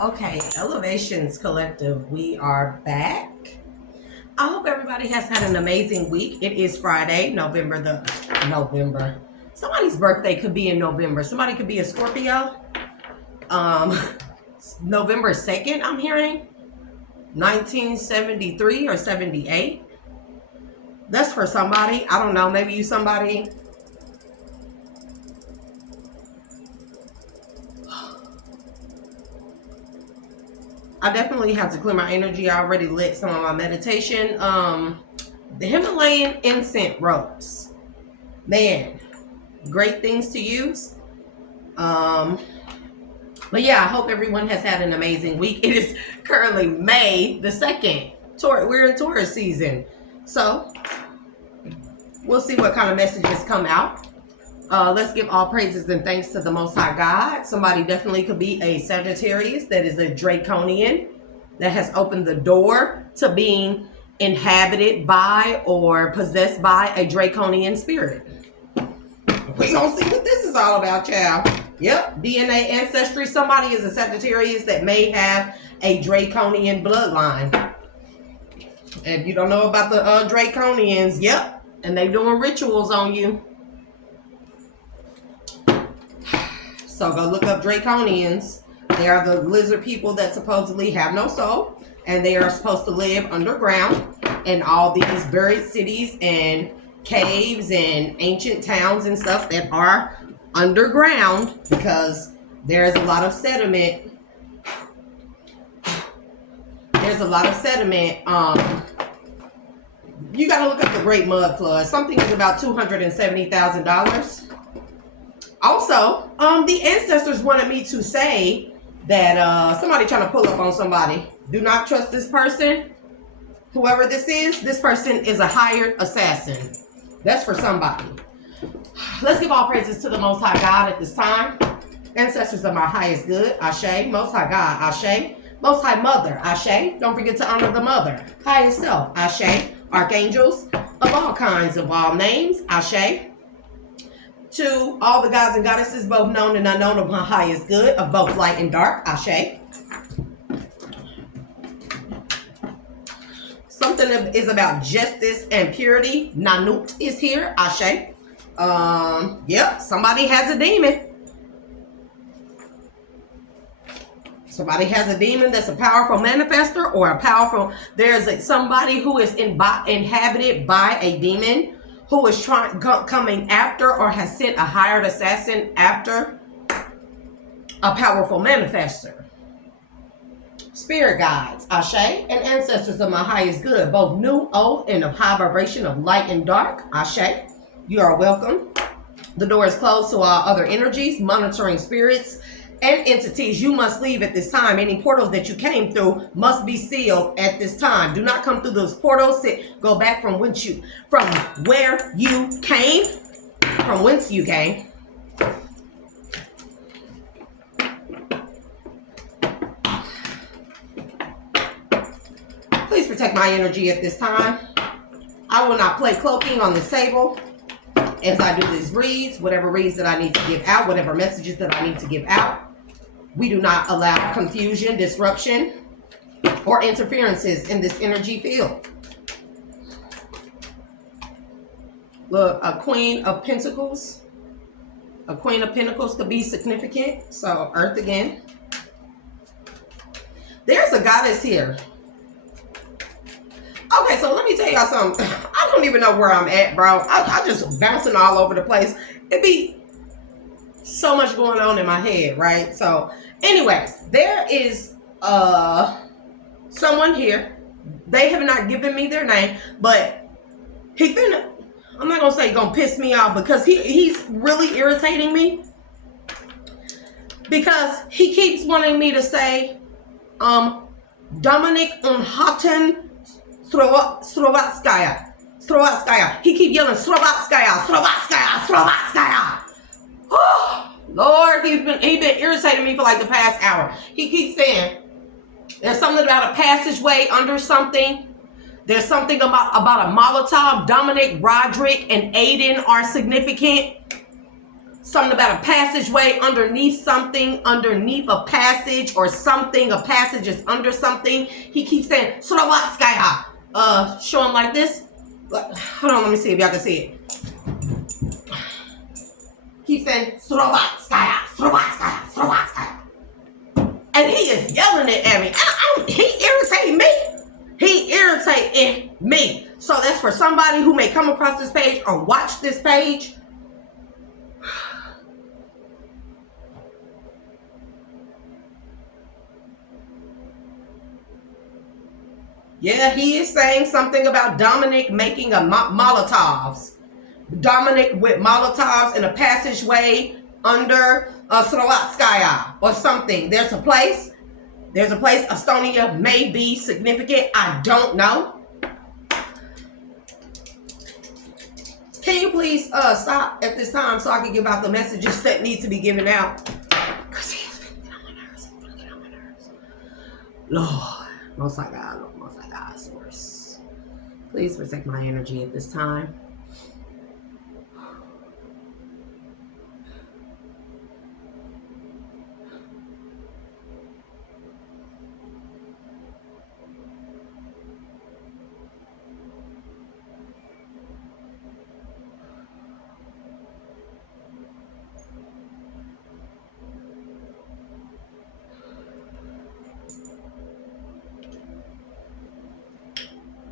Okay, Elevations Collective, we are back. I hope everybody has had an amazing week. It is Friday, November. Somebody's birthday could be in November. Somebody could be a Scorpio. Um, November 2nd, I'm hearing. 1973 or 78. That's for somebody. I don't know. Maybe you somebody. I definitely have to clear my energy. I already lit some of my meditation. The Himalayan incense ropes. Man, great things to use. But yeah, I hope everyone has had an amazing week. It is currently May the 2nd. We're in Taurus season. So we'll see what kind of messages come out. Let's give all praises and thanks to the Most High God. Somebody definitely could be a Sagittarius that is a Draconian that has opened the door to being inhabited by or possessed by a Draconian spirit. We gonna see what this is all about, child. Yep, DNA ancestry. Somebody is a Sagittarius that may have a Draconian bloodline. If you don't know about the Draconians, yep, and they doing rituals on you. So go look up Draconians. They are the lizard people that supposedly have no soul, and they are supposed to live underground in all these buried cities and caves and ancient towns and stuff that are underground because there's a lot of sediment. There's a lot of sediment. You got to look up the Great Mud Flood. Something is about $270,000. Also, the ancestors wanted me to say that somebody trying to pull up on somebody. Do not trust this person. Whoever this is, this person is a hired assassin. That's for somebody. Let's give all praises to the Most High God at this time. Ancestors of my highest good, Ashe. Most High God, Ashe. Most High Mother, Ashe. Don't forget to honor the Mother. Highest Self, Ashe. Archangels of all kinds, of all names, Ashe. To all the gods and goddesses, both known and unknown, of my highest good, of both light and dark, Ashe. Something is about justice and purity. Nanut is here, Ashe. Yep, somebody has a demon. Somebody has a demon that's a powerful manifester or a powerful, there's somebody who is inhabited by a demon who is coming after or has sent a hired assassin after a powerful manifester. Spirit guides, Ashe, and ancestors of my highest good, both new, old, and of high vibration, of light and dark, Ashe. You are welcome. The door is closed to all other energies, monitoring spirits, and entities. You must leave at this time. Any portals that you came through must be sealed at this time. Do not come through those portals. Go back from where you came. From whence you came. Please protect my energy at this time. I will not play cloaking on this table as I do these reads, whatever reads that I need to give out, whatever messages that I need to give out. We do not allow confusion, disruption, or interferences in this energy field. Look, a Queen of Pentacles. A Queen of Pentacles could be significant. So, Earth again. There's a goddess here. Okay, so let me tell y'all something. I don't even know where I'm at, bro. I just bouncing all over the place. It be so much going on in my head, right? So, anyways, there is someone here. They have not given me their name, but I'm not gonna say gonna piss me off because he's really irritating me because he keeps wanting me to say Dominic Unhaten Strovatskaya. He keep yelling Strovatskaya. Oh, Lord, he been irritating me for like the past hour. He keeps saying there's something about a passageway under something. There's something about a Molotov. Dominic, Roderick, and Aiden are significant. something about a passageway underneath something, underneath a passage or something. A passage is under something. He keeps saying, Srovatskaya. Show him like this. Hold on, let me see if y'all can see it. Keep saying, Srovatskaya, Srovatskaya, Srovatskaya. And he is yelling it at me. He irritating me. He irritating me. So that's for somebody who may come across this page or watch this page. Yeah, he is saying something about Dominic making a Molotovs. Dominic with Molotovs in a passageway under Srovatskaya or something. There's a place. Estonia may be significant. I don't know. Can you please stop at this time so I can give out the messages that need to be given out? Because he's getting on my nerves. Lord, Most High God, Lord, Most High God, Source. Please protect my energy at this time.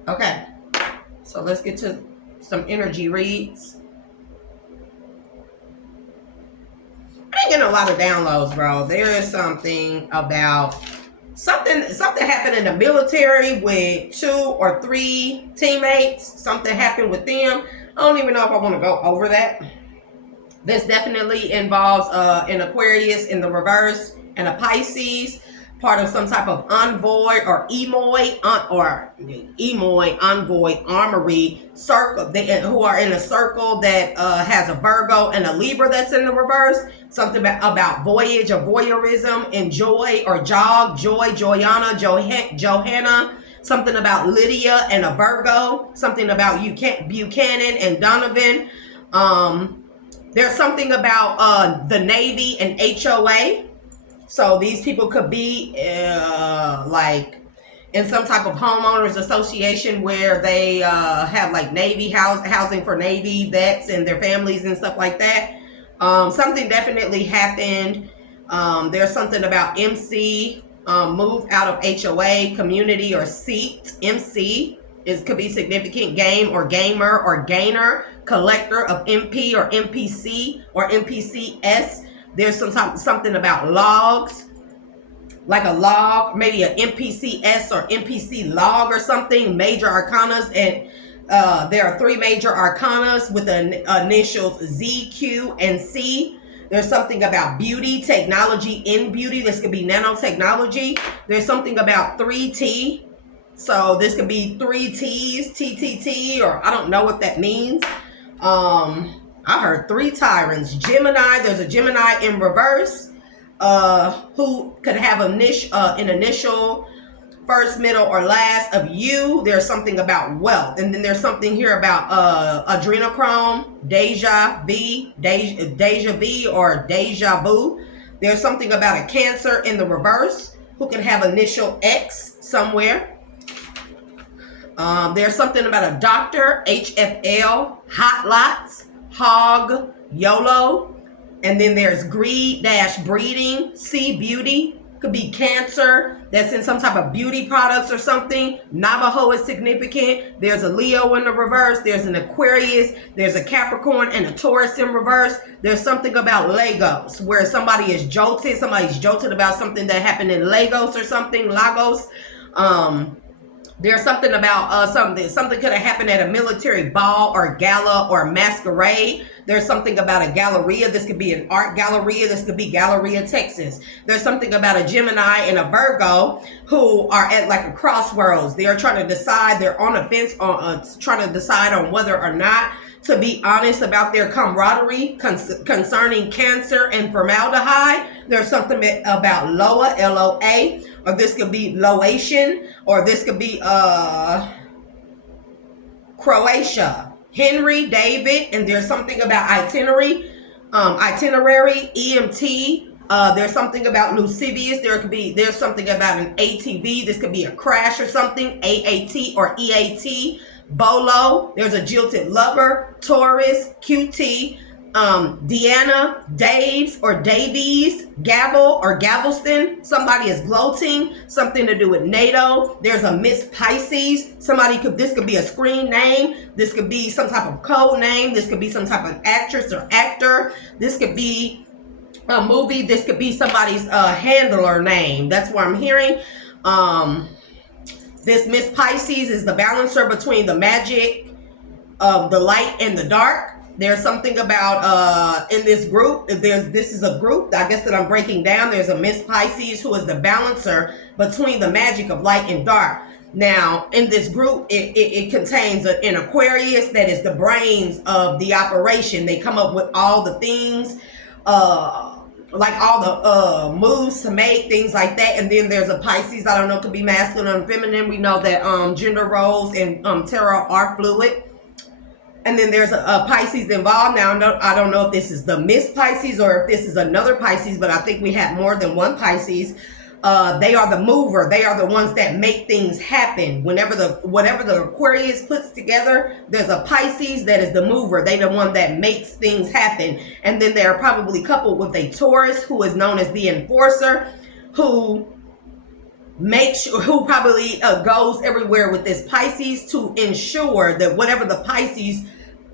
Okay, so let's get to some energy reads. I ain't getting a lot of downloads, bro. There is something about something happened in the military with 2 or 3 teammates. Something happened with them. I don't even know if I want to go over that. This definitely involves an Aquarius in the reverse and a Pisces, part of some type of envoy or envoy armory circle, who are in a circle that has a Virgo and a Libra that's in the reverse. Something about voyage or voyeurism, enjoy or jog, joy, Joanna, Johanna. Something about Lydia and a Virgo. Something about Buchanan and Donovan. There's something about the Navy and HOA. So these people could be like in some type of homeowners association where they have like Navy housing for Navy vets and their families and stuff like that. Something definitely happened. There's something about MC, move out of HOA, community or seat. MC could be significant, game or gamer or gainer, collector of MP or MPC or MPCS. There's something about logs, like a log, maybe an MPCS or MPC log or something, major arcanas. And there are 3 major arcanas with the initials Z, Q, and C. There's something about beauty, technology in beauty. This could be nanotechnology. There's something about 3T. So this could be 3 T's, TTT, or I don't know what that means. I heard 3 tyrants. Gemini, there's a Gemini in reverse who could have an initial, first, middle, or last of you. There's something about wealth. And then there's something here about adrenochrome, deja vu or deja vu. There's something about a Cancer in the reverse who can have initial X somewhere. There's something about a doctor, HFL, hot lots, hog, YOLO. And then there's greed-breeding, C, beauty. Could be Cancer that's in some type of beauty products or something. Navajo is significant. There's a Leo in the reverse. There's an Aquarius. There's a Capricorn and a Taurus in reverse. There's something about Lagos where somebody is jolted. Somebody's jolted about something that happened in Lagos or something. Lagos. There's something about something could have happened at a military ball or gala or masquerade. There's something about a galleria. This could be an art galleria. This could be Galleria, Texas. There's something about a Gemini and a Virgo who are at like a crossroads. They are trying to decide. They're on a fence on trying to decide on whether or not to be honest about their camaraderie concerning cancer and formaldehyde. There's something about Loa, L-O-A, or this could be Loation, or this could be Croatia. Henry, David, and there's something about itinerary. itinerary, EMT. There's something about lascivious. There's something about an ATV. This could be a crash or something. AAT or EAT. Bolo. There's a jilted lover. Taurus. QT. Deanna, Daves or Davies, Gavel or Galveston. Somebody is gloating, something to do with NATO. There's a Miss Pisces. This could be a screen name. This could be some type of code name. This could be some type of actress or actor. This could be a movie. This could be somebody's handler name. That's what I'm hearing. This Miss Pisces is the balancer between the magic of the light and the dark. There's something about in this group, this is a group, I guess, that I'm breaking down. There's a Miss Pisces who is the balancer between the magic of light and dark. Now, in this group, it contains an Aquarius that is the brains of the operation. They come up with all the things, like all the moves to make, things like that. And then there's a Pisces, I don't know, it could be masculine or feminine. We know that gender roles and tarot are fluid. And then there's a Pisces involved. Now, I don't know if this is the Miss Pisces or if this is another Pisces, but I think we have more than one Pisces. They are the mover. They are the ones that make things happen. Whatever the Aquarius puts together, there's a Pisces that is the mover. They're the one that makes things happen. And then they're probably coupled with a Taurus who is known as the enforcer, who probably goes everywhere with this Pisces to ensure that whatever the Pisces,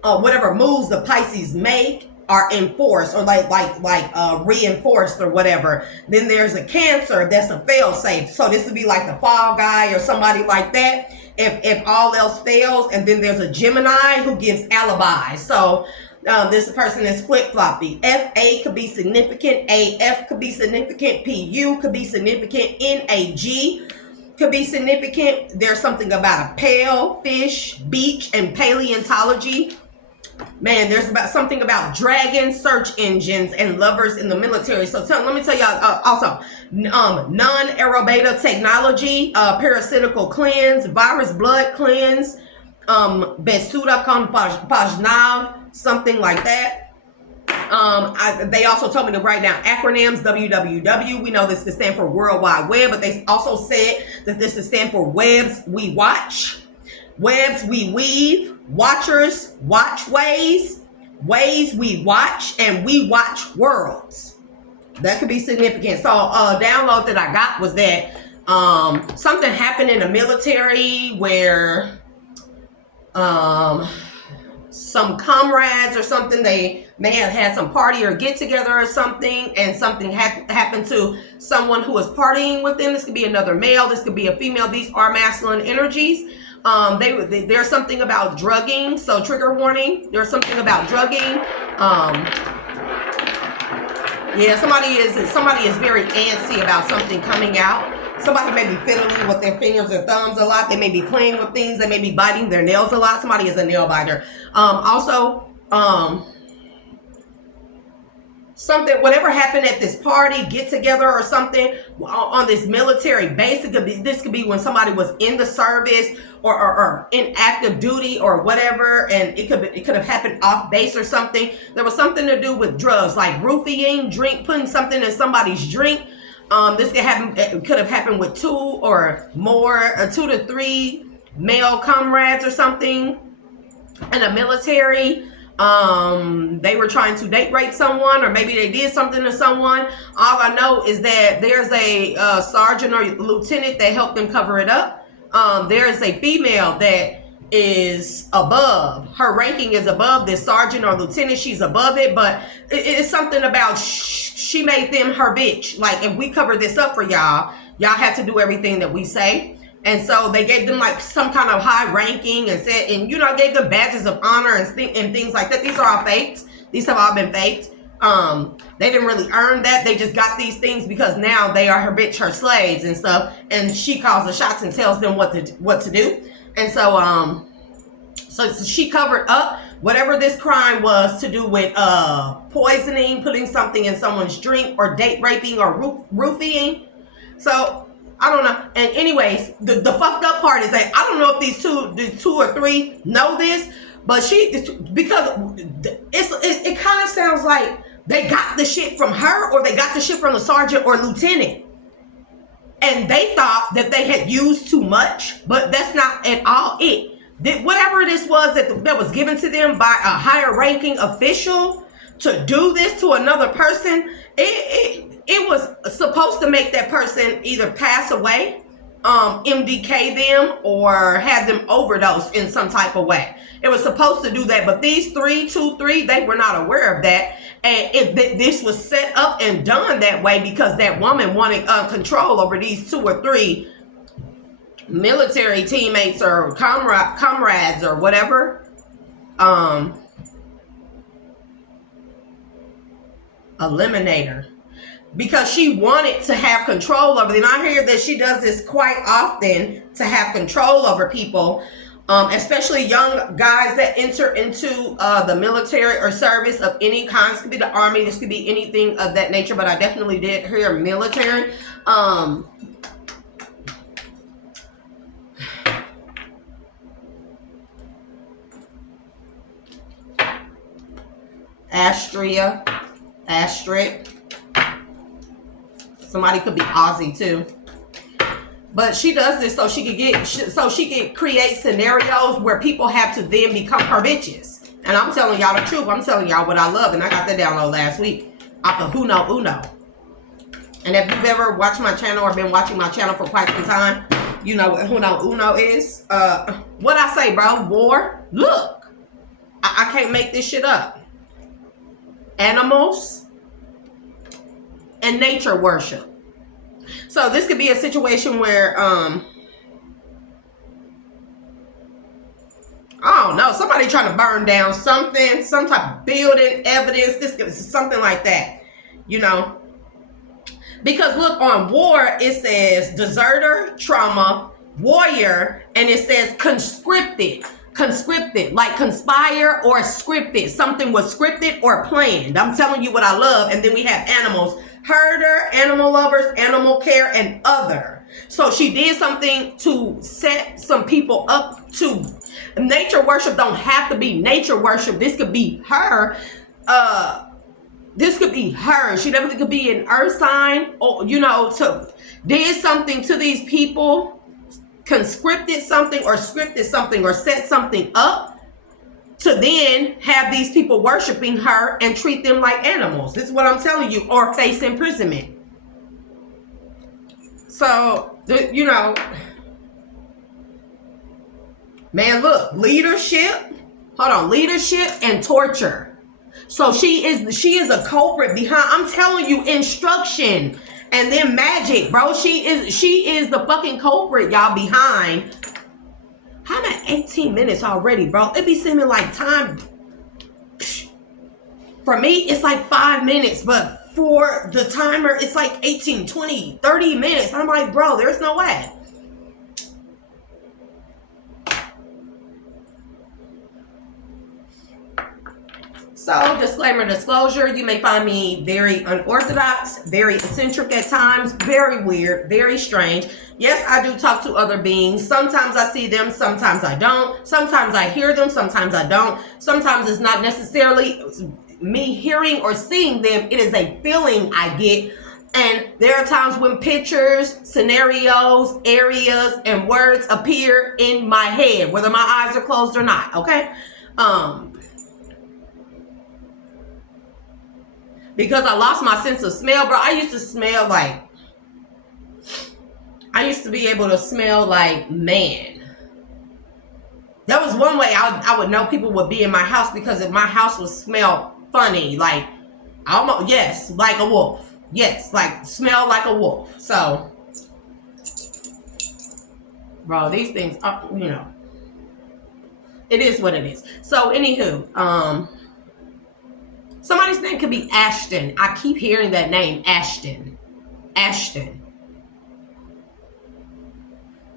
whatever moves the Pisces make are enforced or like reinforced or whatever. Then there's a Cancer that's a fail-safe. So this would be like the fall guy or somebody like that if all else fails. And then there's a Gemini who gives alibis. So this person is flip-floppy. FA could be significant. AF could be significant. PU could be significant. NAG could be significant. There's something about a pail, fish, beach, and paleontology. Man, there's something about dragons, search engines, and lovers in the military. So let me tell y'all also, non-aerobeta technology, parasitical cleanse, virus blood cleanse, Besuda con Pajnav, something like that. They also told me to write down acronyms, WWW. We know this could stand for World Wide Web, but they also said that this could stand for webs we watch, webs we weave, watchers watch ways, ways we watch, and we watch worlds. That could be significant. So download that I got was that something happened in the military where some comrades or something, they may have had some party or get together or something, and something happened to someone who was partying with them. This could be another male, this could be a female. These are masculine energies. There's something about drugging, so trigger warning. There's something about drugging. Yeah, somebody is very antsy about something coming out. Somebody may be fiddling with their fingers or thumbs a lot. They may be playing with things. They may be biting their nails a lot. Somebody is a nail biter. Something, whatever happened at this party, get together or something on this military base. This could be when somebody was in the service or in active duty or whatever, and it could have happened off base or something. There was something to do with drugs, like roofing, putting something in somebody's drink. This could have happened with 2 or more, 2 to 3 male comrades or something in the military. They were trying to date rape someone, or maybe they did something to someone. All I know is that there's a sergeant or lieutenant that helped them cover it up. There is a female that is above. Her ranking is above this sergeant or lieutenant. She's above it, but it's something about she made them her bitch. Like, if we cover this up for y'all have to do everything that we say. And so they gave them like some kind of high ranking and said, and gave them badges of honor and things like that. These are all faked. These have all been faked. They didn't really earn that. They just got these things because now they are her bitch, her slaves and stuff. And she calls the shots and tells them what to do. And so, so she covered up whatever this crime was to do with poisoning, putting something in someone's drink, or date raping, or roofing. So I don't know. And anyways, the fucked up part is that I don't know if these two or three know this, but because it kind of sounds like They got the shit from her, or they got the shit from the sergeant or lieutenant. And they thought that they had used too much, but that's not at all it. Whatever this was that was given to them by a higher ranking official to do this to another person, it was supposed to make that person either pass away, MDK them, or have them overdose in some type of way. It was supposed to do that, but these three, they were not aware of that. And this was set up and done that way because that woman wanted control over these 2 or 3 military teammates or comrades or whatever. Eliminator. Because she wanted to have control over them. I hear that she does this quite often to have control over people. Especially young guys that enter into the military or service of any kind. This could be the army, this could be anything of that nature, but I definitely did hear military. Astrid. Somebody could be Aussie too. But she does this so she can create scenarios where people have to then become her bitches. And I'm telling y'all the truth. I'm telling y'all what I love. And I got that download last week off of Uno. And if you've ever watched my channel or been watching my channel for quite some time, you know what Uno is. What I say, bro? War. Look. I can't make this shit up. Animals and nature worship. So this could be a situation where, I don't know, somebody trying to burn down something, some type of building, evidence, this is something like that, you know. Because look, on war, it says deserter, trauma, warrior, and it says conscripted, like conspire or scripted. Something was scripted or planned. I'm telling you what I love. And then we have animals. Herder, animal lovers, animal care, and other. So she did something to set some people up to nature worship. Don't have to be nature worship. This could be her. This could be her. She definitely could be an earth sign, or you know, did something to these people, conscripted something or scripted something or set something up to then have these people worshiping her and treat them like animals. This is what I'm telling you, or face imprisonment. So, you know, man, look, leadership and torture. So she is a culprit behind, I'm telling you, instruction and then magic, bro. She is the fucking culprit, y'all, behind. I'm at 18 minutes already, bro. It be seeming like time. For me, it's like 5 minutes, but for the timer, it's like 18, 20, 30 minutes. I'm like, bro, there's no way. So, disclosure, you may find me very unorthodox, very eccentric at times, very weird, very strange. Yes, I do talk to other beings. Sometimes I see them, sometimes I don't. Sometimes I hear them, sometimes I don't. Sometimes it's not necessarily me hearing or seeing them. It is a feeling I get. And there are times when pictures, scenarios, areas, and words appear in my head, whether my eyes are closed or not, okay? Because I lost my sense of smell, bro. I used to be able to smell like man. That was one way I would know people would be in my house, because if my house would smell funny, like almost, yes, like a wolf. Yes, like smell like a wolf. So, bro, these things are, you know, it is what it is. So, anywho, somebody's name could be Ashton. I keep hearing that name, Ashton.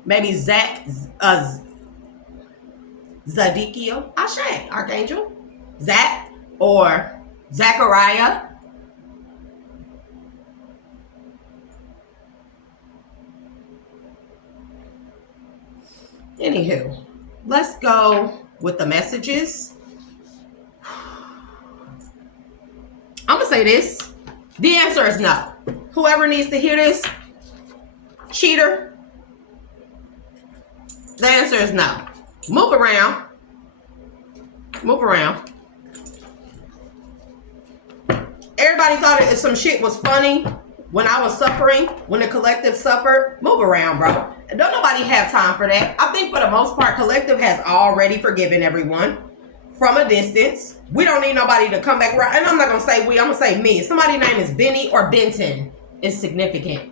Maybe Zadikio, Ashe, Archangel, Zach, or Zachariah. Anywho, let's go with the messages. I'm gonna say this. The answer is no. Whoever needs to hear this, cheater, the answer is no. Move around. Move around. Everybody thought some shit was funny when I was suffering, when the collective suffered. Move around, bro. Don't nobody have time for that. I think for the most part, collective has already forgiven everyone from a distance. We don't need nobody to come back around. And I'm not going to say we, I'm going to say me. If somebody's name is Benny or Benton, it's significant.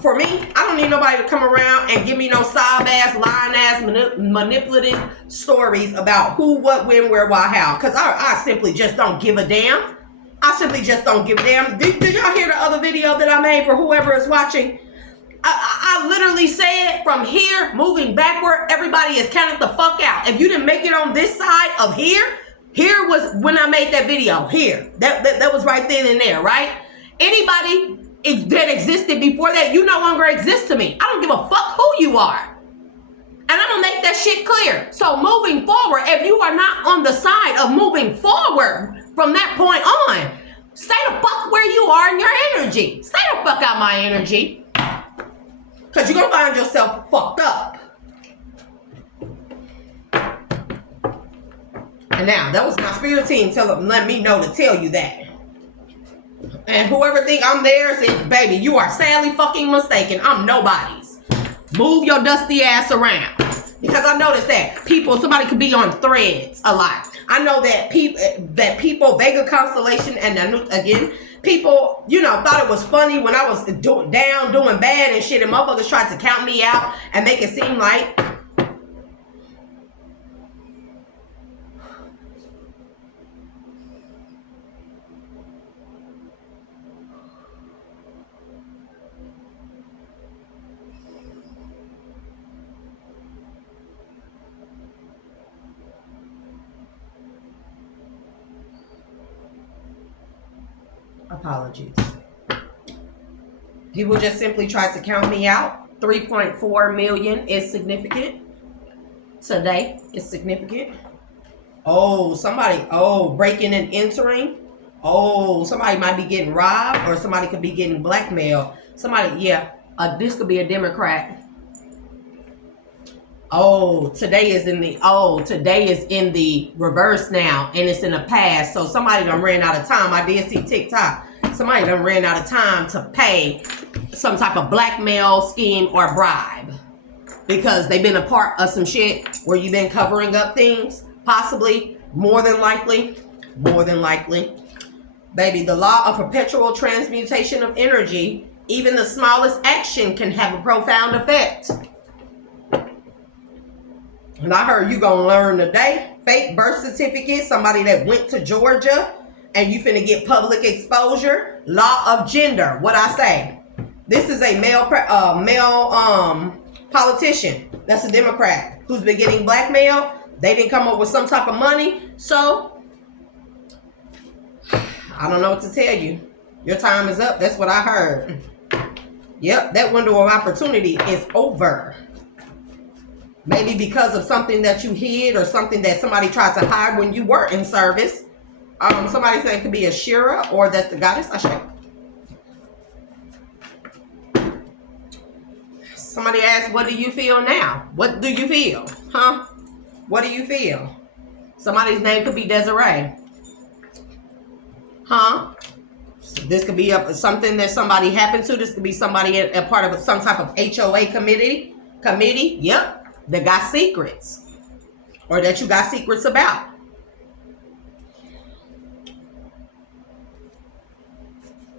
For me, I don't need nobody to come around and give me no sob-ass, lying-ass, manipulative stories about who, what, when, where, why, how. Because I simply just don't give a damn. I simply just don't give a damn. Did y'all hear the other video that I made for whoever is watching? I literally said from here, moving backward, everybody is counted the fuck out. If you didn't make it on this side of here was when I made that video. Here. That was right then and there, right? Anybody that existed before that, you no longer exist to me. I don't give a fuck who you are. And I'm gonna make that shit clear. So moving forward, if you are not on the side of moving forward from that point on, stay the fuck where you are in your energy. Stay the fuck out my energy. Because you're gonna find yourself fucked up. And now, that was my spirit team let me know to tell you that. And whoever think I'm theirs, baby, you are sadly fucking mistaken. I'm nobody's. Move your dusty ass around. Because I noticed that somebody could be on threads a lot. I know that people, Vega Constellation, and again, people, thought it was funny when I was doing bad and shit, and motherfuckers tried to count me out and make it seem like apologies. People just simply tried to count me out. 3.4 million is significant. Today is significant. Oh, somebody, breaking and entering. Oh, somebody might be getting robbed, or somebody could be getting blackmailed. This could be a Democrat. Today is in the reverse now, and it's in the past. So somebody done ran out of time. I did see TikTok. Somebody done ran out of time to pay some type of blackmail scheme or bribe because they've been a part of some shit where you've been covering up things. Possibly, more than likely. Baby, the law of perpetual transmutation of energy, even the smallest action can have a profound effect. And I heard you gonna learn today. Fake birth certificate, somebody that went to Georgia, and you finna get public exposure. Law of gender, what I say. This is a male politician. That's a Democrat who's been getting blackmailed. They didn't come up with some type of money. So, I don't know what to tell you. Your time is up. That's what I heard. Yep, that window of opportunity is over. Maybe because of something that you hid or something that somebody tried to hide when you were in service. Somebody said it could be a Shira, or that's the goddess. Somebody asked, what do you feel now? What do you feel? Huh? What do you feel? Somebody's name could be Desiree. Huh? This could be something that somebody happened to. This could be somebody a part of some type of HOA committee. Yep. That got secrets, or that you got secrets about.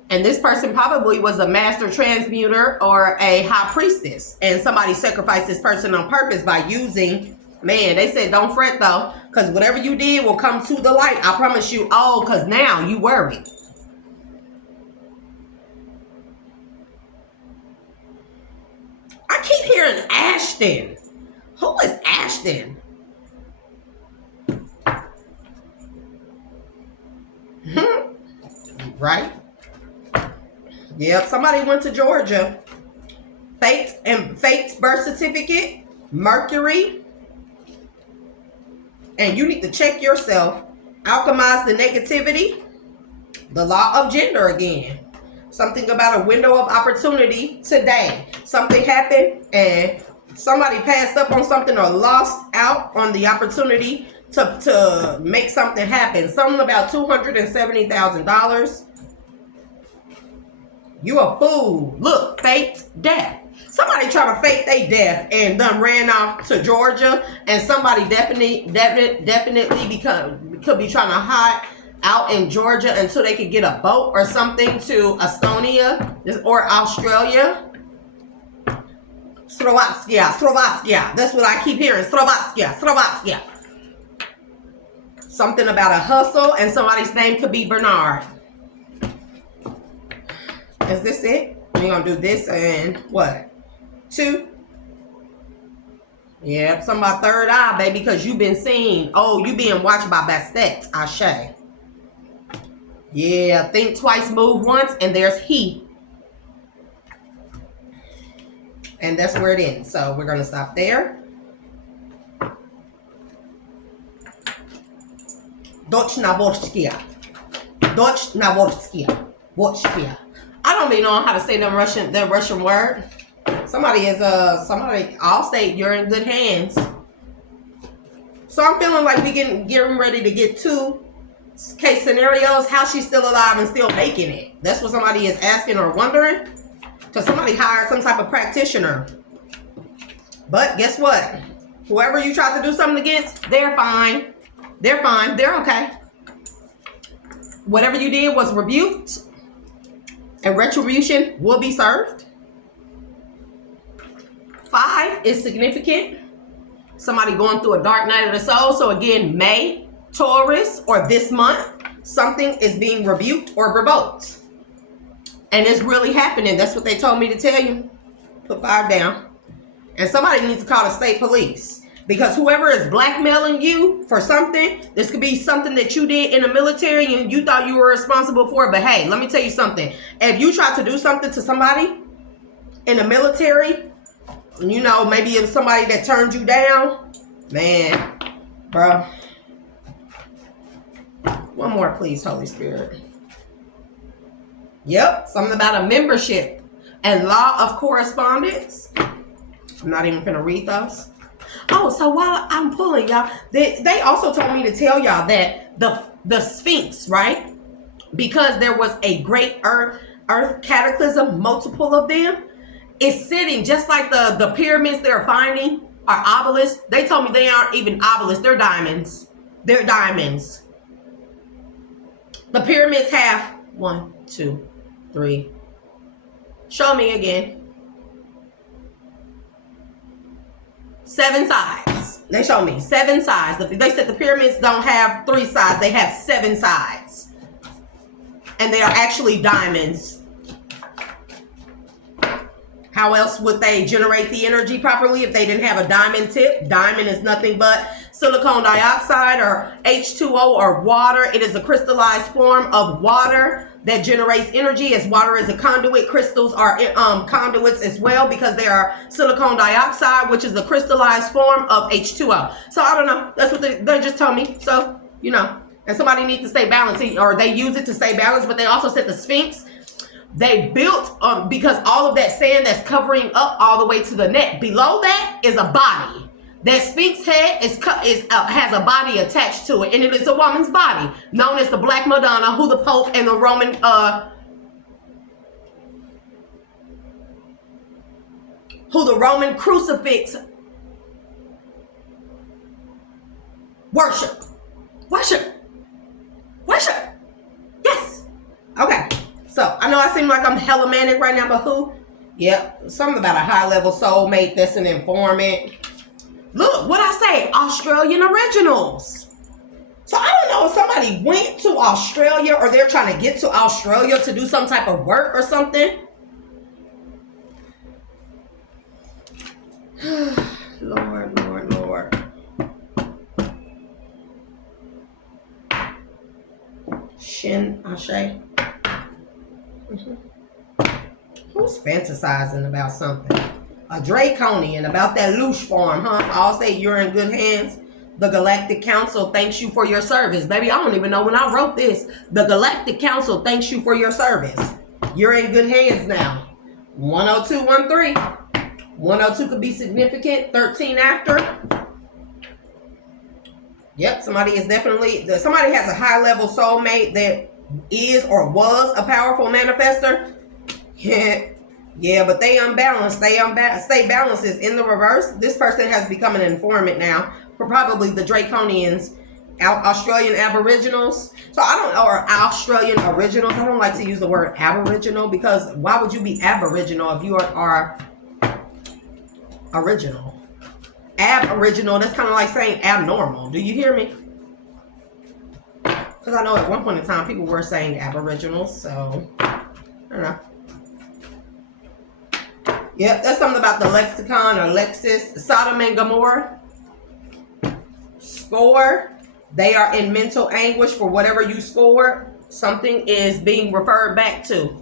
And this person probably was a master transmuter or a high priestess, and somebody sacrificed this person on purpose by using, they said don't fret though, because whatever you did will come to the light. I promise you. Because now you worry. I keep hearing Ashton. Who is Ashton? Right? Yep, somebody went to Georgia. Faked birth certificate, Mercury. And you need to check yourself. Alchemize the negativity. The law of gender again. Something about a window of opportunity today. Something happened and somebody passed up on something or lost out on the opportunity to make something happen. Something about $270,000. You a fool. Look, faked death. Somebody trying to fake their death and done ran off to Georgia, and somebody definitely could be trying to hide out in Georgia until they could get a boat or something to Estonia or Australia. Slovakia. That's what I keep hearing. Slovakia. Something about a hustle, and somebody's name could be Bernard. Is this it? We're going to do this and what? 2. Yep, something about third eye, baby, because you've been seen. Oh, you being watched by Bastet, Ashe. Yeah, think twice, move once, and there's he. And that's where it ends. So we're going to stop there. Dochnavorskia. Vochkia. I don't even know how to say that Russian word. Somebody I'll say you're in good hands. So I'm feeling like we getting ready to get 2 case scenarios. How she's still alive and still making it. That's what somebody is asking or wondering. Because somebody hired some type of practitioner. But guess what? Whoever you tried to do something against, they're fine. They're fine. They're okay. Whatever you did was rebuked. And retribution will be served. 5 is significant. Somebody going through a dark night of the soul. So again, May, Taurus, or this month, something is being rebuked or revoked. And it's really happening. That's what they told me to tell you. Put 5 down. And somebody needs to call the state police. Because whoever is blackmailing you for something, this could be something that you did in the military and you thought you were responsible for. But hey, let me tell you something. If you try to do something to somebody in the military, you know, maybe it was somebody that turned you down. Man, bro. One more, please, Holy Spirit. Yep, something about a membership and law of correspondence. I'm not even going to read those. Oh, so while I'm pulling, y'all, they also told me to tell y'all that the Sphinx, right? Because there was a great earth cataclysm, multiple of them, is sitting just like the pyramids they're finding are obelisks. They told me they aren't even obelisks. They're diamonds. They're diamonds. The pyramids have 1, 2, 3. Show me again. 7 sides. They showed me 7 sides. They said the pyramids don't have 3 sides. They have 7 sides. And they are actually diamonds. How else would they generate the energy properly if they didn't have a diamond tip? Diamond is nothing but silicon dioxide or H2O or water. It is a crystallized form of water that generates energy. As water is a conduit, crystals are conduits as well because they are silicon dioxide, which is a crystallized form of H2O. So I don't know. That's what they just told me. So, you know, and somebody needs to stay balanced, or they use it to stay balanced. But they also said the Sphinx, they built because all of that sand that's covering up all the way to the neck. Below that is a body. That Sphinx head has a body attached to it, and it is a woman's body, known as the Black Madonna, who the Pope and the Roman crucifix worship. Yes. Okay. So I know I seem like I'm hella manic right now, but who? Yep. Something about a high level soulmate that's an informant. Look, what I say, Australian originals. So I don't know if somebody went to Australia or they're trying to get to Australia to do some type of work or something. Lord. Shin Ashe. Who's fantasizing about something? A draconian about that louche farm, huh? I'll say you're in good hands. The Galactic Council thanks you for your service. Baby, I don't even know when I wrote this. The Galactic Council thanks you for your service. You're in good hands now. 10213. 102 could be significant. 13 after. Yep, somebody is definitely, somebody has a high level soulmate that is or was a powerful manifester. Yeah, but they unbalanced. Stay balanced is in the reverse. This person has become an informant now for probably the Draconians, Australian Aboriginals. So I don't know, or Australian Originals. I don't like to use the word Aboriginal because why would you be Aboriginal if you are original? Aboriginal, that's kind of like saying abnormal. Do you hear me? Because I know at one point in time people were saying Aboriginals, so I don't know. Yep, that's something about the lexicon or Lexis. Sodom and Gomorrah. Score. They are in mental anguish for whatever you scored. Something is being referred back to.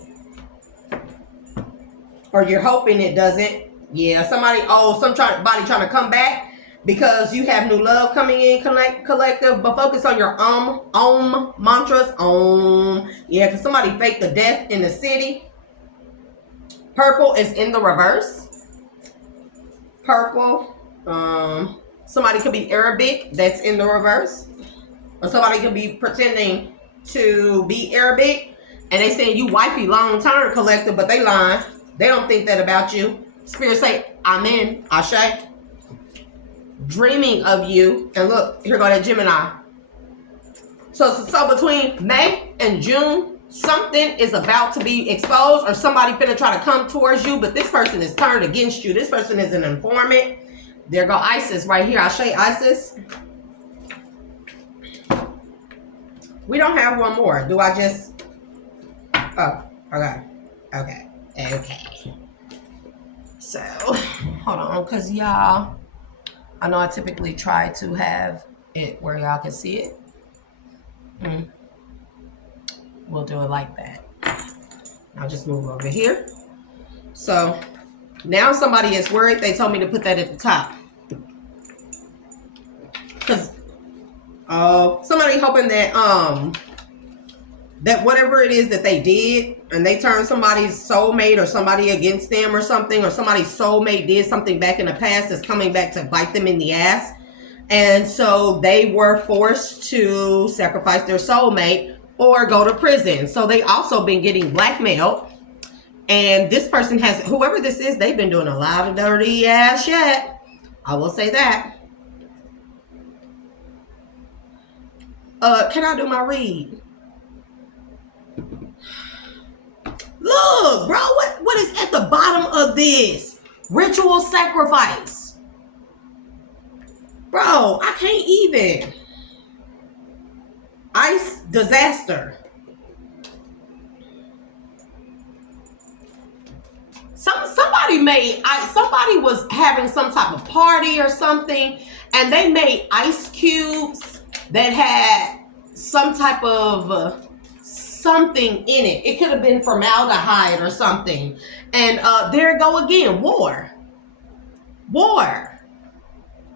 Or you're hoping it doesn't. Yeah, somebody trying to come back because you have new love coming in, collective. But focus on your om mantras. Om. Yeah, because somebody faked the death in the city. Purple is in the reverse. Purple. Somebody could be Arabic. That's in the reverse. Or somebody could be pretending to be Arabic. And they saying you wifey long term, collective, but they lying. They don't think that about you. Spirit say, Amen, Ashe. Dreaming of you. And look, here go that Gemini. So between May and June, something is about to be exposed or somebody finna try to come towards you, but this person is turned against you. This person is an informant. There go Isis right here. I'll show you Isis. We don't have one more. Do I just... Oh, okay. Okay. So, hold on, because y'all... I know I typically try to have it where y'all can see it. We'll do it like that. I'll just move over here. So now somebody is worried. They told me to put that at the top. Because somebody hoping that that whatever it is that they did and they turned somebody's soulmate or somebody against them or something, or somebody's soulmate did something back in the past that's coming back to bite them in the ass. And so they were forced to sacrifice their soulmate or go to prison. So they also been getting blackmailed. And this person has, whoever this is, they've been doing a lot of dirty ass shit. I will say that. Can I do my read? Look, bro, what is at the bottom of this? Ritual sacrifice. Bro, I can't even. Ice disaster. Somebody was having some type of party or something, and they made ice cubes that had some type of something in it. It could have been formaldehyde or something. And there it go again. War.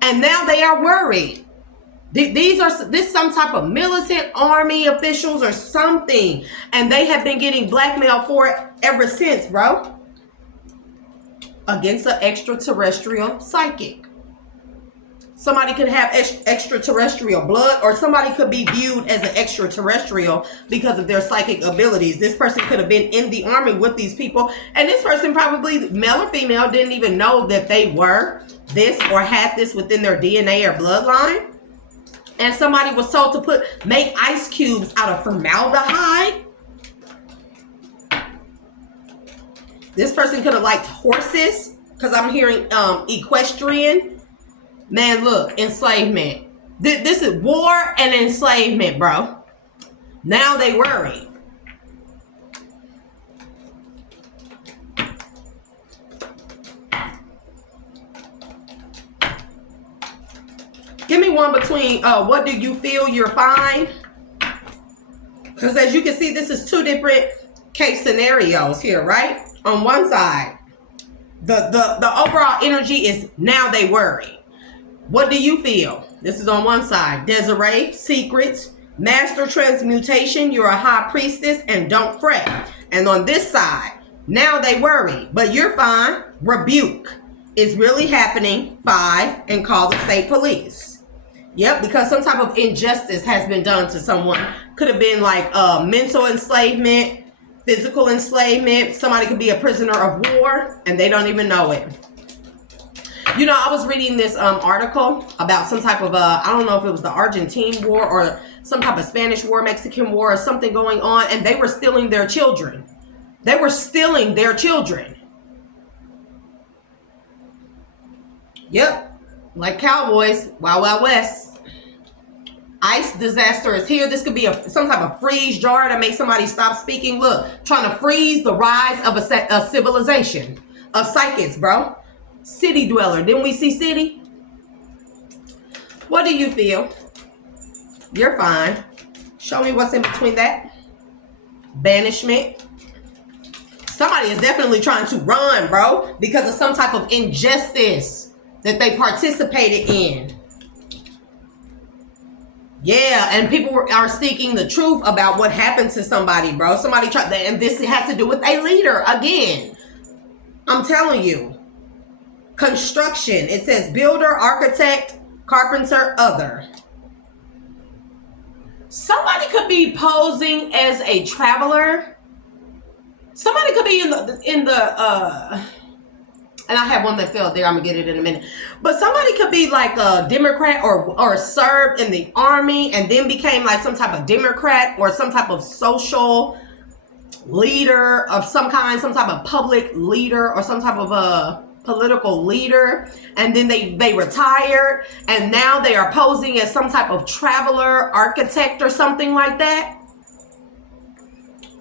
And now they are worried. This some type of militant army officials or something. And they have been getting blackmailed for it ever since, bro. Against an extraterrestrial psychic. Somebody could have extraterrestrial blood, or somebody could be viewed as an extraterrestrial because of their psychic abilities. This person could have been in the army with these people, and this person, probably male or female, didn't even know that they were this or had this within their DNA or bloodline. And somebody was told to make ice cubes out of formaldehyde. This person could have liked horses, because I'm hearing equestrian. Man, look, enslavement. This is war and enslavement, bro. Now they worry. Give me one between what do you feel you're fine? Because as you can see, this is two different case scenarios here, right? On one side, the overall energy is now they worry. What do you feel? This is on one side. Desiree, secrets, master transmutation, you're a high priestess, and don't fret. And on this side, now they worry, but you're fine. Rebuke is really happening. 5, and call the state police. Yep, because some type of injustice has been done to someone. Could have been like mental enslavement, physical enslavement. Somebody could be a prisoner of war and they don't even know it. You know, I was reading this article about some type of, I don't know if it was the Argentine war or some type of Spanish war, Mexican war, or something going on, and they were stealing their children. They were stealing their children. Yep, like cowboys, Wild Wild West. Ice disaster is here. This could be some type of freeze jar to make somebody stop speaking. Look, trying to freeze the rise of a civilization of psychics, bro. City dweller. Didn't we see city? What do you feel? You're fine. Show me what's in between that. Banishment. Somebody is definitely trying to run, bro, because of some type of injustice that they participated in. Yeah, and people are seeking the truth about what happened to somebody, bro. Somebody tried that, and this has to do with a leader again. I'm telling you. Construction. It says builder, architect, carpenter, other. Somebody could be posing as a traveler. Somebody could be in the and I have one that fell there. I'm gonna get it in a minute. But somebody could be like a Democrat or served in the army and then became like some type of Democrat or some type of social leader of some kind, some type of public leader or some type of a political leader, and then they retired and now they are posing as some type of traveler, architect or something like that.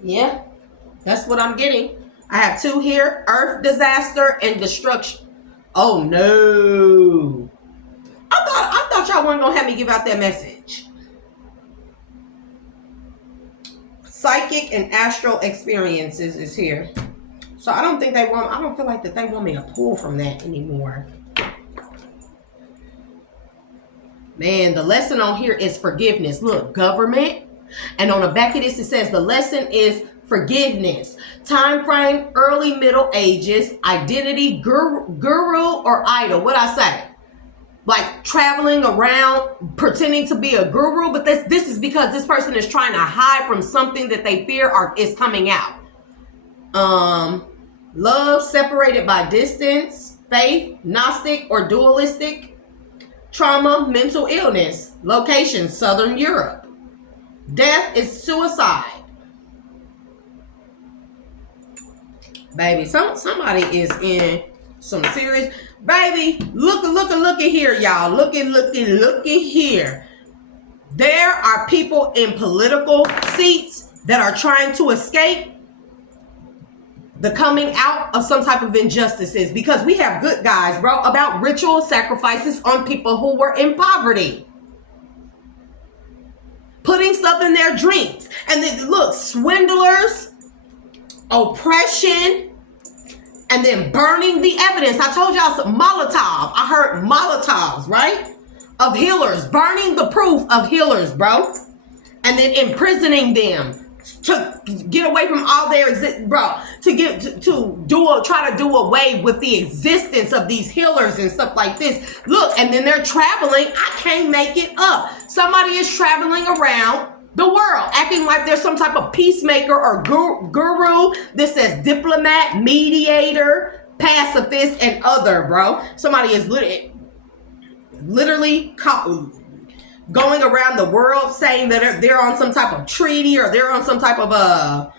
Yeah, that's what I'm getting. I have 2 here. Earth disaster and destruction. Oh no. I thought y'all weren't gonna have me give out that message. Psychic and astral experiences is here. So I don't feel like that they want me to pull from that anymore. Man, the lesson on here is forgiveness. Look, government. And on the back of this, it says the lesson is forgiveness. Time frame, early Middle Ages. Identity, guru or idol. What I say? Like traveling around, pretending to be a guru. But this is because this person is trying to hide from something that they fear is coming out. Love separated by distance, faith, Gnostic or dualistic, trauma, mental illness, location, Southern Europe. Death is suicide. Baby, somebody is in some serious, baby, look at here, y'all. Look at here. There are people in political seats that are trying to escape the coming out of some type of injustices, because we have good guys, bro, about ritual sacrifices on people who were in poverty. Putting stuff in their drinks. And then look, swindlers, oppression, and then burning the evidence. I told y'all some Molotov. I heard Molotovs, right? Of healers, burning the proof of healers, bro. And then imprisoning them to get away from all their try to do away with the existence of these healers and stuff like this. Look, and then they're traveling. I can't make it up. Somebody is traveling around the world acting like there's some type of peacemaker or guru. This says diplomat, mediator, pacifist, and other, bro. Somebody is literally going around the world saying that they're on some type of treaty or they're on some type of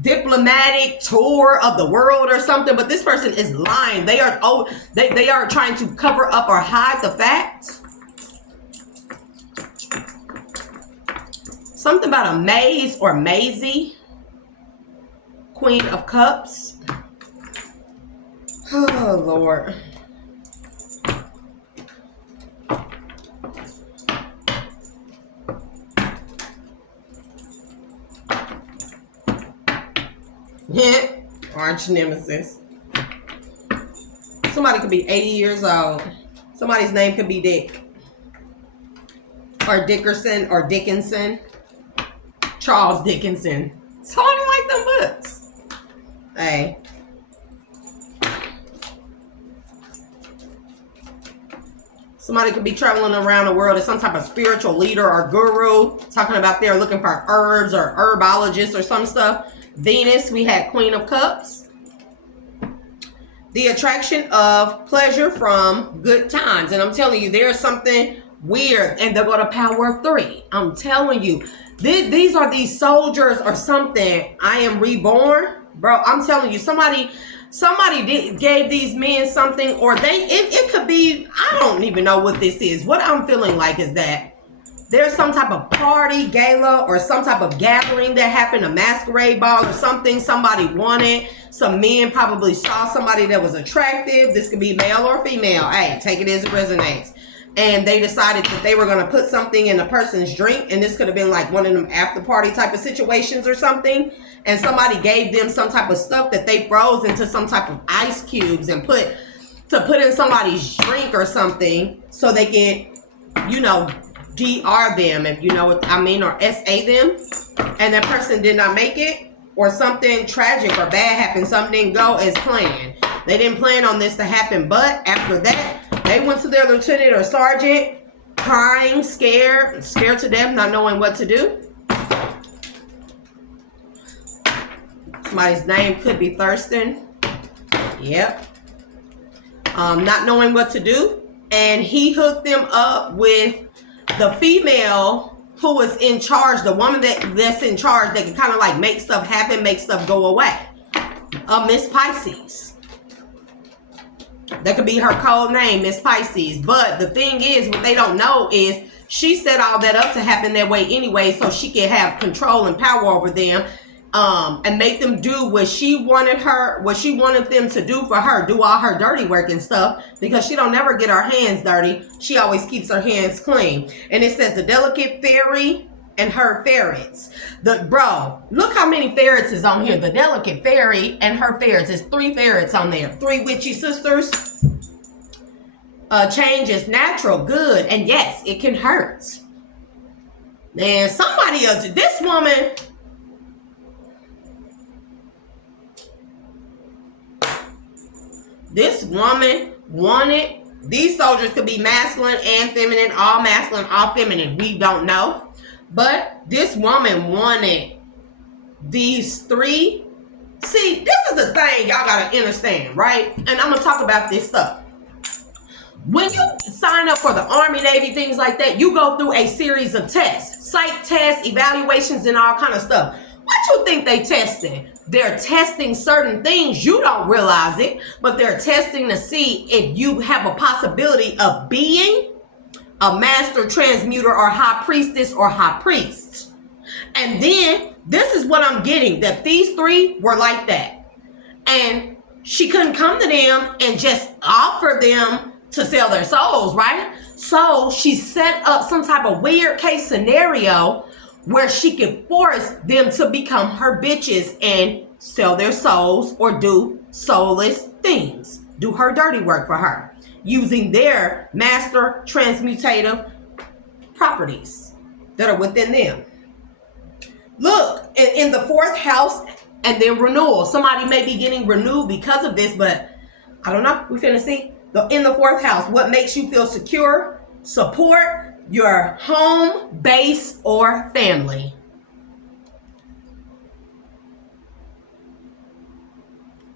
diplomatic tour of the world or something. But this person is lying. They are trying to cover up or hide the facts. Something about a maze or Maisie. Queen of Cups. Oh, Lord. Arch nemesis. Somebody could be 80 years old. Somebody's name could be Dick. Or Dickerson or Dickinson. Charles Dickinson. Somebody like them books. Hey. Somebody could be traveling around the world as some type of spiritual leader or guru, talking about they're looking for herbs or herbologists or some stuff. Venus, we had Queen of Cups. The attraction of pleasure from good times. And I'm telling you, there's something weird. And they're going to power of 3. I'm telling you, these are these soldiers or something. I am reborn. Bro, I'm telling you, somebody gave these men something, or it could be, I don't even know what this is. What I'm feeling like is that there's some type of party, gala, or some type of gathering that happened, a masquerade ball or something somebody wanted. Some men probably saw somebody that was attractive. This could be male or female. Hey, take it as it resonates. And they decided that they were going to put something in the person's drink. And this could have been like one of them after party type of situations or something. And somebody gave them some type of stuff that they froze into some type of ice cubes and put in somebody's drink or something so they can, you know, DR them, if you know what I mean, or SA them. And that person did not make it, or something tragic or bad happened. Something didn't go as planned. They didn't plan on this to happen. But after that, they went to their lieutenant or sergeant crying, scared to death, not knowing what to do. Somebody's name could be Thurston. Yep. Not knowing what to do. And he hooked them up with the female who was in charge, the woman that's in charge that can kind of like make stuff happen, make stuff go away. Miss Pisces. That could be her code name, Miss Pisces. But the thing is, what they don't know is she set all that up to happen that way anyway, so she can have control and power over them. And make them do what she wanted them to do for her, do all her dirty work and stuff, because she don't never get her hands dirty. She always keeps her hands clean. And it says the delicate fairy and her ferrets. Bro, look how many ferrets is on here. The delicate fairy and her ferrets. There's 3 ferrets on there. 3 witchy sisters. Change is natural, good, and yes, it can hurt. Man, somebody else, this woman. This woman wanted, these soldiers could be masculine and feminine, all masculine, all feminine. We don't know. But this woman wanted these 3. See, this is the thing y'all got to understand, right? And I'm going to talk about this stuff. When you sign up for the Army, Navy, things like that, you go through a series of tests, psych tests, evaluations, and all kind of stuff. What you think they testing? They're testing certain things. You don't realize it, but they're testing to see if you have a possibility of being a master transmuter or high priestess or high priest. And then this is what I'm getting, that these 3 were like that. And she couldn't come to them and just offer them to sell their souls, right? So she set up some type of weird case scenario where she could force them to become her bitches and sell their souls or do soulless things. Do her dirty work for her using their master transmutative properties that are within them. Look, in the 4th house and then renewal. Somebody may be getting renewed because of this, but I don't know. We're finna see. In the 4th house, what makes you feel secure, support, your home, base, or family.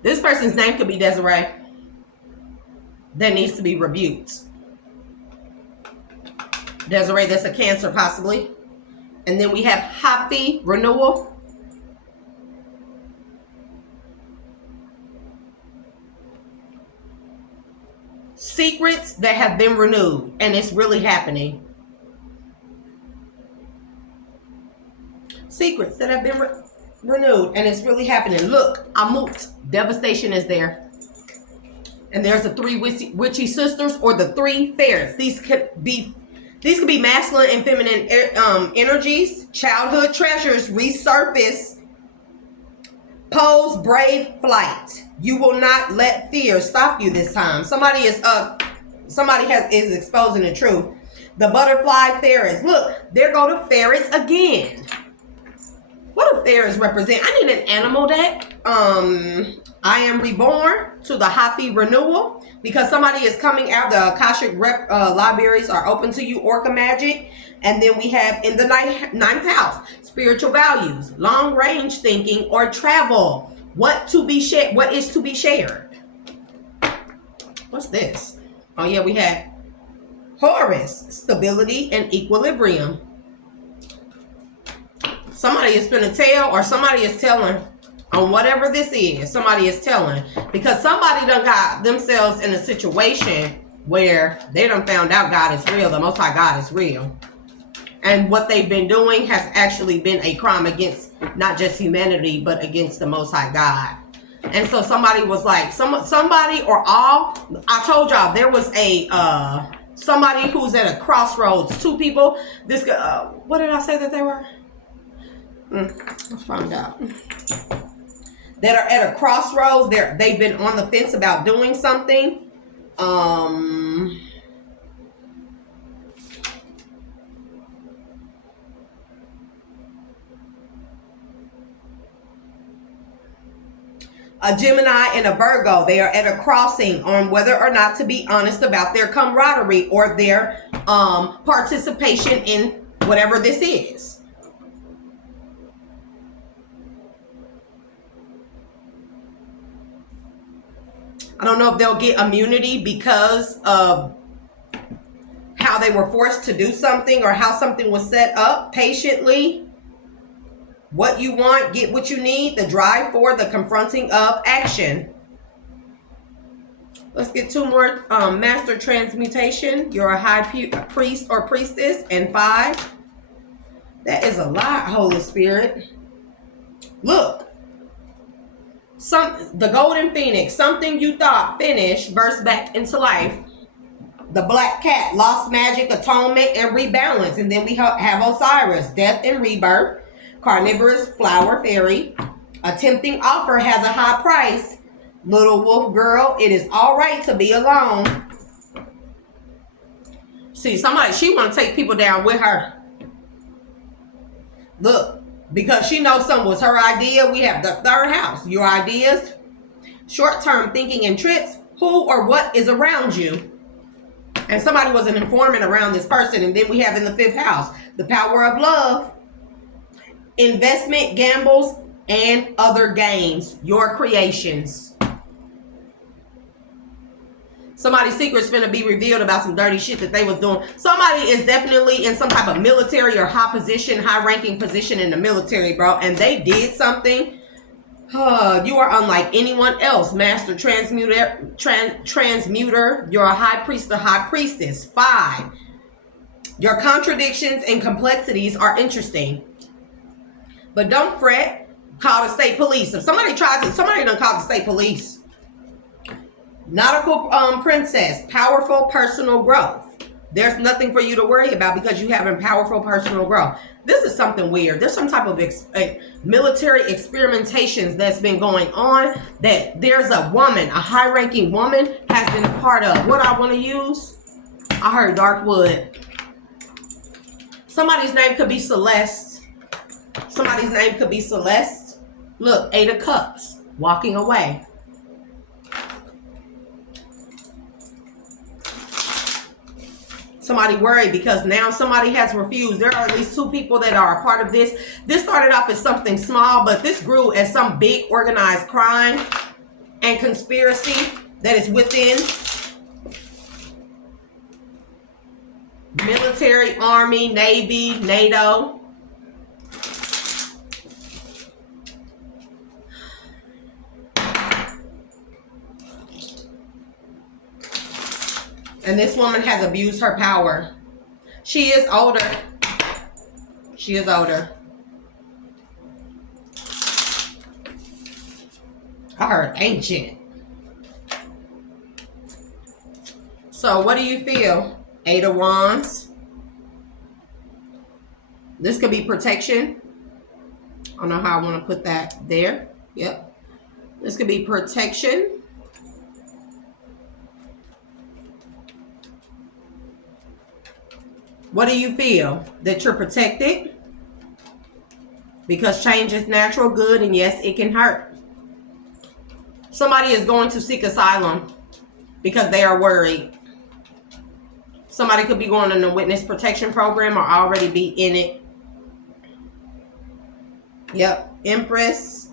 This person's name could be Desiree. That needs to be rebuked. Desiree, that's a Cancer possibly. And then we have happy renewal. Secrets that have been renewed, and it's really happening. Secrets that have been renewed, and it's really happening. Look, Amut, devastation is there. And there's the 3 witchy sisters, or the 3 fairies. These could be masculine and feminine energies. Childhood treasures resurface. Pose brave flight. You will not let fear stop you this time. Somebody is exposing the truth. The butterfly ferrets. Look, there go the ferrets again. What do ferrets represent? I need an animal deck. I am reborn to the happy renewal, because somebody is coming out. The Akashic libraries are open to you. Orca magic. And then we have in the ninth house, spiritual values, long range thinking, or travel. What is to be shared? What's this? Oh yeah, we had Horus, stability and equilibrium. Somebody is going to tell, or somebody is telling on whatever this is. Somebody is telling, because somebody done got themselves in a situation where they done found out God is real. The Most High God is real. And what they've been doing has actually been a crime against not just humanity, but against the Most High God. And so somebody was like, somebody or all, I told y'all there was a, somebody who's at a crossroads. Two people, this, what did I say that they were? Let's find out. That are at a crossroads. They've been on the fence about doing something. A Gemini and a Virgo, they are at a crossing on whether or not to be honest about their camaraderie or their participation in whatever this is. I don't know if they'll get immunity because of how they were forced to do something or how something was set up patiently. What you want, get what you need, the drive for the confronting of action. Let's get two more. Master transmutation. You're a high priest or priestess. And 5. That is a lot, Holy Spirit. Look. The golden phoenix. Something you thought finished burst back into life. The black cat. Lost magic, atonement, and rebalance. And then we have Osiris. Death and rebirth. Carnivorous flower fairy. A tempting offer has a high price. Little wolf girl, it is all right to be alone. See, she want to take people down with her. Look, because she knows something was her idea. We have the 3rd house. Your ideas, short-term thinking and trips. Who or what is around you? And somebody was an informant around this person. And then we have in the 5th house, the power of love. Investment, gambles, and other games. Your creations. Somebody's secret's finna be revealed about some dirty shit that they was doing. Somebody is definitely in some type of military or high-ranking position in the military, bro. And they did something. You are unlike anyone else. Master transmuter. You're a high priest or high priestess. 5. Your contradictions and complexities are interesting. But don't fret. Call the state police. If somebody tries it, somebody done call the state police. Nautical princess. Powerful personal growth. There's nothing for you to worry about because you have powerful personal growth. This is something weird. There's some type of military experimentations that's been going on that there's a woman, a high-ranking woman has been a part of. What I want to use? I heard Darkwood. Somebody's name could be Celeste. Somebody's name could be Celeste. Look, 8 of Cups. Walking away. Somebody worried because now somebody has refused. There are at least 2 people that are a part of this. This started off as something small, but this grew as some big organized crime and conspiracy that is within military, army, navy, NATO. And this woman has abused her power. She is older. She is older. I heard ancient. So what do you feel? 8 of Wands. This could be protection. I don't know how I want to put that there. Yep. This could be protection. What do you feel? That you're protected? Because change is natural, good, and yes, it can hurt. Somebody is going to seek asylum because they are worried. Somebody could be going on a witness protection program or already be in it. Yep. Empress.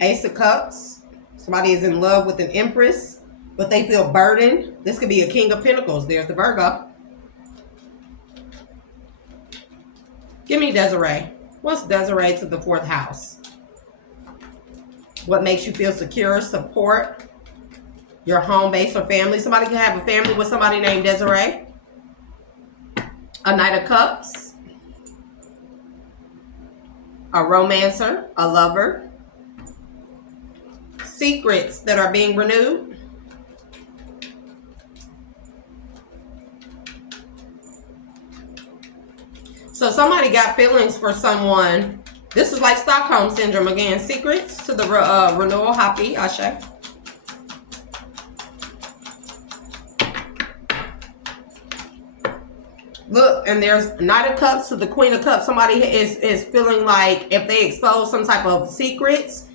Ace of Cups. Somebody is in love with an Empress, but they feel burdened. This could be a King of Pentacles. There's the Virgo. Give me Desiree. What's Desiree to the 4th house? What makes you feel secure? Support. Your home base or family. Somebody can have a family with somebody named Desiree. A Knight of Cups. A romancer. A lover. Secrets that are being renewed. So somebody got feelings for someone. This is like Stockholm Syndrome again. Secrets to the renewal. Happy. Ashe. Look, and there's Knight of Cups to the Queen of Cups. Somebody is feeling like if they expose some type of secrets,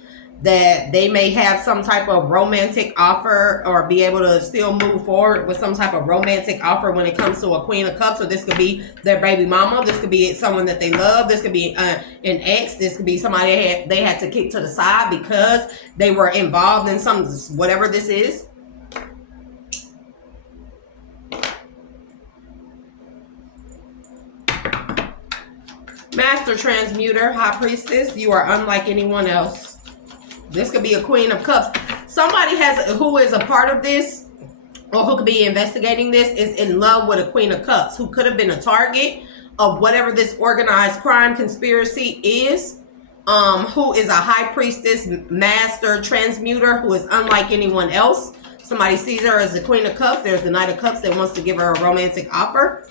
that they may have some type of romantic offer or be able to still move forward with some type of romantic offer when it comes to a Queen of Cups. So this could be their baby mama. This could be someone that they love. This could be an ex. This could be somebody they had to kick to the side because they were involved in some, whatever this is. Master Transmuter, High Priestess, you are unlike anyone else. This could be a Queen of Cups. Somebody who is a part of this or who could be investigating this is in love with a Queen of Cups who could have been a target of whatever this organized crime conspiracy is. Who is a High Priestess, Master Transmuter who is unlike anyone else. Somebody sees her as the Queen of Cups. There's the Knight of Cups that wants to give her a romantic offer.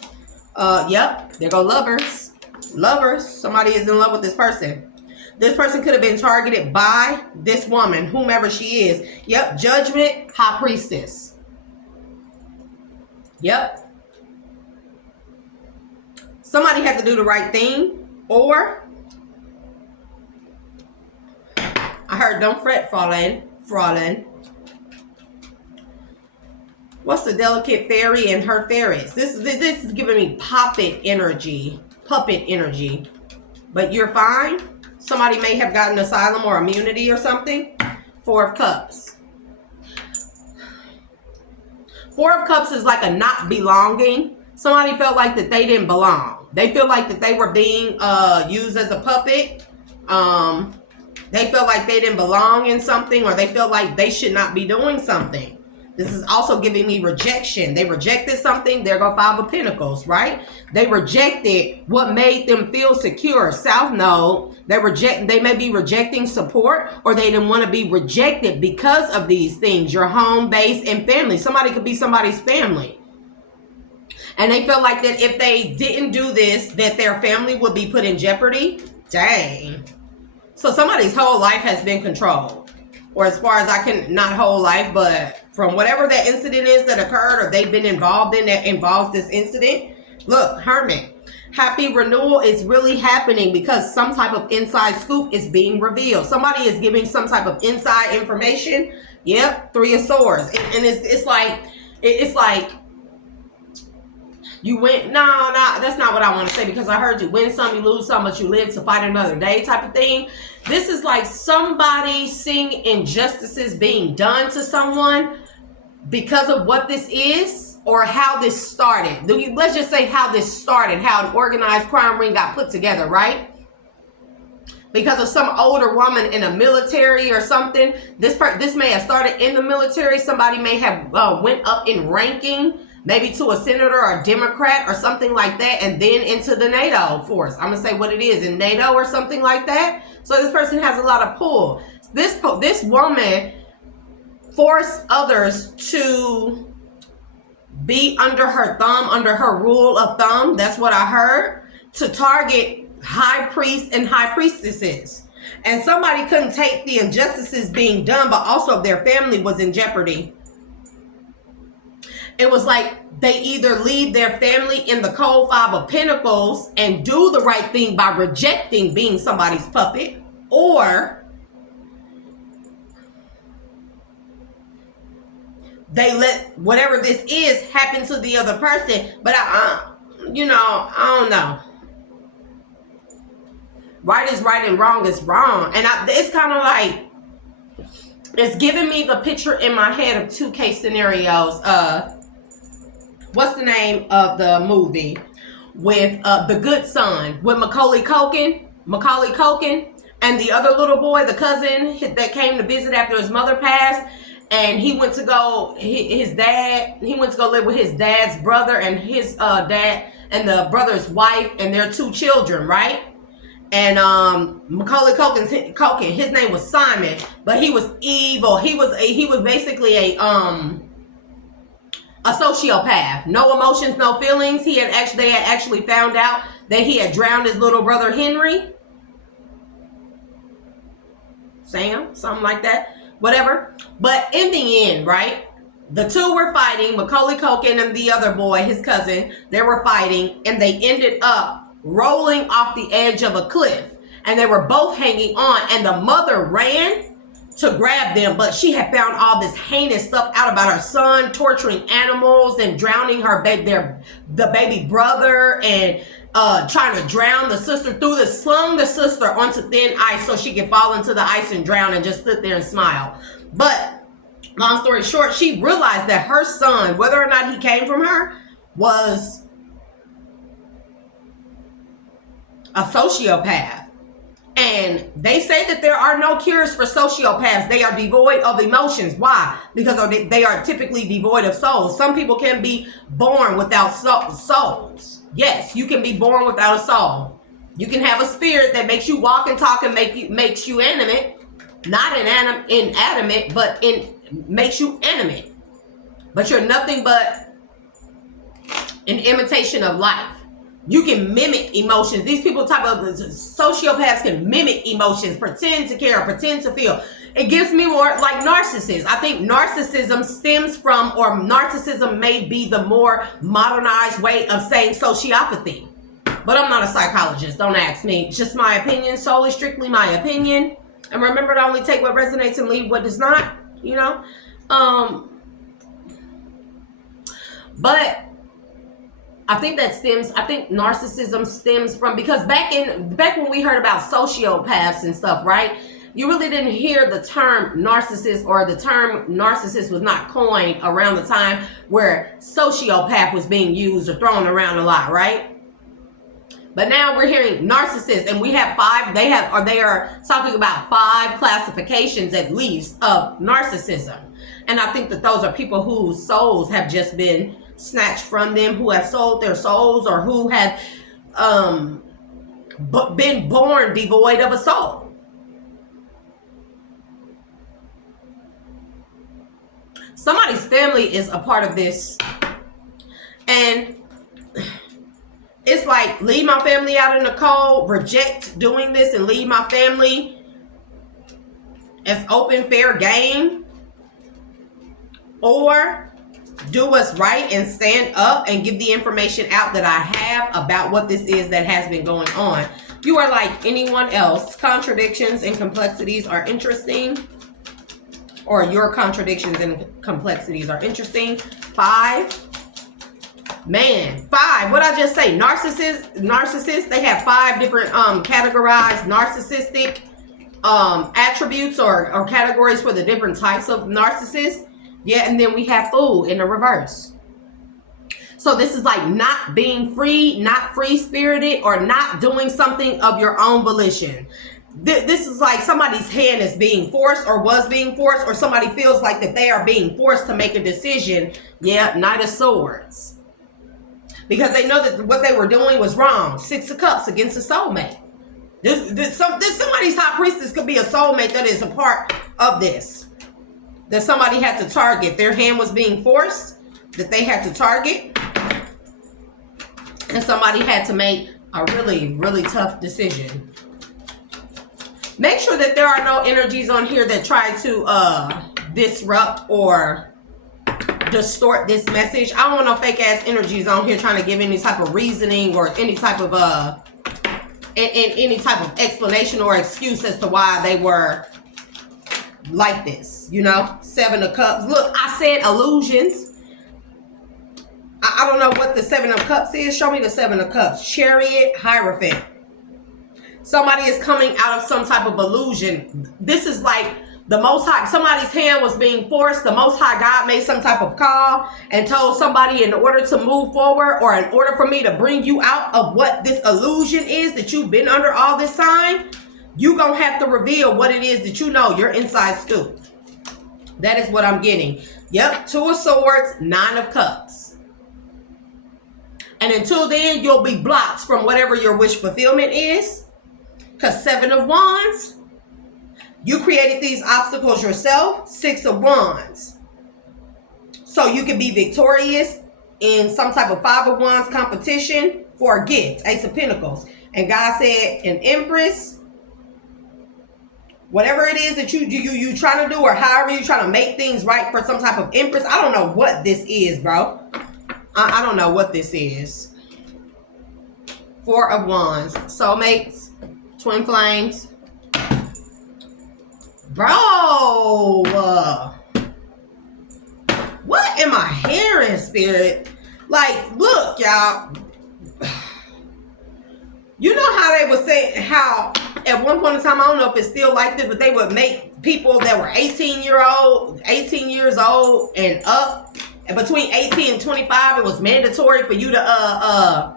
Yep, there go lovers. Lovers. Somebody is in love with this person. This person could have been targeted by this woman, whomever she is. Yep, Judgment, High Priestess. Yep. Somebody had to do the right thing, or I heard don't fret, Fraulein. What's the Delicate Fairy and her fairies? This is giving me puppet energy. But you're fine. Somebody may have gotten asylum or immunity or something. 4 of Cups. 4 of Cups is like a not belonging. Somebody felt like that they didn't belong. They feel like that they were being used as a puppet. They felt like they didn't belong in something, or they felt like they should not be doing something. This is also giving me rejection. They rejected something. There go 5 of Pentacles, right? They rejected what made them feel secure. South Node. They may be rejecting support, or they didn't want to be rejected because of these things. Your home base and family. Somebody could be somebody's family. And they felt like that if they didn't do this, that their family would be put in jeopardy. Dang. So somebody's whole life has been controlled. Or as far as I can, not whole life, but from whatever that incident is that occurred or they've been involved in that involves this incident. Look, Hermit. Happy renewal is really happening because some type of inside scoop is being revealed. Somebody is giving some type of inside information. Yep, 3 of Swords. And it's like you win. No, that's not what I want to say, because I heard you win some, you lose some, but you live to fight another day type of thing. This is like somebody seeing injustices being done to someone because of what this is or how this started. Let's just say how this started, how an organized crime ring got put together, right? Because of some older woman in a military or something. This may have started in the military. Somebody may have went up in ranking, maybe to a senator or a Democrat or something like that, and then into the NATO force. I'm going to say what it is, in NATO or something like that. So this person has a lot of pull. This woman forced others to be under her thumb, under her rule of thumb. That's what I heard. To target high priests and high priestesses. And somebody couldn't take the injustices being done, but also their family was in jeopardy. It was like they either leave their family in the cold 5 of Pentacles and do the right thing by rejecting being somebody's puppet, or they let whatever this is happen to the other person. But I don't know. Right is right and wrong is wrong. And it's kind of like, it's giving me the picture in my head of 2 case scenarios. What's the name of the movie with The Good Son, with Macaulay Culkin, and the other little boy, the cousin that came to visit after his mother passed, and he went to go live with his dad's brother and his dad and the brother's wife and their 2 children, right? And Macaulay Culkin, his name was Simon, but he was evil. He was basically a sociopath. No emotions, no feelings. They had actually found out that he had drowned his little brother Henry. Sam, something like that. Whatever. But in the end, right? The 2 were fighting, Macaulay Culkin and the other boy, his cousin. They were fighting, and they ended up rolling off the edge of a cliff. And they were both hanging on, and the mother ran to grab them, but she had found all this heinous stuff out about her son, torturing animals and drowning the baby brother, and trying to drown the sister, slung the sister onto thin ice so she could fall into the ice and drown, and just sit there and smile. But long story short, she realized that her son, whether or not he came from her, was a sociopath. And they say that there are no cures for sociopaths. They are devoid of emotions. Why? Because they are typically devoid of souls. Some people can be born without souls. Yes, you can be born without a soul. You can have a spirit that makes you walk and talk and makes you animate. Not inanimate, but makes you animate. But you're nothing but an imitation of life. You can mimic emotions. These people, type of sociopaths, can mimic emotions, pretend to care, pretend to feel. It gives me more like narcissists. I think narcissism stems from, or narcissism may be the more modernized way of saying sociopathy. But I'm not a psychologist. Don't ask me. It's just my opinion, solely, strictly my opinion. And remember to only take what resonates and leave what does not, But I think narcissism stems from, because back when we heard about sociopaths and stuff, right? You really didn't hear the term narcissist, or the term narcissist was not coined around the time where sociopath was being used or thrown around a lot, right? But now we're hearing narcissists, and we have 5. They are talking about 5 classifications at least of narcissism. And I think that those are people whose souls have just been snatched from them, who have sold their souls, or who have been born devoid of a soul. Somebody's family is a part of this, and it's like, leave my family out in the cold, reject doing this, and leave my family as open, fair game, or do what's right and stand up and give the information out that I have about what this is that has been going on. You are like anyone else. Contradictions and complexities are interesting, or your contradictions and complexities are interesting. 5. Man, 5. What I just say? Narcissists. They have 5 different categorized narcissistic attributes or categories for the different types of narcissists. Yeah, and then we have fool in the reverse. So this is like not being free, not free-spirited, or not doing something of your own volition. This is like somebody's hand is being forced, or was being forced, or somebody feels like that they are being forced to make a decision. Yeah, Knight of Swords. Because they know that what they were doing was wrong. 6 of Cups against a soulmate. This somebody's high priestess could be a soulmate that is a part of this. That somebody had to target. Their hand was being forced, that they had to target. And somebody had to make a really, really tough decision. Make sure that there are no energies on here that try to disrupt or distort this message. I don't want no fake ass energies on here trying to give any type of reasoning or any type of any type of explanation or excuse as to why they were like this, you know. 7 of Cups. Look, I said illusions. I don't know what the 7 of Cups is. Show me the 7 of Cups. Chariot, Hierophant. Somebody is coming out of some type of illusion. This is like the Most High. Somebody's hand was being forced. The Most High God made some type of call and told somebody, in order to move forward, or in order for me to bring you out of what this illusion is that you've been under all this time, you gonna have to reveal what it is that you know, your inside scoop. That is what I'm getting. Yep, 2 of Swords, 9 of Cups. And until then, you'll be blocked from whatever your wish fulfillment is. Because 7 of Wands, you created these obstacles yourself. 6 of Wands. So you can be victorious in some type of 5 of Wands competition for a gift. Ace of Pentacles. And God said, an Empress, whatever it is that you trying to do, or however you trying to make things right for some type of Empress. I don't know what this is, bro. I don't know what this is. 4 of Wands. Soulmates. Twin flames. Bro. What am I hearing, Spirit? Like, look, y'all. You know how they would say, how at one point in time, I don't know if it's still like this, but they would make people that were 18 years old and up, and between 18 and 25, it was mandatory for you to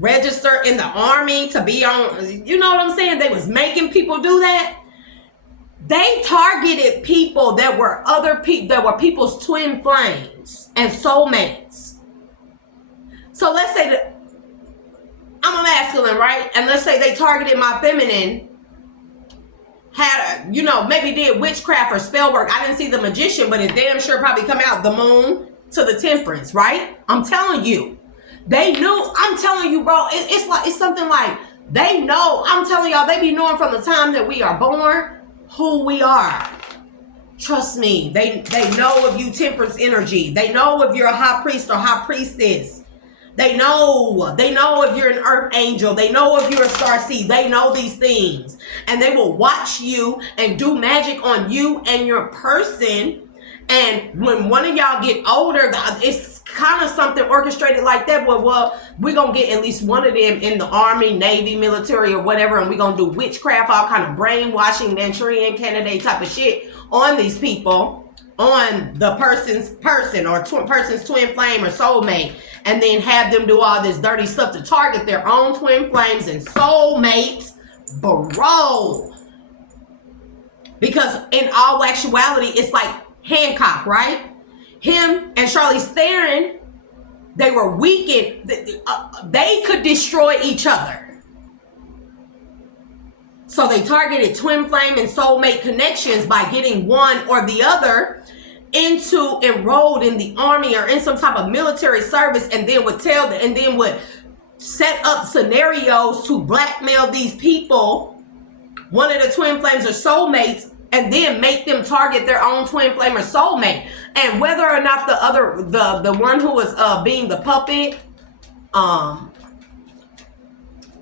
register in the army to be on, you know what I'm saying? They was making people do that. They targeted people that were other people, that were people's twin flames and soulmates. So let's say that I'm a masculine, right? And let's say they targeted my feminine, had a, you know, maybe did witchcraft or spell work. I didn't see the Magician, but it damn sure probably come out the Moon to the Temperance, right? I'm telling you. They knew. I'm telling you, bro. It's something like they know. I'm telling y'all, they be knowing from the time that we are born who we are. Trust me. They know of you, Temperance energy. They know if you're a high priest or high priestess. They know if you're an earth angel. They know if you're a star seed. They know these things, and they will watch you and do magic on you and your person. And when one of y'all get older, it's kind of something orchestrated like that. Well, we're going to get at least one of them in the army, navy, military, or whatever. And we're going to do witchcraft, all kind of brainwashing, Manchurian candidate type of shit on these people, on the person's person or person's twin flame or soulmate. And then have them do all this dirty stuff to target their own twin flames and soulmates. Bro. Because in all actuality, it's like Hancock, right? Him and Charlize Theron, they were weakened. They could destroy each other. So they targeted twin flame and soulmate connections by getting one or the other enrolled in the army or in some type of military service, and then would set up scenarios to blackmail these people, one of the twin flames or soulmates, and then make them target their own twin flame or soulmate. And whether or not the one who was being the puppet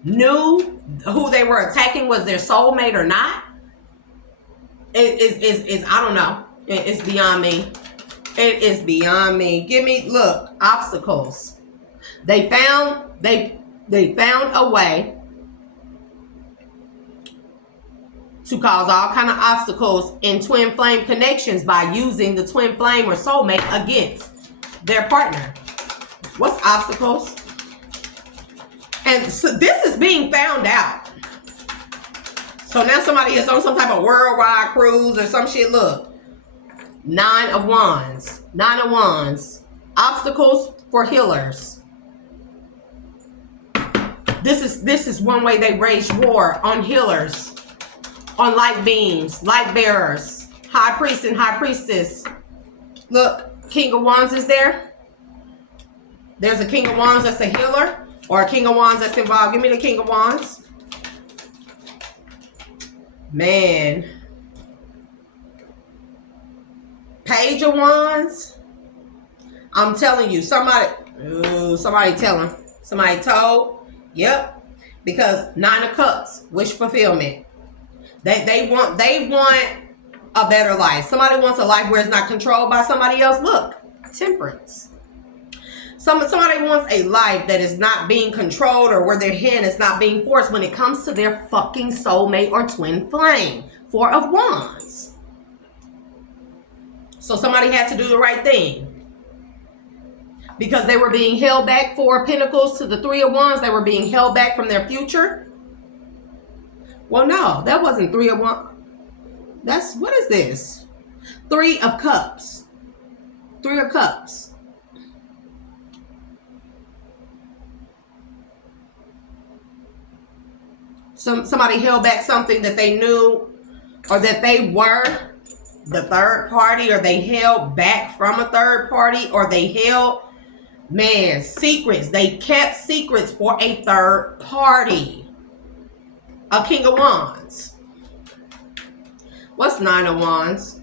knew who they were attacking was their soulmate or not, is I don't know. It's beyond me. It is beyond me. Look, obstacles. They found a way to cause all kind of obstacles in twin flame connections by using the twin flame or soulmate against their partner. What's obstacles? And so this is being found out. So now somebody is on some type of worldwide cruise or some shit. Look, 9 of Wands. 9 of Wands. Obstacles for healers. This is one way they wage war on healers, on light beings, light bearers, high priest and high priestess. Look, King of Wands is there. There's a King of Wands that's a healer, or a King of Wands that's involved. Give me the King of Wands. Man. Page of Wands. I'm telling you, somebody telling. Somebody told. Yep. Because 9 of Cups, wish fulfillment. They want a better life. Somebody wants a life where it's not controlled by somebody else. Look, Temperance. Somebody wants a life that is not being controlled or where their hand is not being forced when it comes to their fucking soulmate or twin flame. 4 of Wands. So somebody had to do the right thing. Because they were being held back. 4 of Pentacles to the 3 of Wands. They were being held back from their future. Well, no, that wasn't 3 of Wands. What is this? 3 of Cups. 3 of Cups. Somebody held back something that they knew or that they were the third party, or they held back from a third party, or they held, secrets. They kept secrets for a third party. A King of Wands. What's 9 of Wands?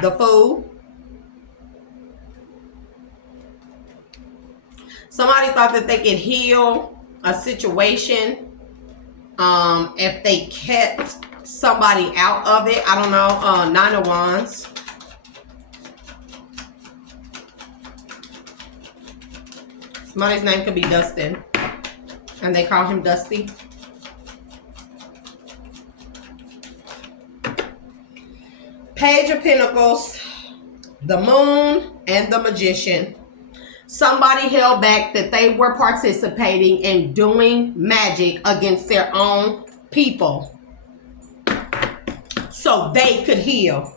The Fool. Somebody thought that they could heal a situation if they kept somebody out of it. I don't know. 9 of Wands. Somebody's name could be Dustin, and they call him Dusty. Page of Pentacles, the Moon, and the Magician. Somebody held back that they were participating in doing magic against their own people so they could heal.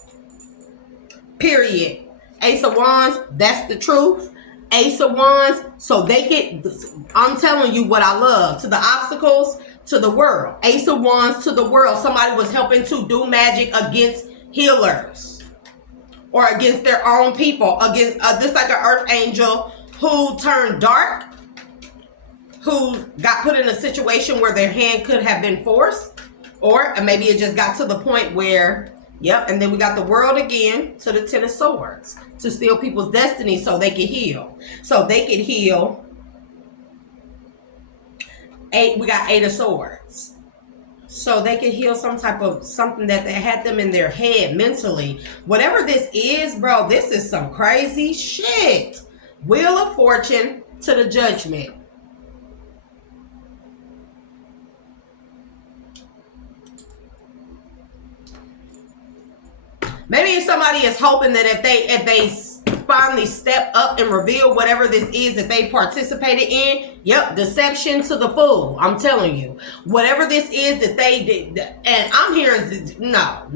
Period. Ace of Wands, that's the truth. Ace of Wands, so they get, I'm telling you what I love. To the obstacles, to the world. Ace of Wands to the world. Somebody was helping to do magic against healers or against their own people. Against this, like an earth angel who turned dark, who got put in a situation where their hand could have been forced, or maybe it just got to the point where, yep, and then we got the world again to the 10 of Swords, to steal people's destiny so they could heal. So they could heal. 8, we got 8 of Swords. So they could heal some type of something that they had them in their head mentally. Whatever this is, bro, this is some crazy shit. Wheel of Fortune to the Judgment. Maybe if somebody is hoping that if they finally step up and reveal whatever this is that they participated in, yep, deception to the Fool. I'm telling you, whatever this is that they did, and I'm hearing no,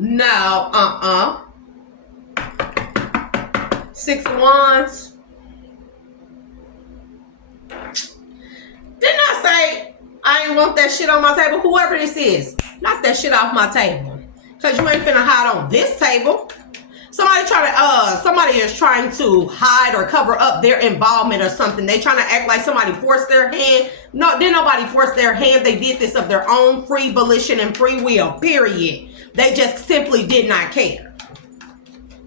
6 of Wands. Didn't I say I ain't want that shit on my table? Whoever this is, knock that shit off my table. Cause you ain't finna hide on this table. Somebody is trying to hide or cover up their involvement or something. They trying to act like somebody forced their hand. No, didn't nobody force their hand. They did this of their own free volition and free will, period. They just simply did not care.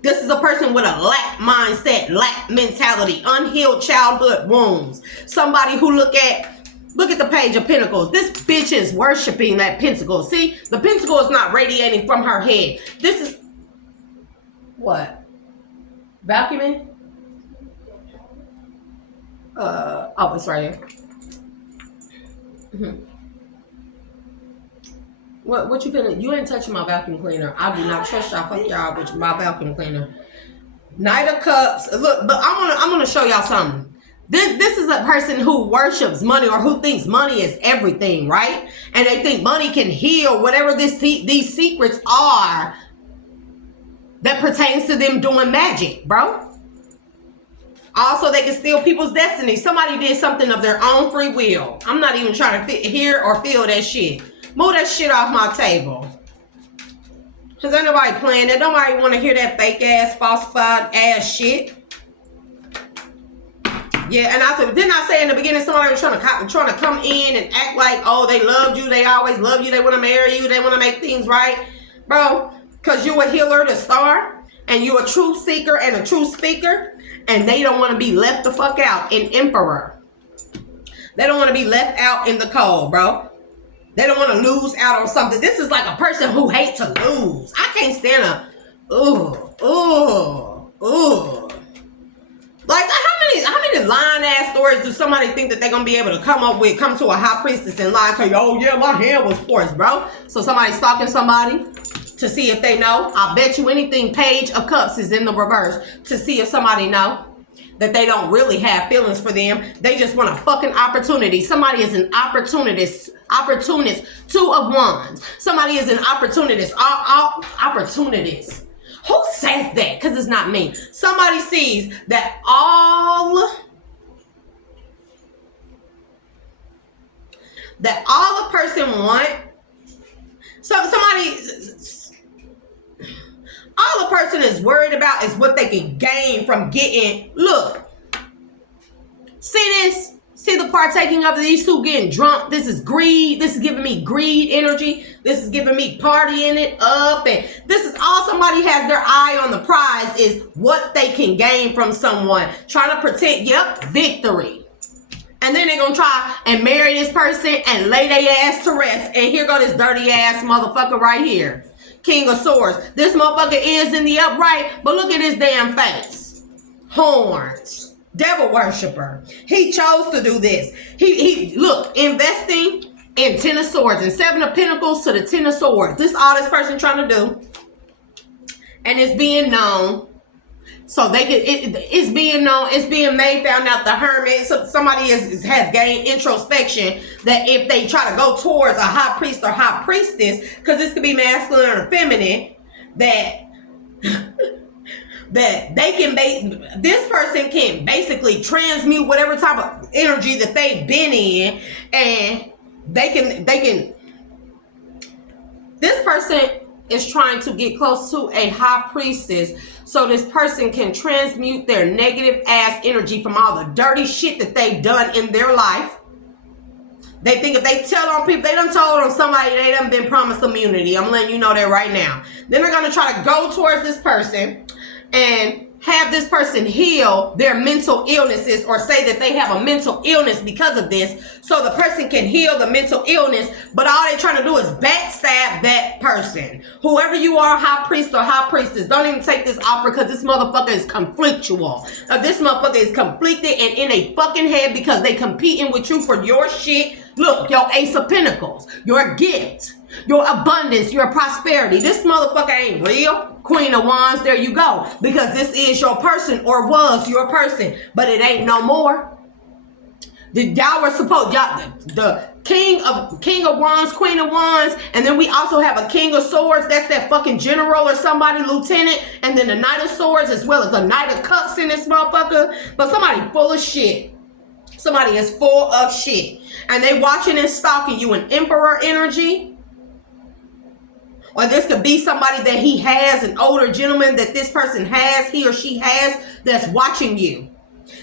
This is a person with a lack mindset, lack mentality, unhealed childhood wounds. Somebody who look at the Page of Pentacles. This bitch is worshiping that pentacle. See, the pentacle is not radiating from her head. This is what? Vacuuming? Oh, it's right here. What you feeling? You ain't touching my vacuum cleaner. I do not trust y'all. Fuck y'all with my vacuum cleaner. Knight of Cups. Look, but I'm gonna show y'all something. This is a person who worships money, or who thinks money is everything, right? And they think money can heal whatever these secrets are that pertains to them doing magic, bro. Also, they can steal people's destiny. Somebody did something of their own free will. I'm not even trying to hear or feel that shit. Move that shit off my table. Because ain't nobody playing that. Nobody want to hear that fake ass, falsified ass shit. Yeah, and didn't I say in the beginning somebody was trying to come in and act like, oh, they loved you, they always love you, they want to marry you, they want to make things right, bro? Because you a healer, the star, and you a truth seeker and a truth speaker, and they don't want to be left the fuck out in Emperor. They don't want to be left out in the cold, bro. They don't want to lose out on something. This is like a person who hates to lose. I can't stand Like, how many lying ass stories do somebody think that they're gonna be able to come to a high priestess and lie to you? Oh yeah, my hand was forced, bro. So somebody's stalking somebody to see if they know. I bet you anything Page of Cups is in the reverse to see if somebody know that they don't really have feelings for them. They just want a fucking opportunity. Somebody is an opportunist. Two of Wands. Somebody is an opportunist. Opportunist. Who says that? Because it's not me. Somebody sees that all a person want. All a person is worried about is what they can gain from getting. Look. See this? See the partaking of these two getting drunk? This is greed. This is giving me greed energy. This is giving me partying it up. And this is all somebody has their eye on the prize is what they can gain from someone. Trying to protect, victory. And then they're going to try and marry this person and lay their ass to rest. And here go this dirty ass motherfucker right here. King of Swords. This motherfucker is in the upright, but look at his damn face. Horns. Devil worshiper. He chose to do this. He look, investing in 10 of Swords and 7 of Pentacles to the 10 of Swords. This is all this person trying to do. And it's being known. So it's being known. It's being made, found out the Hermit. So somebody has gained introspection that if they try to go towards a high priest or high priestess, because this could be masculine or feminine, that they can this person can basically transmute whatever type of energy that they've been in, and they can this person is trying to get close to a high priestess so this person can transmute their negative ass energy from all the dirty shit that they've done in their life. They think if they tell on people, they done told on somebody, they done been promised immunity. I'm letting you know that right now. Then they're going to try to go towards this person and have this person heal their mental illnesses or say that they have a mental illness because of this, so the person can heal the mental illness, but all they're trying to do is backstab that person. Whoever you are, high priest or high priestess, don't even take this offer because this motherfucker is conflictual. This motherfucker is conflicted and in a fucking head because they competing with you for your shit. Look, your Ace of Pentacles, your gift, your abundance, your prosperity. This motherfucker ain't real. Queen of Wands, there you go. Because this is your person or was your person, but it ain't no more. Y'all were supposed, the King of Wands, Queen of Wands, and then we also have a King of Swords. That's that fucking general or somebody, lieutenant, and then the Knight of Swords as well as the Knight of Cups in this motherfucker. But somebody full of shit. Somebody is full of shit. And they watching and stalking you in Emperor energy. Or this could be somebody that he has, an older gentleman that this person has, he or she has, that's watching you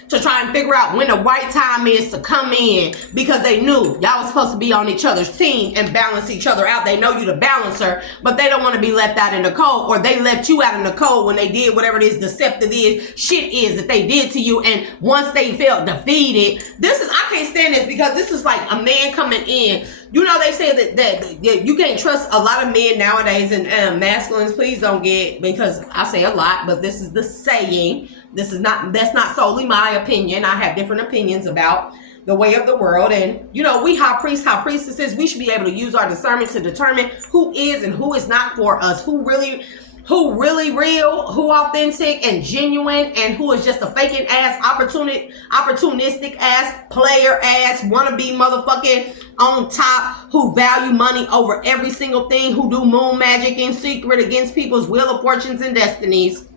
to try and figure out when the right time is to come in, because they knew y'all was supposed to be on each other's team and balance each other out. They know you the balancer, but they don't want to be left out in the cold, or they left you out in the cold when they did whatever this deceptive shit is that they did to you. And once they felt defeated, I can't stand this, because this is like a man coming in. You know, they say that you can't trust a lot of men nowadays, and masculines, please don't get, because I say a lot, but this is the saying. That's not solely my opinion. I have different opinions about the way of the world. And, you know, we high priests, high priestesses, we should be able to use our discernment to determine who is and who is not for us, who really real, who authentic and genuine, and who is just a faking ass, opportunistic ass, player ass, wannabe motherfucking on top, who value money over every single thing, who do moon magic in secret against people's will of fortunes and destinies.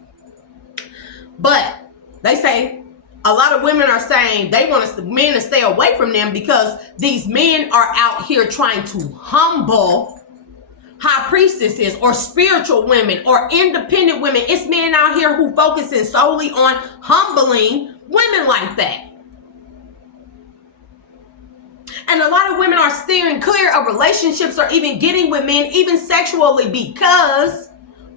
But they say a lot of women are saying they want men to stay away from them because these men are out here trying to humble high priestesses or spiritual women or independent women. It's men out here who focusing solely on humbling women like that. And a lot of women are steering clear of relationships or even getting with men, even sexually, because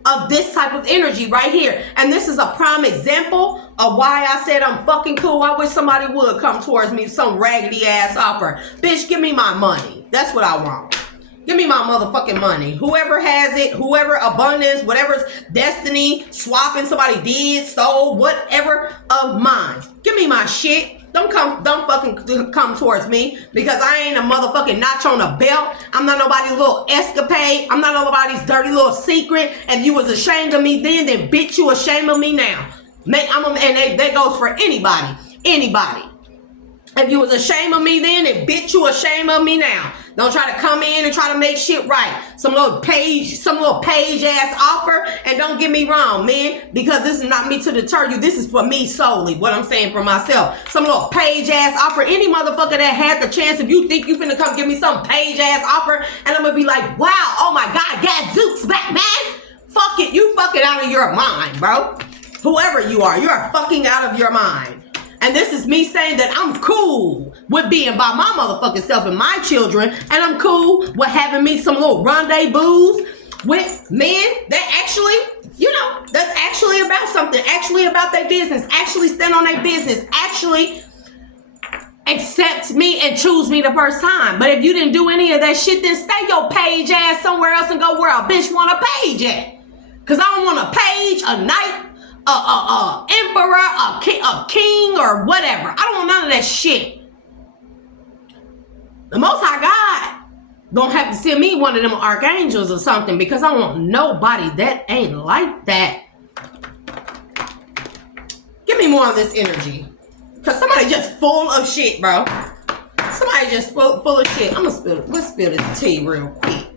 of this type of energy right here. And this is a prime example of why I said I'm fucking cool. I wish somebody would come towards me, some raggedy ass offer. Bitch, give me my money. That's what I want. Give me my motherfucking money. Whoever has it, whoever abundance, whatever's destiny, swapping, somebody did, stole, whatever of mine. Give me my shit. Don't fucking come towards me, because I ain't a motherfucking notch on a belt. I'm not nobody's little escapade. I'm not nobody's dirty little secret. And you was ashamed of me then bitch, you ashamed of me now. And that goes for anybody. Anybody. If you was ashamed of me then bitch, you ashamed of me now. Don't try to come in and try to make shit right. Some little page ass offer. And don't get me wrong, man, because this is not me to deter you. This is for me solely. What I'm saying for myself. Some little page ass offer. Any motherfucker that had the chance, if you think you finna come give me some page ass offer, and I'm gonna be like, wow, oh my God, Gadzooks back, man. Fuck it. You fucking out of your mind, bro. Whoever you are fucking out of your mind. And this is me saying that I'm cool with being by my motherfucking self and my children. And I'm cool with having me some little rendezvous with men that actually, you know, that's actually about something. Actually about their business. Actually stand on their business. Actually accept me and choose me the first time. But if you didn't do any of that shit, then stay your page ass somewhere else and go where a bitch want a page at. Because I don't want a page, a knight, emperor, a king, or whatever. I don't want none of that shit. The Most High God don't have to send me one of them archangels or something, because I don't want nobody that ain't like that. Give me more of this energy, because somebody just full of shit, bro. Somebody just full of shit. Let's spill this tea real quick.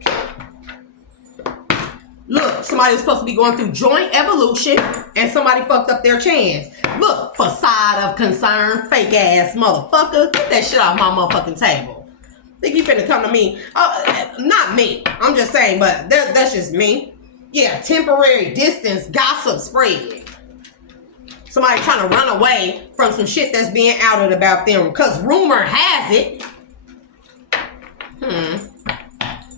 Look, somebody was supposed to be going through joint evolution, and somebody fucked up their chance. Look, facade of concern, fake ass motherfucker. Get that shit off my motherfucking table. Think you finna come to me? Not me. I'm just saying, but that's just me. Yeah, temporary distance, gossip spread. Somebody trying to run away from some shit that's being outed about them, because rumor has it.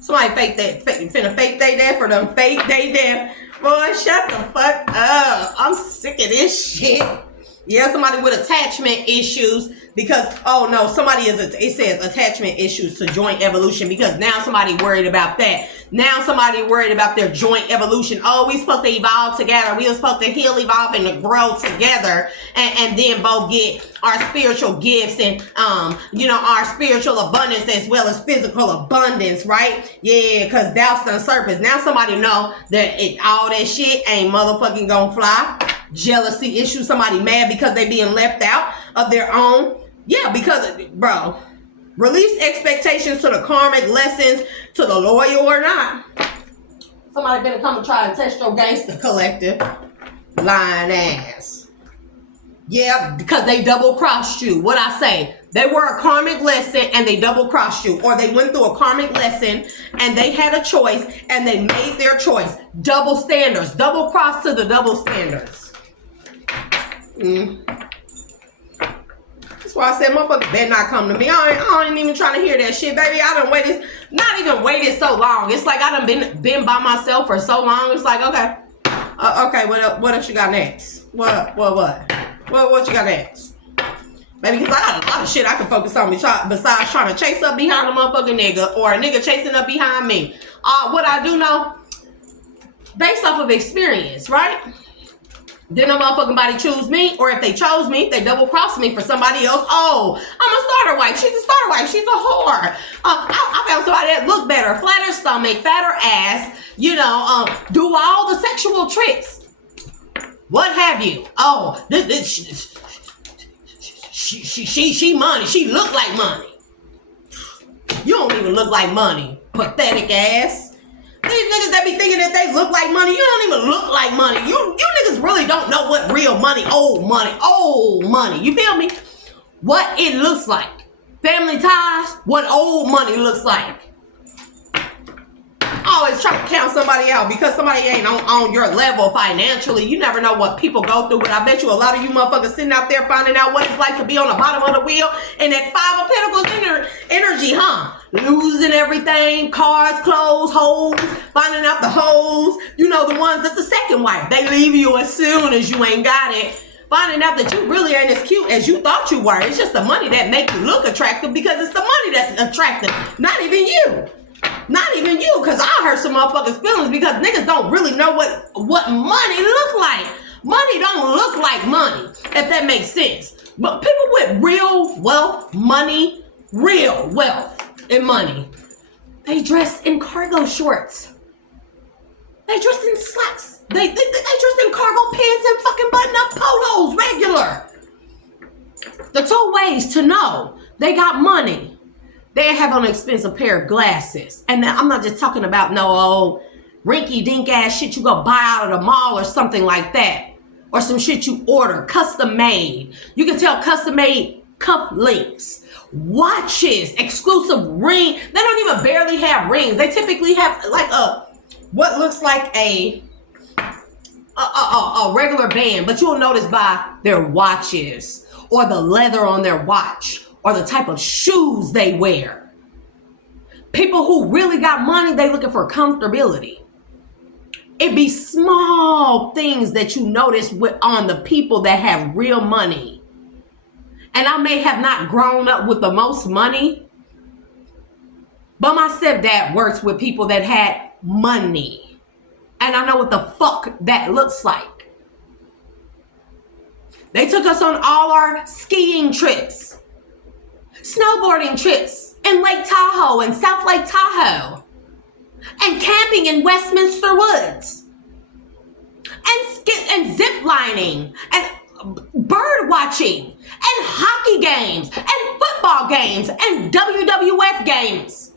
Somebody finna fake they death for them fake they death. Boy, shut the fuck up. I'm sick of this shit. Yeah, somebody with attachment issues, because, oh no, it says attachment issues to joint evolution, because now somebody worried about that. Now somebody worried about their joint evolution. Oh, we supposed to evolve together. We were supposed to heal, evolve, and to grow together, and then both get our spiritual gifts and, our spiritual abundance as well as physical abundance, right? Yeah, because doubts done surface. Now somebody know that all that shit ain't motherfucking gonna fly. Jealousy issues, somebody mad because they being left out of their own. Yeah, because, bro, release expectations to the karmic lessons, to the loyal or not. Somebody gonna come and try and test your gangster collective. Lying ass. Yeah, because they double crossed you. What I say? They were a karmic lesson and they double crossed you. Or they went through a karmic lesson and they had a choice and they made their choice. Double standards. Double cross to the double standards. That's why I said, motherfucker better not come to me. I ain't even trying to hear that shit, baby. I done waited, not even waited so long. It's like I done been by myself for so long. It's like, okay, what else you got next? What you got next? Maybe because I got a lot of shit I can focus on besides trying to chase up behind a motherfucking nigga or a nigga chasing up behind me. What I do know, based off of experience, right? Then a motherfucking body choose me, or if they chose me, they double cross me for somebody else. Oh, I'm a starter wife. She's a starter wife. She's a whore. I found somebody that looked better, flatter stomach, fatter ass. Do all the sexual tricks. What have you? Oh, she money. She look like money. You don't even look like money, pathetic ass. These niggas that be thinking that they look like money, you don't even look like money. You niggas really don't know what real money, old money. You feel me? What it looks like. Family ties, what old money looks like. always try to count somebody out because somebody ain't on your level financially. You never know what people go through, but I bet you a lot of you motherfuckers sitting out there finding out what it's like to be on the bottom of the wheel and that Five of Pentacles energy, huh? Losing everything, cars, clothes, hoes, finding out the hoes. You know, the ones that's the second wife. They leave you as soon as you ain't got it. Finding out that you really ain't as cute as you thought you were. It's just the money that makes you look attractive because it's the money that's attractive. Not even you. Not even you, because I hurt some motherfuckers' feelings because niggas don't really know what money look like. Money don't look like money, if that makes sense. But people with real wealth, money, real wealth and money, they dress in cargo shorts. They dress in slacks. They dress in cargo pants and fucking button-up polos, regular. The two ways to know they got money. They have on an expensive pair of glasses. And I'm not just talking about no old rinky-dink ass shit you go buy out of the mall or something like that. Or some shit you order, custom made. You can tell custom made cuff links, watches, exclusive ring. They don't even barely have rings. They typically have like what looks like a regular band, but you'll notice by their watches or the leather on their watch or the type of shoes they wear. People who really got money, they looking for comfortability. It be small things that you notice on the people that have real money. And I may have not grown up with the most money, but my stepdad works with people that had money. And I know what the fuck that looks like. They took us on all our skiing trips, snowboarding trips in Lake Tahoe and South Lake Tahoe, and camping in Westminster Woods, and zip lining, and bird watching, and hockey games, and football games, and WWF games,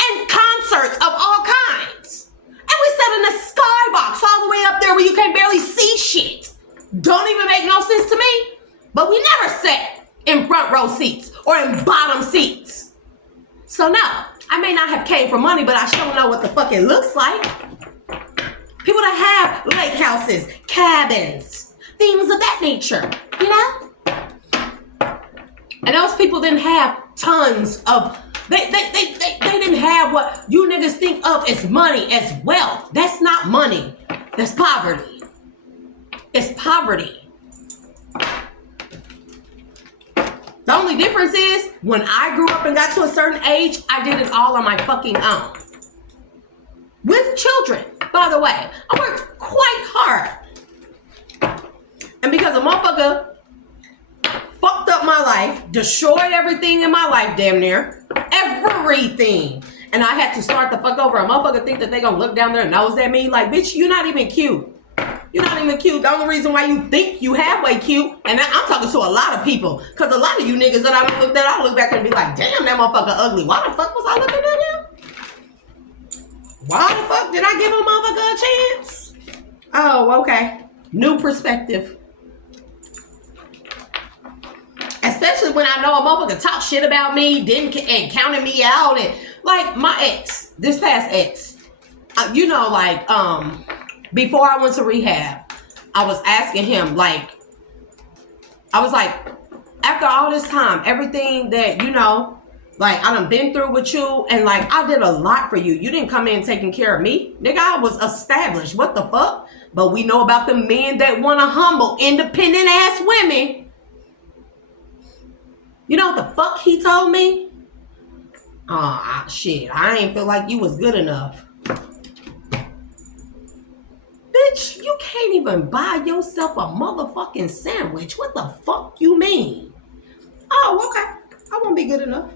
and concerts of all kinds. And we sat in a skybox all the way up there where you can barely see shit. Don't even make no sense to me. But we never sat in front row seats or in bottom seats. So no, I may not have came for money, but I sure know what the fuck it looks like. People that have lake houses, cabins, things of that nature, you know? And those people didn't have tons of... They didn't have what you niggas think of as money, as wealth. That's not money. That's poverty. It's poverty. The only difference is when I grew up and got to a certain age, I did it all on my fucking own. With children, by the way. I worked quite hard. And because a motherfucker fucked up my life, destroyed everything in my life, damn near. Everything. And I had to start the fuck over. A motherfucker think that they gonna look down their nose at me like, bitch, you're not even cute. You're not even cute. The only reason why you think you halfway cute, and I'm talking to a lot of people, because a lot of you niggas that I don't look at, I look back and be like, damn, that motherfucker ugly. Why the fuck was I looking at him? Why the fuck did I give a motherfucker a chance? Oh, okay. New perspective. Especially when I know a motherfucker talk shit about me, and counted me out, and like my ex, this past ex, you know, like before I went to rehab, I was asking him, like, I was like, after all this time, everything that, you know, like I done been through with you, and like I did a lot for you. You didn't come in taking care of me, nigga. I was established. What the fuck? But we know about the men that want to humble, independent ass women. You know what the fuck he told me? Shit, I ain't feel like you was good enough. Bitch, you can't even buy yourself a motherfucking sandwich. What the fuck you mean? Oh, okay. I won't be good enough.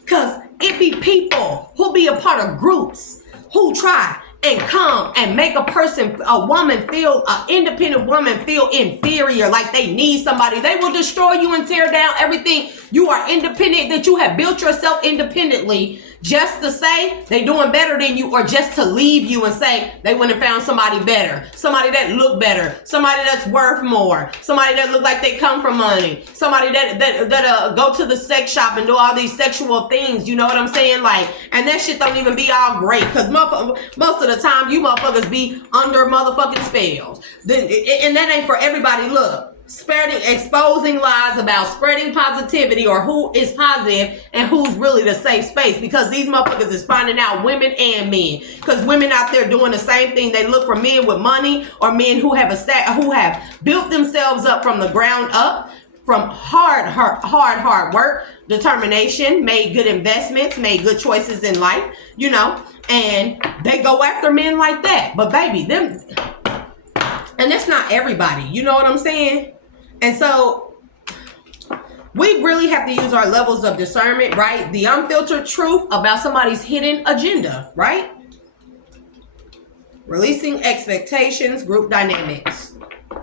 Because it be people who be a part of groups who try and come and make a woman feel, an independent woman feel inferior, like they need somebody. They will destroy you and tear down everything. You are independent, that you have built yourself independently. just to say they doing better than you, or just to leave you and say they went and found somebody better, somebody that look better, somebody that's worth more, somebody that look like they come from money, somebody that go to the sex shop and do all these sexual things, you know what I'm saying? Like, and that shit don't even be all great, because most of the time you motherfuckers be under motherfucking spells. And that ain't for everybody. Look, exposing lies about spreading positivity, or who is positive and who's really the safe space, because these motherfuckers is finding out, women and men, because women out there doing the same thing. They look for men with money, or men who have who have built themselves up from the ground up, from hard work, determination, made good investments, made good choices in life, you know, and they go after men like that. But baby, them, and that's not everybody, you know what I'm saying? And so we really have to use our levels of discernment, right? The unfiltered truth about somebody's hidden agenda, right? Releasing expectations, group dynamics.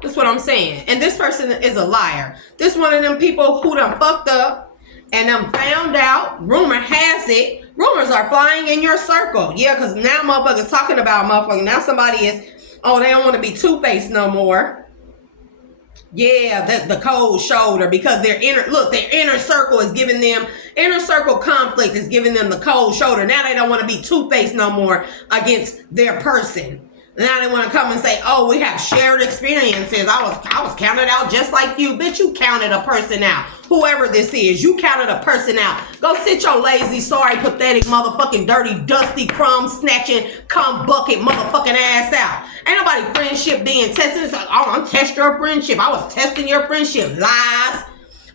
That's what I'm saying. And this person is a liar. This one of them people who done fucked up and done found out. Rumor has it. Rumors are flying in your circle. Yeah, because now motherfuckers talking about motherfuckers. Now somebody is, oh, they don't want to be two-faced no more. Yeah, the cold shoulder, because their inner circle is giving them, inner circle conflict is giving them the cold shoulder. Now they don't want to be two-faced no more against their person. Now they want to come and say, oh, we have shared experiences. I was counted out just like you. Bitch, you counted a person out. Whoever this is, you counted a person out. Go sit your lazy, sorry, pathetic, motherfucking dirty, dusty, crumb snatching, cum bucket motherfucking ass out. Ain't nobody friendship being tested. It's like, oh, I'm testing your friendship. I was testing your friendship. Lies.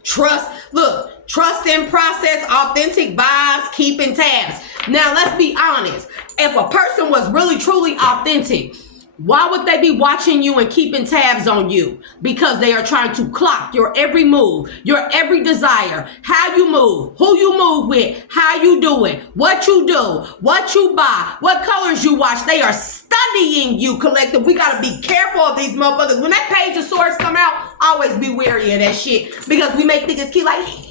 Trust. Look, trust in process, authentic vibes, keeping tabs. Now, let's be honest. If a person was really, truly authentic, why would they be watching you and keeping tabs on you? Because they are trying to clock your every move, your every desire, how you move, who you move with, how you do it, what you do, what you buy, what colors you watch. They are studying you, collective. We got to be careful of these motherfuckers. When that page of swords come out, always be wary of that shit, because we make niggas keep like, he's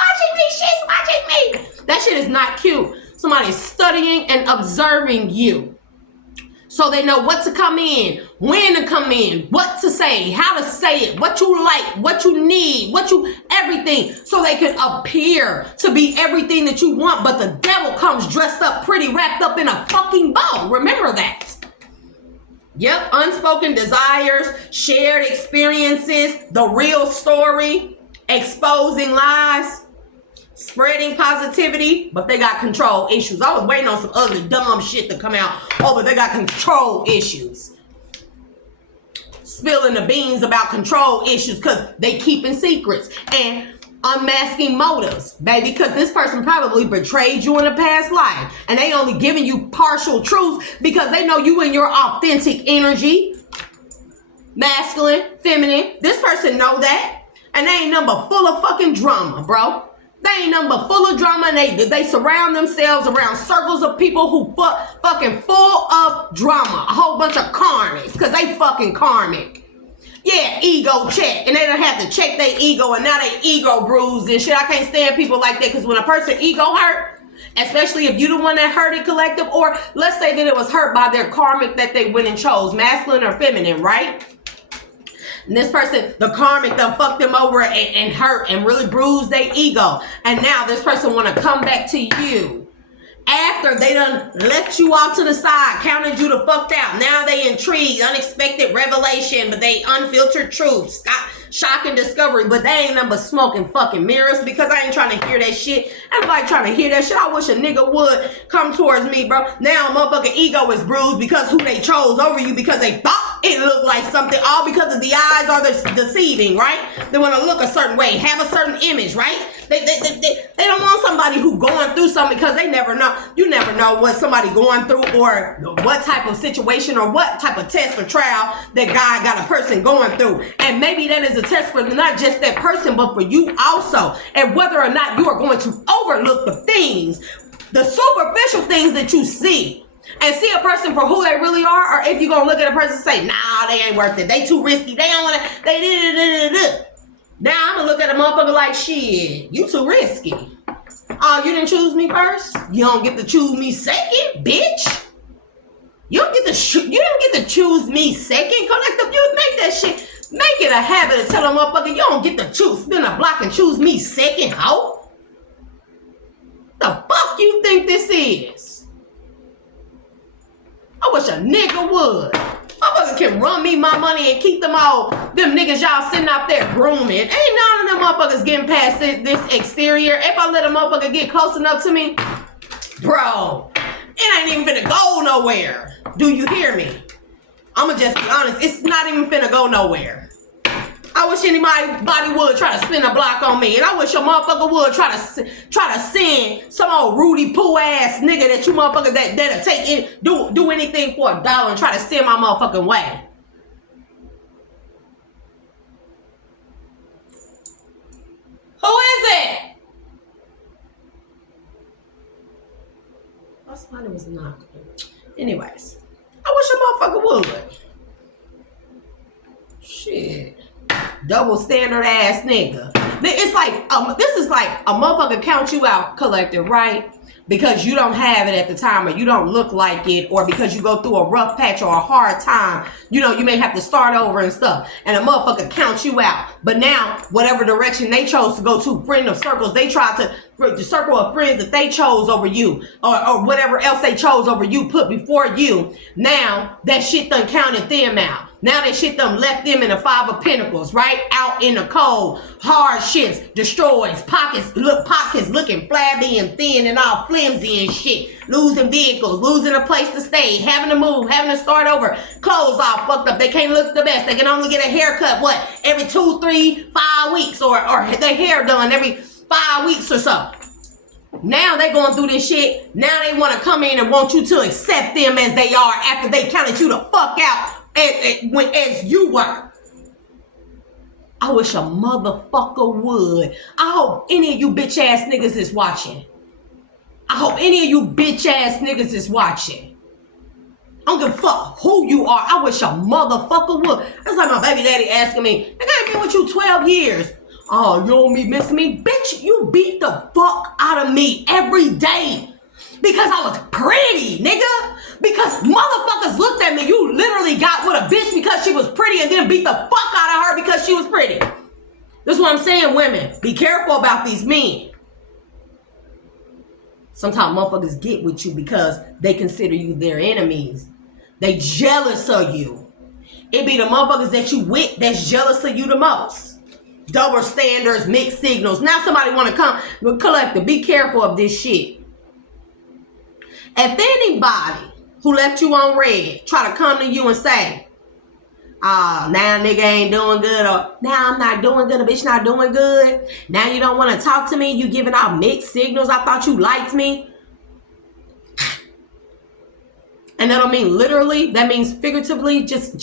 watching me, she's watching me. That shit is not cute. Somebody's studying and observing you, so they know what to come in, when to come in, what to say, how to say it, what you like, what you need, everything, so they can appear to be everything that you want. But the devil comes dressed up pretty, wrapped up in a fucking bow. Remember that. Yep, unspoken desires, shared experiences, the real story, exposing lies, spreading positivity, but they got control issues. I was waiting on some ugly, dumb shit to come out. Oh, but they got control issues. Spilling the beans about control issues, because they keeping secrets and unmasking motives, baby, because this person probably betrayed you in a past life, and they only giving you partial truths because they know you in your authentic energy, masculine, feminine. This person know that, and they ain't nothing but full of fucking drama, bro. They ain't nothing but full of drama, and they surround themselves around circles of people who fucking full of drama. A whole bunch of karmics, because they fucking karmic. Yeah, ego check. And they don't have to check their ego, and now they ego bruised and shit. I can't stand people like that, because when a person ego hurt, especially if you the one that hurt it, collective, or let's say that it was hurt by their karmic that they went and chose, masculine or feminine, right? And this person, the karmic, done fucked them over and hurt and really bruised their ego. And now this person want to come back to you after they done left you off to the side, counted you the fucked out. Now they intrigued, unexpected revelation, but they unfiltered truth, shock and discovery, but they ain't nothing but smoke and fucking mirrors, because I ain't trying to hear that shit. Everybody trying to hear that shit. I wish a nigga would come towards me, bro. Now motherfucking ego is bruised because who they chose over you, because they thought it looked like something, all because of the eyes are deceiving, right? They want to look a certain way, have a certain image, right? They don't want somebody who going through something, because they never know. You never know what somebody going through, or what type of situation, or what type of test or trial that God got a person going through. And maybe that is a test for not just that person, but for you also. And whether or not you are going to overlook the things, the superficial things that you see, and see a person for who they really are, or if you're going to look at a person and say, nah, they ain't worth it. They too risky. They don't want to, they did. Now I'm going to look at a motherfucker like, shit, you too risky. Oh, you didn't choose me first? You don't get to choose me second, bitch. You don't get to choose me second. Collective youth, make that shit. Make it a habit to tell a motherfucker you don't get to choose. Spin a block and choose me second, hoe. The fuck you think this is? I wish a nigga would. Motherfuckers can run me my money and keep them all. Them niggas y'all sitting out there grooming. Ain't none of them motherfuckers getting past this exterior. If I let a motherfucker get close enough to me, bro, it ain't even finna go nowhere. Do you hear me? I'ma just be honest. It's not even finna go nowhere. I wish anybody would try to spin a block on me. And I wish a motherfucker would try to send some old Rudy Poo ass nigga that you motherfucker that'll take in, do anything for $1 and try to send my motherfucking way. Who is it? Oh, somebody was knocking. Anyways, I wish a motherfucker would. Shit. Double standard ass nigga. It's like this is like a motherfucker count you out, collective, right? Because you don't have it at the time, or you don't look like it, or because you go through a rough patch or a hard time, you know, you may have to start over and stuff, and a motherfucker counts you out. But now, whatever direction they chose to go to, friend of circles, they try to, the circle of friends that they chose over you, or whatever else they chose over you, put before you, now that shit done counted them out. Now that shit done left them in the 5 of Pentacles, right? Out in the cold, hardships, destroys, pockets looking flabby and thin and all flimsy and shit. Losing vehicles, losing a place to stay, having to move, having to start over, clothes all fucked up. They can't look the best. They can only get a haircut, what, every 2, 3, 5 weeks, or their hair done every 5 weeks or so. Now they going through this shit. Now they want to come in and want you to accept them as they are after they counted you the fuck out as you were. I wish a motherfucker would. I hope any of you bitch ass niggas is watching. I hope any of you bitch ass niggas is watching. I don't give a fuck who you are. I wish a motherfucker would. That's like my baby daddy asking me, nigga, I've been with you 12 years. Oh, you don't be missing me? Bitch, you beat the fuck out of me every day. Because I was pretty, nigga. Because motherfuckers looked at me. You literally got with a bitch because she was pretty and then beat the fuck out of her because she was pretty. This is what I'm saying, women. Be careful about these men. Sometimes motherfuckers get with you because they consider you their enemies. They jealous of you. It be the motherfuckers that you with that's jealous of you the most. Double standards, mixed signals. Now somebody want to come, collective, be careful of this shit. If anybody who left you on red try to come to you and say, now nigga ain't doing good, or now I'm not doing good, a bitch not doing good, now you don't want to talk to me, you giving out mixed signals, I thought you liked me. And that don't mean literally, that means figuratively, just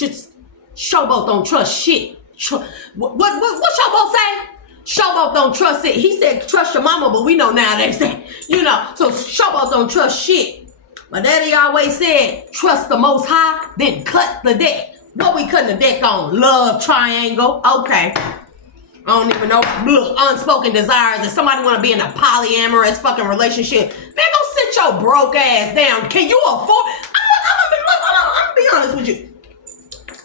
showboat don't trust shit. What showboat say? Showboat don't trust it. He said trust your mama, but we know nowadays that, you know, so showboat don't trust shit. My daddy always said, trust the Most High, then cut the deck. What we cutting the deck on? Love triangle. Okay. I don't even know. Look, unspoken desires. If somebody want to be in a polyamorous fucking relationship, man, go sit your broke ass down. Can you afford? I'm gonna be honest with you.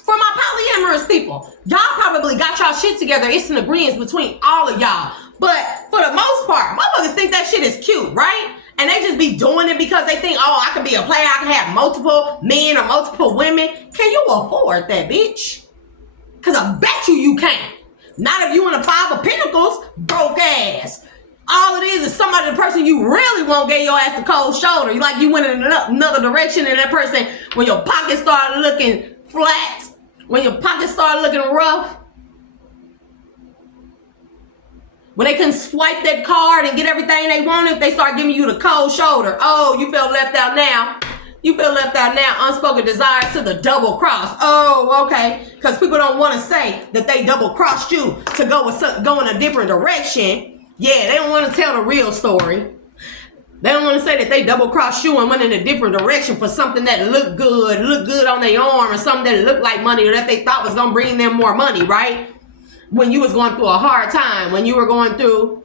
For my polyamorous people, y'all probably got y'all shit together. It's an agreement between all of y'all. But for the most part, motherfuckers think that shit is cute, right? And they just be doing it because they think, oh, I can be a player. I can have multiple men or multiple women. Can you afford that, bitch? Because I bet you can't. Not if you in the 5 of Pentacles, broke ass. All it is somebody, the person you really want, gave your ass a cold shoulder. Like you went in another direction, and that person, when your pockets started looking flat, when your pockets started looking rough, when they couldn't swipe that card and get everything they wanted, they start giving you the cold shoulder. Oh, you felt left out now. You feel left out now. Unspoken desires to the double cross. Oh, okay. Because people don't want to say that they double crossed you to go in a different direction. Yeah, they don't want to tell the real story. They don't want to say that they double crossed you and went in a different direction for something that looked good on their arm, or something that looked like money, or that they thought was going to bring them more money, right? When you was going through a hard time, when you were going through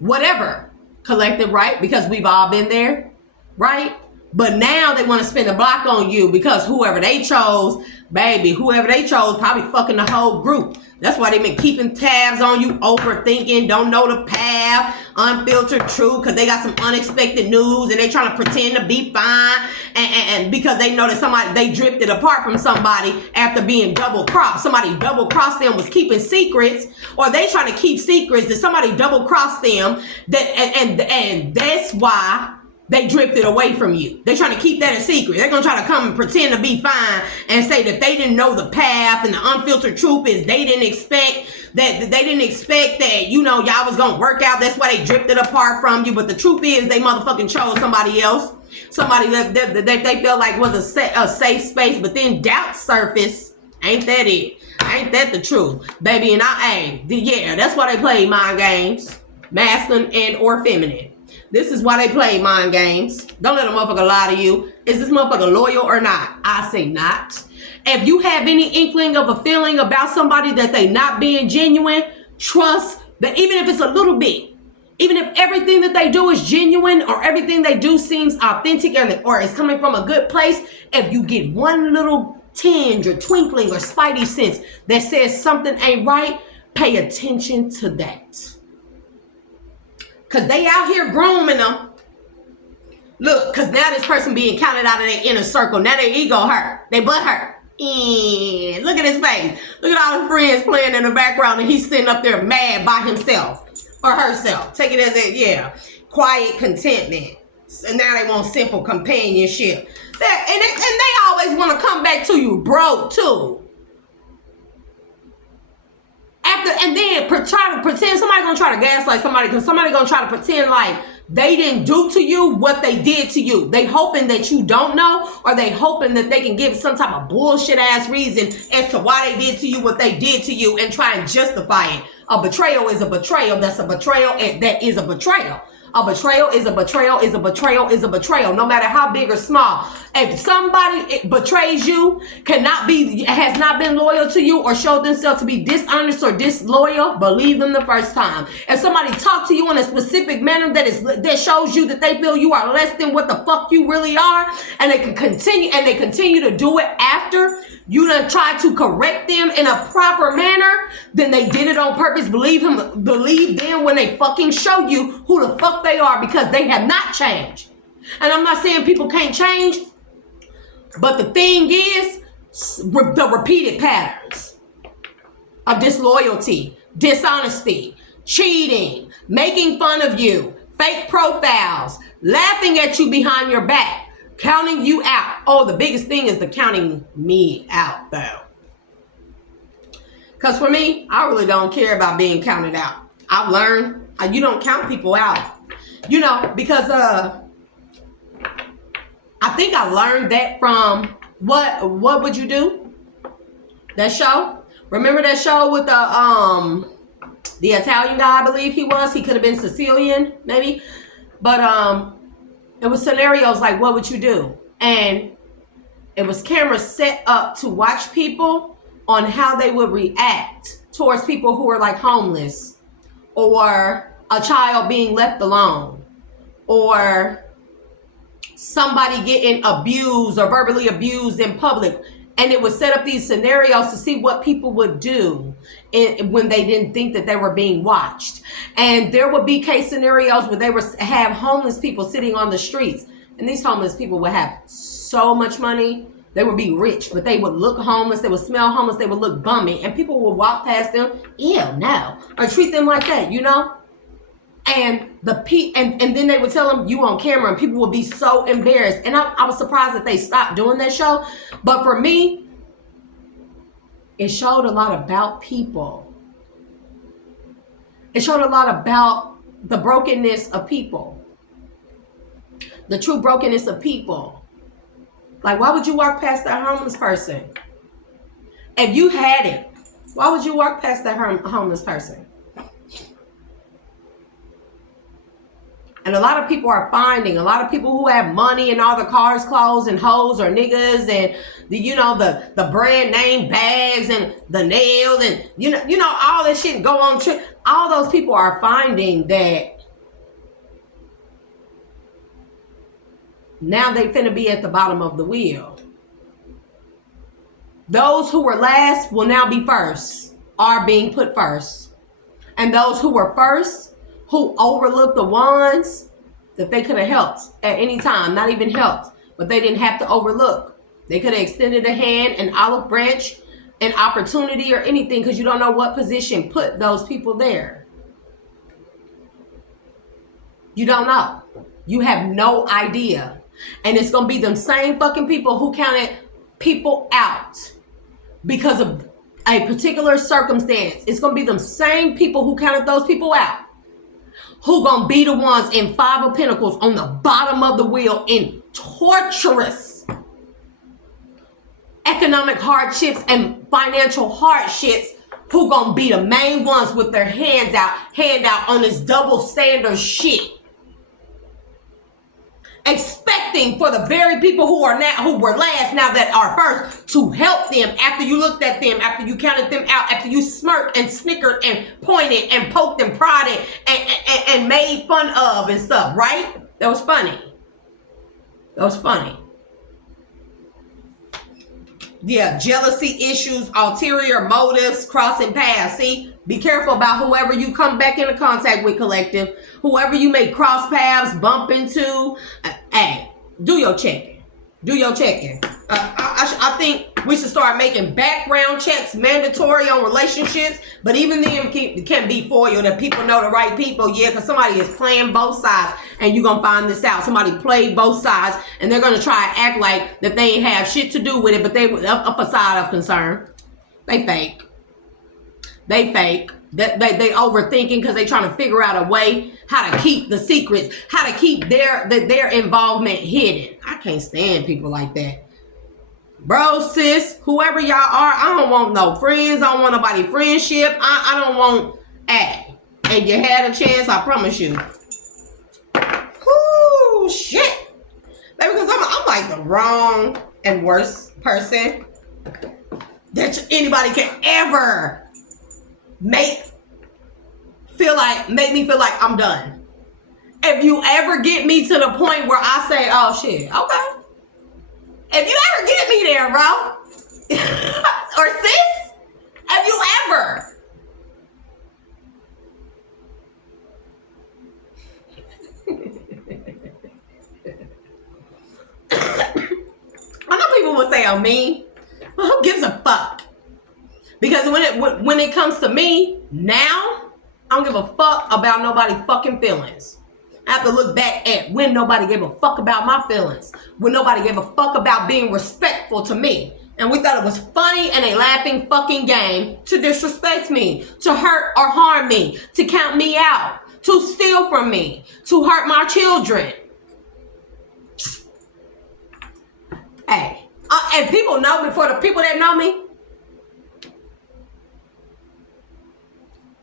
whatever. Collective, right? Because we've all been there, right? But now they want to spin the block on you because whoever they chose, baby, whoever they chose probably fucking the whole group. That's why they've been keeping tabs on you, overthinking, don't know the path, unfiltered truth, because they got some unexpected news and they trying to pretend to be fine. And because they know that they drifted apart from somebody after being double crossed. Somebody double crossed them, was keeping secrets, or they trying to keep secrets that somebody double crossed them. And that's why they drifted away from you. They're trying to keep that a secret. They're going to try to come and pretend to be fine and say that they didn't know the path, and the unfiltered truth is they didn't expect that, you know, y'all was going to work out. That's why they drifted apart from you. But the truth is they motherfucking chose somebody else. Somebody that they felt like was a safe space, but then doubt surfaced. Ain't that it? Ain't that the truth? Baby, and that's why they play mind games, masculine and or feminine. This is why they play mind games. Don't let a motherfucker lie to you. Is this motherfucker loyal or not? I say not. If you have any inkling of a feeling about somebody that they not being genuine, trust that even if it's a little bit, even if everything that they do is genuine or everything they do seems authentic or is coming from a good place, if you get one little tinge or twinkling or spidey sense that says something ain't right, pay attention to that. Because they out here grooming them. Look, because now this person being counted out of their inner circle. Now their ego hurt. They butt hurt. Look at his face. Look at all his friends playing in the background and he's sitting up there mad by himself or herself. Take it as quiet contentment. And now they want simple companionship. And they always want to come back to you broke too. And then try to pretend somebody gonna try to gaslight somebody because somebody gonna try to pretend like they didn't do to you what they did to you. They hoping that you don't know, or they hoping that they can give some type of bullshit ass reason as to why they did to you what they did to you and try and justify it. A betrayal is a betrayal. That's a betrayal. And that is a betrayal. A betrayal is a betrayal is a betrayal is a betrayal, no matter how big or small. If somebody betrays you, has not been loyal to you or showed themselves to be dishonest or disloyal, believe them the first time. If somebody talk to you in a specific manner that shows you that they feel you are less than what the fuck you really are, and they continue to do it after you done try to correct them in a proper manner, then they did it on purpose. Believe them when they fucking show you who the fuck they are, because they have not changed. And I'm not saying people can't change, but the thing is, the repeated patterns of disloyalty, dishonesty, cheating, making fun of you, fake profiles, laughing at you behind your back, counting you out. Oh, the biggest thing is the counting me out, though. Because for me, I really don't care about being counted out. I've learned you don't count people out. You know, because I think I learned that from What Would You Do? That show. Remember that show with the Italian guy, I believe he was. He could have been Sicilian, maybe. But it was scenarios like, what would you do? And it was cameras set up to watch people on how they would react towards people who were like homeless, or a child being left alone, or somebody getting abused or verbally abused in public. And it would set up these scenarios to see what people would do when they didn't think that they were being watched. And there would be case scenarios where they would have homeless people sitting on the streets. And these homeless people would have so much money. They would be rich, but they would look homeless. They would smell homeless. They would look bummy. And people would walk past them, ew, no. Or treat them like that, you know? And and then they would tell them you on camera, and people would be so embarrassed. And I was surprised that they stopped doing that show. But for me, it showed a lot about people. It showed a lot about the brokenness of people. The true brokenness of people. Like, why would you walk past that homeless person? If you had it, why would you walk past that homeless person? And a lot of people who have money and all the cars, clothes, and hoes or niggas, and the brand name bags and the nails, and you know all that shit go on trip. All those people are finding that Now they finna be at the bottom of the wheel. Those who were last will now be first, are being put first. And those who were first, who overlooked the ones that they could have helped at any time, not even helped, but they didn't have to overlook. They could have extended a hand, an olive branch, an opportunity, or anything, because you don't know what position put those people there. You don't know. You have no idea. And it's going to be them same fucking people who counted people out because of a particular circumstance. It's going to be them same people who counted those people out who going to be the ones in Five of Pentacles on the bottom of the wheel in torturous economic hardships and financial hardships, who going to be the main ones with their hand out on this double standard shit. Expecting for the very people who were last now that are first to help them after you looked at them, after you counted them out, after you smirked and snickered and pointed and poked and prodded and made fun of and stuff, right? That was funny. That was funny. Yeah, jealousy issues, ulterior motives, crossing paths. See, be careful about whoever you come back into contact with, collective. Whoever you may cross paths, bump into. Hey, do your checking. Do your checking. I think we should start making background checks mandatory on relationships. But even then, can be foiled if people know the right people. Yeah, because somebody is playing both sides. And you're going to find this out. Somebody played both sides. And they're going to try to act like that they ain't have shit to do with it. But they a facade of concern. They fake. They fake. They overthinking because they trying to figure out a way how to keep the secrets. How to keep their involvement hidden. I can't stand people like that. Bro, sis, whoever y'all are, I don't want no friends. I don't want nobody friendship. I don't want, hey, and you had a chance, I promise you. Whoo, shit. Maybe because I'm like the wrong and worst person that anybody can ever make me feel like I'm done. If you ever get me to the point where I say, oh shit, okay. If you ever get me there, bro, or sis, have you ever? I know people will say I'm mean, but who gives a fuck? Because when it comes to me now, I don't give a fuck about nobody's fucking feelings. I have to look back at when nobody gave a fuck about my feelings. When nobody gave a fuck about being respectful to me. And we thought it was funny and a laughing fucking game to disrespect me, to hurt or harm me, to count me out, to steal from me, to hurt my children. Hey, and people know me for the people that know me.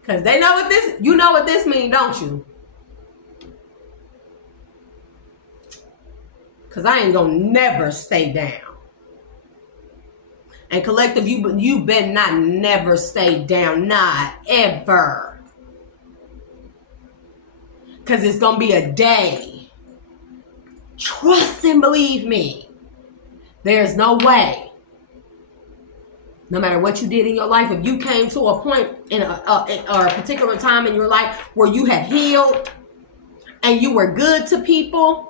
Because they know what this, you know what this means, don't you? Because I ain't going to never stay down. And collective, you better not never stay down. Not ever. Because it's going to be a day. Trust and believe me. There's no way. No matter what you did in your life, if you came to a point in a particular time in your life where you have healed and you were good to people,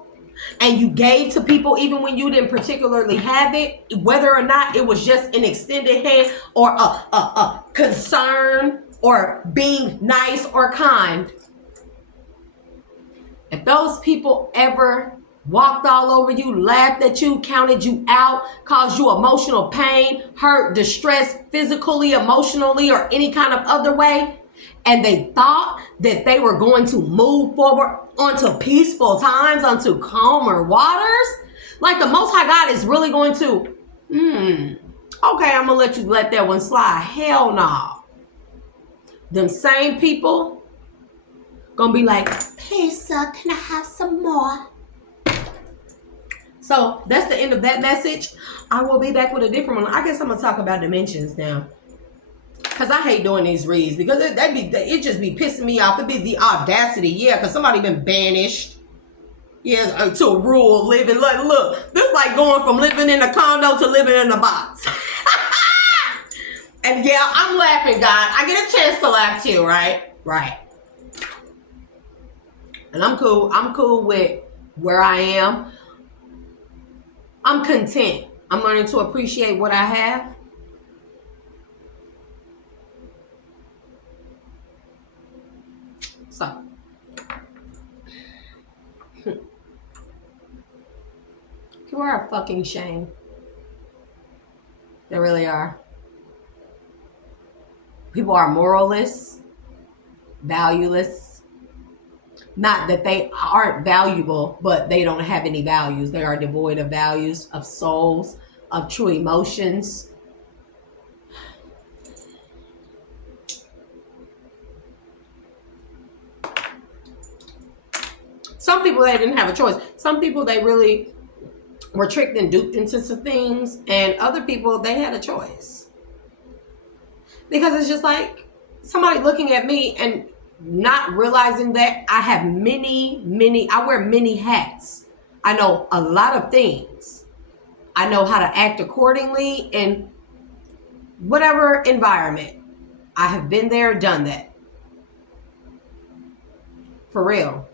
and you gave to people even when you didn't particularly have it, whether or not it was just an extended hand or a concern or being nice or kind. If those people ever walked all over you, laughed at you, counted you out, caused you emotional pain, hurt, distress, physically, emotionally, or any kind of other way, and they thought that they were going to move forward onto peaceful times, onto calmer waters, like the Most High God is really going to, okay, I'm going to let that one slide. Hell no. Them same people going to be like, please, sir, can I have some more? So that's the end of that message. I will be back with a different one. I guess I'm going to talk about dimensions now. Because I hate doing these reads. Because it just be pissing me off. It be the audacity. Yeah, because somebody been banished. Yes, to a rural living. Look, this is like going from living in a condo to living in a box. And yeah, I'm laughing, God. I get a chance to laugh too, right? Right. And I'm cool. I'm cool with where I am. I'm content. I'm learning to appreciate what I have. So, people are a fucking shame. They really are. People are moralists, valueless. Not that they aren't valuable, but they don't have any values. They are devoid of values, of souls, of true emotions. Some people, they didn't have a choice. Some people, they really were tricked and duped into some things. And other people, they had a choice. Because it's just like somebody looking at me and not realizing that I have I wear many hats. I know a lot of things. I know how to act accordingly in whatever environment. I have been there, done that. For real.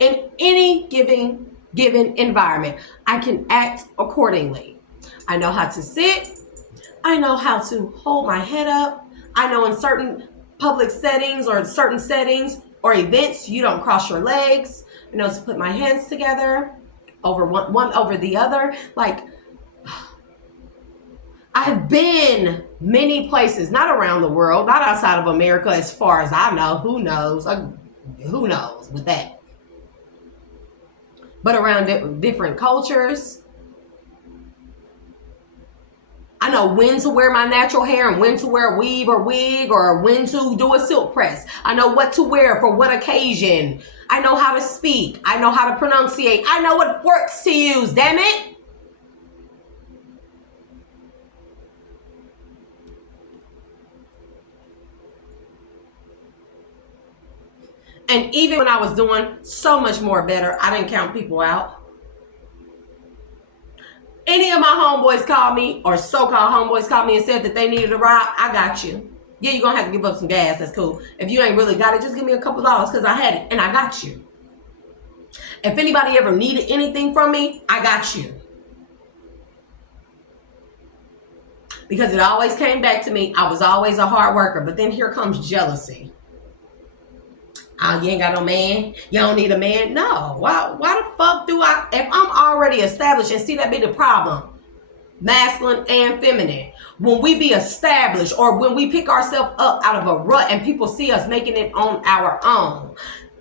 In any given environment, I can act accordingly. I know how to sit. I know how to hold my head up. I know in certain public settings or certain settings or events, you don't cross your legs. I know to put my hands together over one over the other. Like, I have been many places, not around the world, not outside of America as far as I know. Who knows? Who knows with that? But around different cultures. I know when to wear my natural hair and when to wear a weave or wig or when to do a silk press. I know what to wear for what occasion. I know how to speak. I know how to pronunciate. I know what words to use, damn it. And even when I was doing so much more better, I didn't count people out. Any of my homeboys called me, or so-called homeboys called me and said that they needed a ride, I got you. Yeah, you're going to have to give up some gas. That's cool. If you ain't really got it, just give me a couple dollars because I had it and I got you. If anybody ever needed anything from me, I got you. Because it always came back to me. I was always a hard worker. But then here comes jealousy. Oh, you ain't got no man? You don't need a man? No. Why the fuck do I? If I'm already established, and see, that be the problem. Masculine and feminine. When we be established or when we pick ourselves up out of a rut and people see us making it on our own,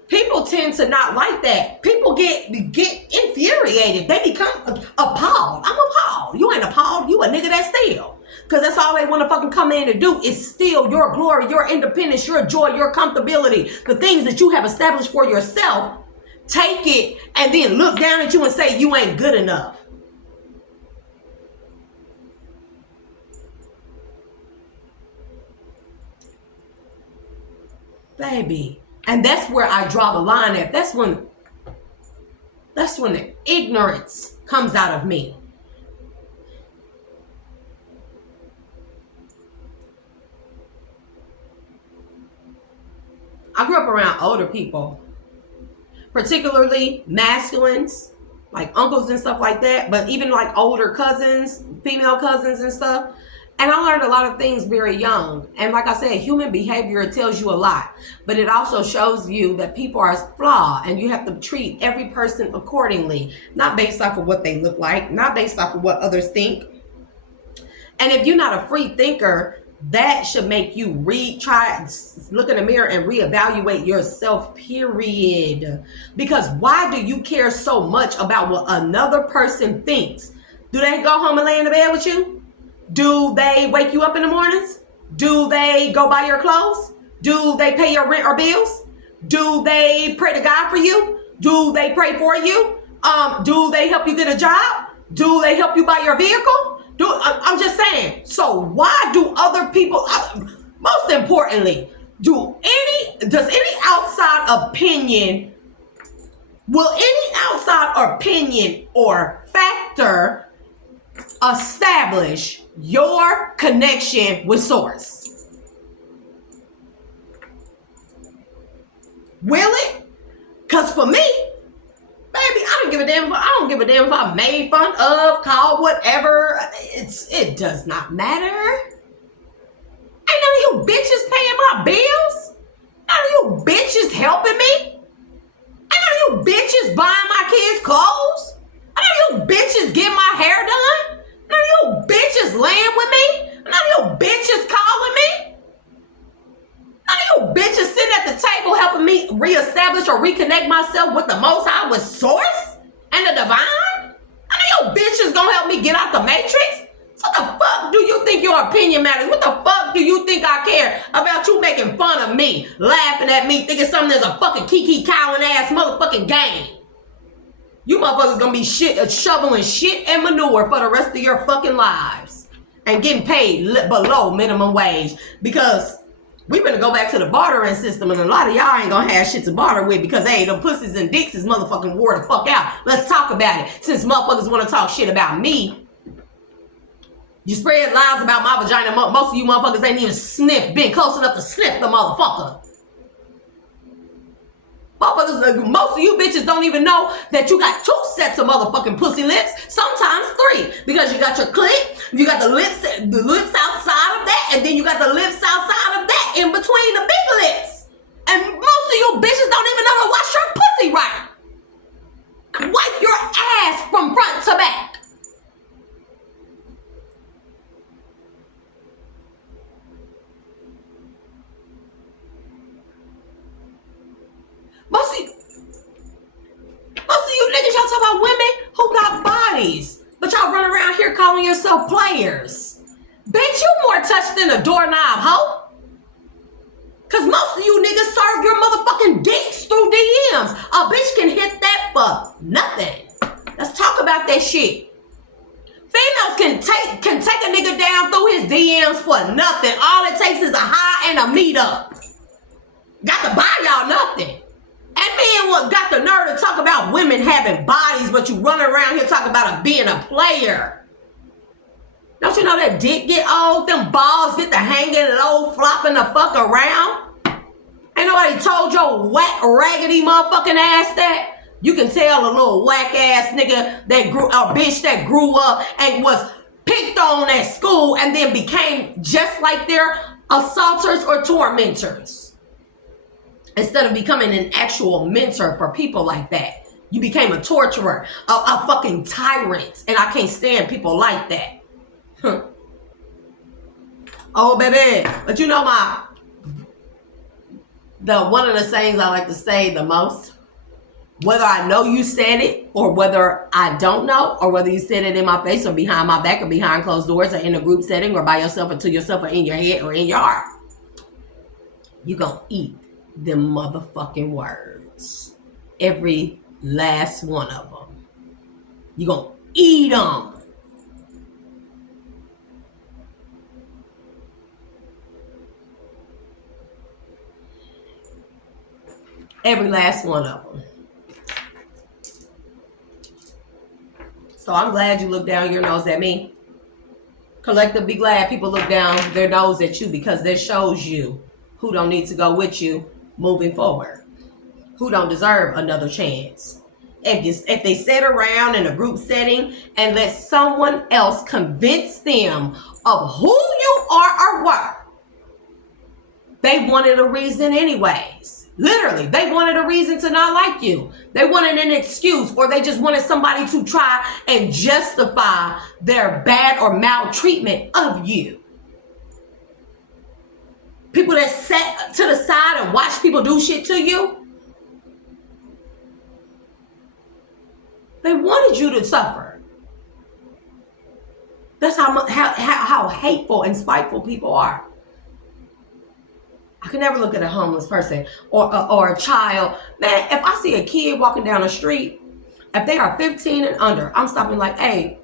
people tend to not like that. People get infuriated. They become appalled. I'm appalled. You ain't appalled. You a nigga that steal. Because that's all they want to fucking come in and do is steal your glory, your independence, your joy, your comfortability, the things that you have established for yourself. Take it and then look down at you and say you ain't good enough. Baby. And that's where I draw the line at. That's when the ignorance comes out of me. I grew up around older people, particularly masculines, like uncles and stuff like that, but even like older cousins, female cousins and stuff. And I learned a lot of things very young. And like I said, human behavior tells you a lot, but it also shows you that people are flawed and you have to treat every person accordingly, not based off of what they look like, not based off of what others think. And if you're not a free thinker, that should make you look in the mirror and reevaluate yourself, period. Because why do you care so much about what another person thinks? Do they go home and lay in the bed with you? Do they wake you up in the mornings? Do they go buy your clothes? Do they pay your rent or bills? Do they pray to God for you? Do they pray for you? Do they help you get a job? Do they help you buy your vehicle? I'm just saying. So why do other people, most importantly, Does any outside opinion, will any outside opinion or factor establish your connection with source? Will it? Because for me, baby, I don't give a damn if I'm made fun of, called whatever. It does not matter. Ain't none of you bitches paying my bills. None of you bitches helping me. Ain't none of you bitches buying my kids clothes. None of you bitches getting my hair done. None of you bitches laying with me. None of you bitches calling me. None of you bitches sitting at the table helping me reestablish or reconnect myself with the Most High, with Source and the Divine. None of you bitches gonna help me get out the Matrix. So what the fuck do you think your opinion matters? What the fuck do you think I care about you making fun of me, laughing at me, thinking something is a fucking Kiki Cowan ass motherfucking game? You motherfuckers gonna be shoveling shit and manure for the rest of your fucking lives and getting paid below minimum wage, because we gonna go back to the bartering system, and a lot of y'all ain't gonna have shit to barter with, because hey, the pussies and dicks is motherfucking wore the fuck out. Let's talk about it. Since motherfuckers want to talk shit about me, you spread lies about my vagina. Most of you motherfuckers ain't even been close enough to sniff the motherfucker. Motherfuckers, most of you bitches don't even know that you got 2 sets of motherfucking pussy lips, sometimes 3, because you got your clit, you got the lips outside of that, and then you got the lips outside of that, in between the big lips. And most of you bitches don't even know to wash your pussy right. Wipe your ass from front to back. Most of you niggas, y'all talk about women who got bodies, but y'all run around here calling yourself players. Bitch, you more touched than a doorknob, hoe. Cause most of you niggas serve your motherfucking dicks through DMs. A bitch can hit that for nothing. Let's talk about that shit. Females can take a nigga down through his DMs for nothing. All it takes is a high and a meetup. Got to buy y'all nothing. And men got the nerve to talk about women having bodies, but you running around here talking about being a player. Don't you know that dick get old? Them balls get to hanging low, flopping the fuck around? Ain't nobody told your whack, raggedy motherfucking ass that? You can tell a little whack ass nigga that grew, a bitch that grew up and was picked on at school and then became just like their assaulters or tormentors. Instead of becoming an actual mentor for people like that, you became a torturer, a fucking tyrant. And I can't stand people like that. Oh, baby. But you know one of the sayings I like to say the most, whether I know you said it or whether I don't know, or whether you said it in my face or behind my back or behind closed doors or in a group setting or by yourself or to yourself or in your head or in your heart, you gonna eat them motherfucking words. Every last one of them. You gonna eat them. Every last one of them. So I'm glad you look down your nose at me. Collective, be glad people look down their nose at you, because that shows you who don't need to go with you moving forward, who don't deserve another chance. If they sit around in a group setting and let someone else convince them of who you are or were, they wanted a reason anyways. Literally, they wanted a reason to not like you. They wanted an excuse, or they just wanted somebody to try and justify their bad or maltreatment of you. People that sat to the side and watch people do shit to you, they wanted you to suffer. That's how hateful and spiteful people are. I can never look at a homeless person or a child. Man, if I see a kid walking down the street, if they are 15 and under, I'm stopping like, hey,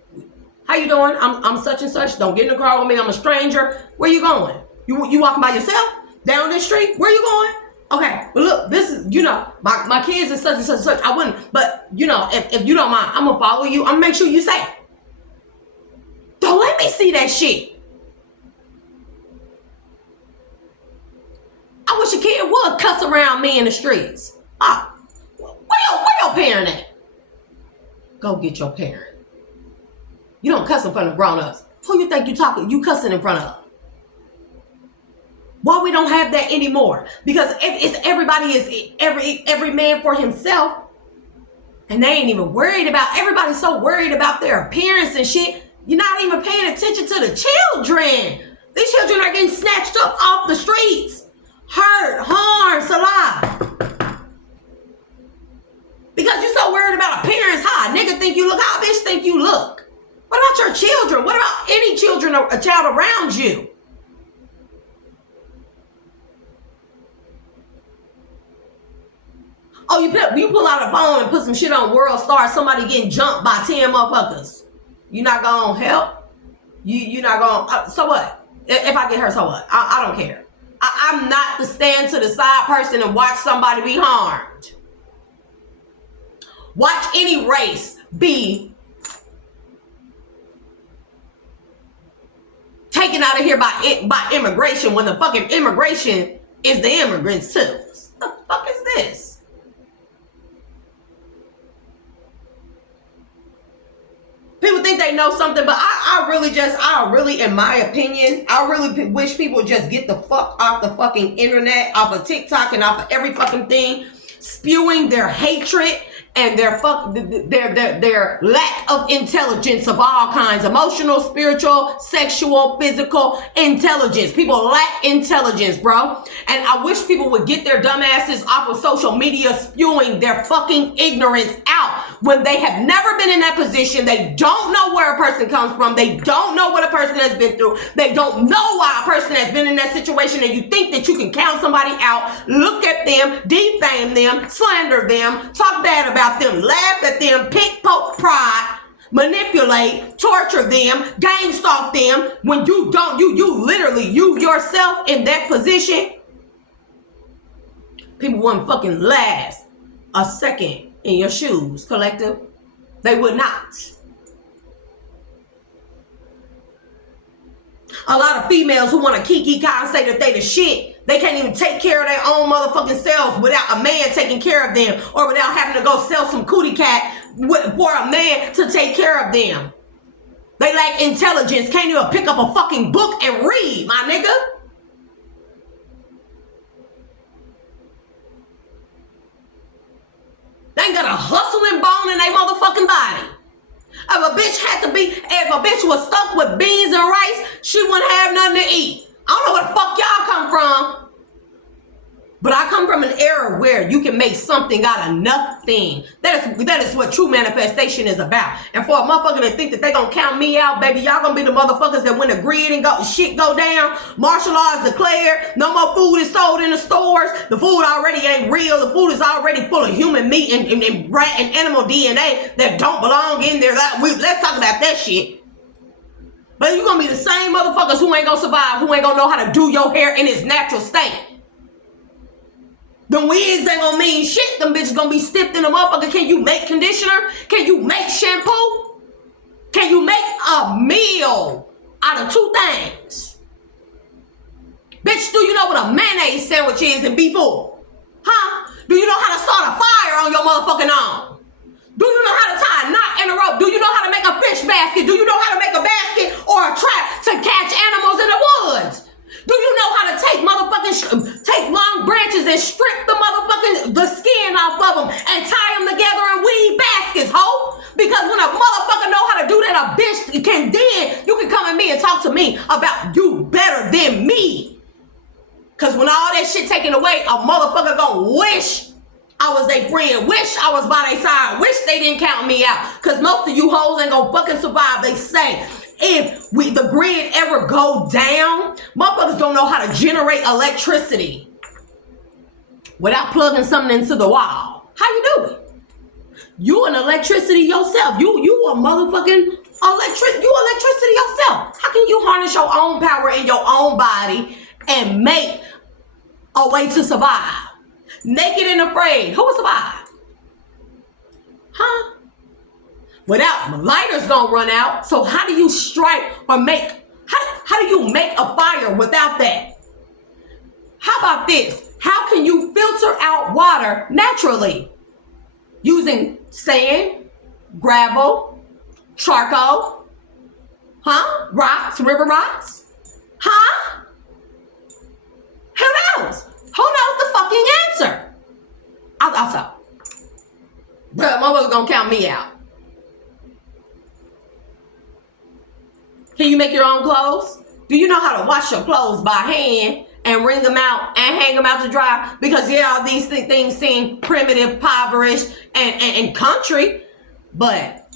how you doing? I'm such and such. Don't get in the car with me. I'm a stranger. Where you going? You walking by yourself? Down the street? Where you going? Okay, well look, this is, my kids and such and such and such. I wouldn't, but if you don't mind, I'm gonna follow you. I'm gonna make sure you safe. Don't let me see that shit. I wish a kid would cuss around me in the streets. Where your parent at? Go get your parent. You don't cuss in front of grown-ups. Who you think you cussing in front of? Why we don't have that anymore? Because everybody is every man for himself. And they ain't even worried about, everybody's so worried about their appearance and shit. You're not even paying attention to the children. These children are getting snatched up off the streets. Hurt, harm, alive. Because you're so worried about appearance. How a nigga think you look, how a bitch think you look. What about your children? What about any children or a child around you? Oh, you pull out a phone and put some shit on World Star, somebody getting jumped by 10 motherfuckers. You not gonna help? You not gonna, so what? If I get hurt, so what? I don't care. I'm not to stand to the side person and watch somebody be harmed. Watch any race be taken out of here by immigration when the fucking immigration is the immigrants too. What the fuck is this? People think they know something, but I really, in my opinion, I really wish people would just get the fuck off the fucking internet, off of TikTok and off of every fucking thing, spewing their hatred and their lack of intelligence of all kinds, emotional, spiritual, sexual, physical intelligence. People lack intelligence, bro. And I wish people would get their dumb asses off of social media spewing their fucking ignorance out when they have never been in that position. They don't know where a person comes from. They don't know what a person has been through. They don't know why a person has been in that situation, and you think that you can count somebody out, look at them, defame them, slander them, talk bad about them, laugh at them, pick, poke, pride, manipulate, torture them, gang stalk them when you don't, you literally, you yourself in that position. People wouldn't fucking last a second in your shoes, collective. They would not. A lot of females who want to kiki and say that they the shit. They can't even take care of their own motherfucking selves without a man taking care of them, or without having to go sell some cootie cat for a man to take care of them. They lack intelligence. Can't even pick up a fucking book and read, my nigga. They ain't got a hustling bone in their motherfucking body. If a bitch was stuck with beans and rice, she wouldn't have nothing to eat. I don't know where the fuck y'all come from. But I come from an era where you can make something out of nothing. That is what true manifestation is about. And for a motherfucker to think that they gonna count me out, baby, y'all gonna be the motherfuckers that when the grid and shit go down, martial law is declared, no more food is sold in the stores, the food already ain't real, the food is already full of human meat and rat and animal DNA that don't belong in there. Let's talk about that shit. But you gonna be the same motherfuckers who ain't gonna survive, who ain't gonna know how to do your hair in its natural state. Them wigs ain't gonna mean shit. Them bitches gonna be stiffed in the motherfucker. Can you make conditioner? Can you make shampoo? Can you make a meal out of two things? Bitch, do you know what a mayonnaise sandwich is and be full? Huh? Do you know how to start a fire on your motherfucking own? Do you know how to tie a knot in a rope? Do you know how to make a fish basket? Do you know how to make a basket or a trap to catch animals in the woods? Do you know how to take long branches and strip the skin off of them and tie them together in weed baskets, ho? Because when a motherfucker know how to do that, a bitch can then, you can come at me and talk to me about you better than me. Because when all that shit taken away, a motherfucker gonna wish I was their friend, wish I was by their side, wish they didn't count me out. Because most of you hoes ain't gonna fucking survive. They say, if the grid ever go down, motherfuckers don't know how to generate electricity without plugging something into the wall. How you do it? You an electricity yourself. You a motherfucking electricity yourself. How can you harness your own power in your own body and make a way to survive. Naked and afraid. Who will survive? Huh? Without lighters gonna run out. So how do you strike or make, how do you make a fire without that? How about this? How can you filter out water naturally? Using sand, gravel, charcoal, huh? Rocks, river rocks, huh? Who knows? Who knows the fucking answer? Also, but my mother's gonna count me out. Can you make your own clothes? Do you know how to wash your clothes by hand and wring them out and hang them out to dry? Because yeah, these things seem primitive, impoverished, and country, but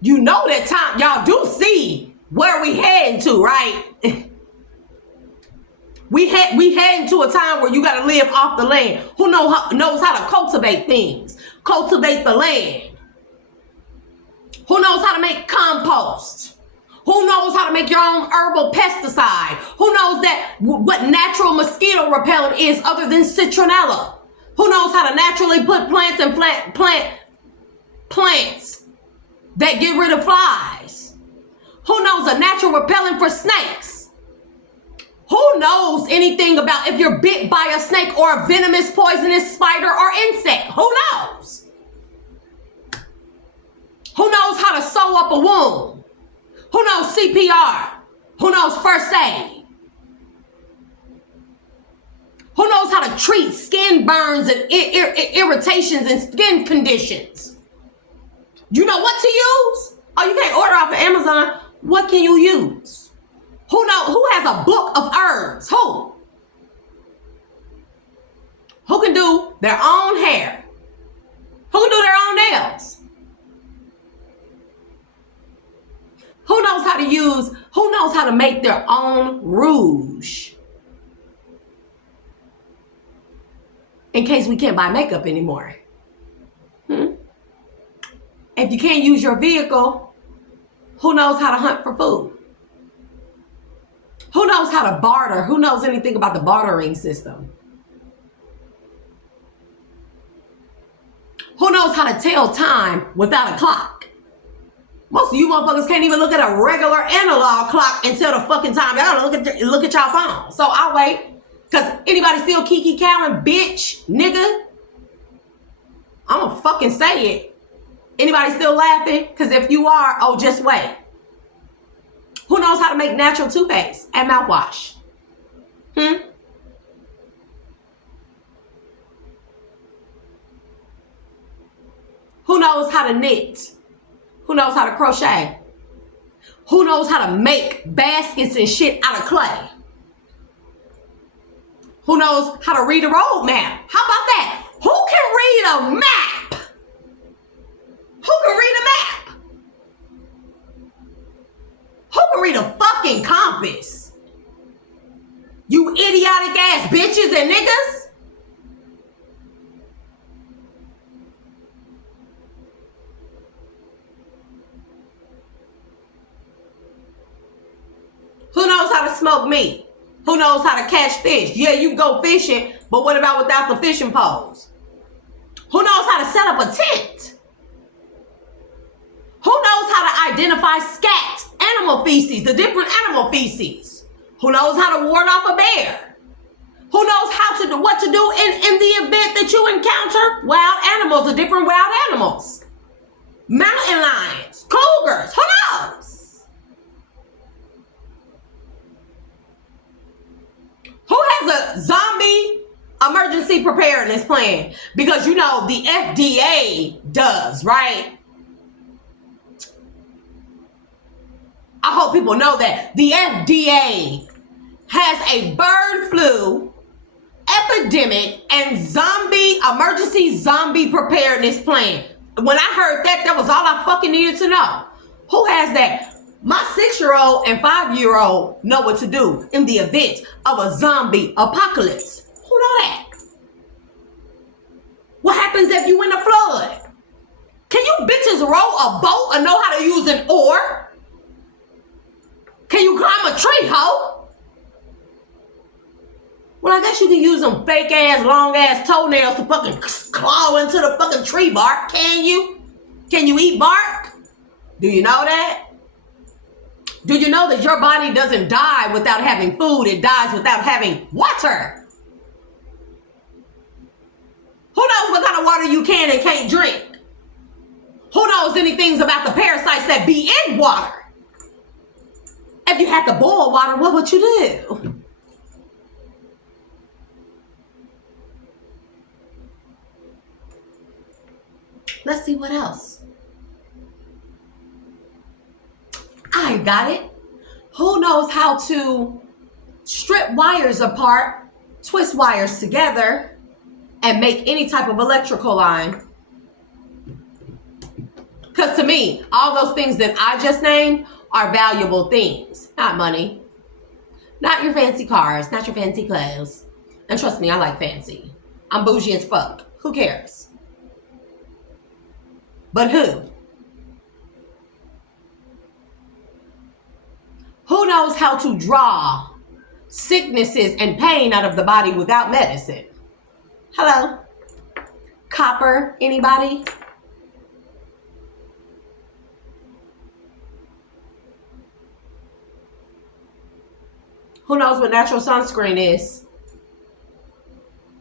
you know that time y'all do see where we heading to, right? we heading to a time where you got to live off the land. Who knows how to cultivate things, cultivate the land? Who knows how to make compost? Who knows how to make your own herbal pesticide? Who knows that what natural mosquito repellent is other than citronella? Who knows how to naturally put plants and plants that get rid of flies? Who knows a natural repellent for snakes? Who knows anything about if you're bit by a snake or a venomous, poisonous spider or insect? Who knows? Who knows how to sew up a wound? Who knows CPR? Who knows first aid? Who knows how to treat skin burns and irritations and skin conditions? You know what to use? Oh, you can't order off of Amazon. What can you use? Who has a book of herbs? Who can do their own hair? Who can do their own nails? Who knows how to make their own rouge? In case we can't buy makeup anymore. If you can't use your vehicle, who knows how to hunt for food? Who knows how to barter? Who knows anything about the bartering system? Who knows how to tell time without a clock? Most of you motherfuckers can't even look at a regular analog clock and tell the fucking time. Y'all gotta look at y'all phone. So I'll wait. Cause anybody still kiki cowing, bitch, nigga? I'ma fucking say it. Anybody still laughing? Cause if you are, oh, just wait. Who knows how to make natural toothpaste and mouthwash? Who knows how to knit? Who knows how to crochet? Who knows how to make baskets and shit out of clay? Who knows how to read a road map? How about that? Who can read a map? Who can read a map? Who can read a fucking compass? You idiotic ass bitches and niggas. Who knows how to smoke meat? Who knows how to catch fish? Yeah, you go fishing, but what about without the fishing poles? Who knows how to set up a tent? Who knows how to identify scat, animal feces, the different animal feces? Who knows how to ward off a bear? Who knows what to do in the event that you encounter wild animals, the different wild animals? Mountain lions, cougars, who knows? Who has a zombie emergency preparedness plan? Because you know the FDA does, right? I hope people know that the FDA has a bird flu epidemic and emergency zombie preparedness plan. When I heard that, that was all I fucking needed to know. Who has that? My 6-year-old and 5-year-old know what to do in the event of a zombie apocalypse. Who know that? What happens if you in a flood? Can you bitches row a boat or know how to use an oar? Can you climb a tree, ho? Well, I guess you can use them fake ass, long ass toenails to fucking claw into the fucking tree bark. Can you? Can you eat bark? Do you know that? Do you know that your body doesn't die without having food? It dies without having water. Who knows what kind of water you can and can't drink? Who knows anything about the parasites that be in water? If you had to boil water, what would you do? Let's see what else. I got it. Who knows how to strip wires apart, twist wires together, and make any type of electrical line? Because to me, all those things that I just named are valuable things. Not money. Not your fancy cars. Not your fancy clothes. And trust me, I like fancy. I'm bougie as fuck. Who cares? But who? Who knows how to draw sicknesses and pain out of the body without medicine? Hello? Copper, anybody? Who knows what natural sunscreen is?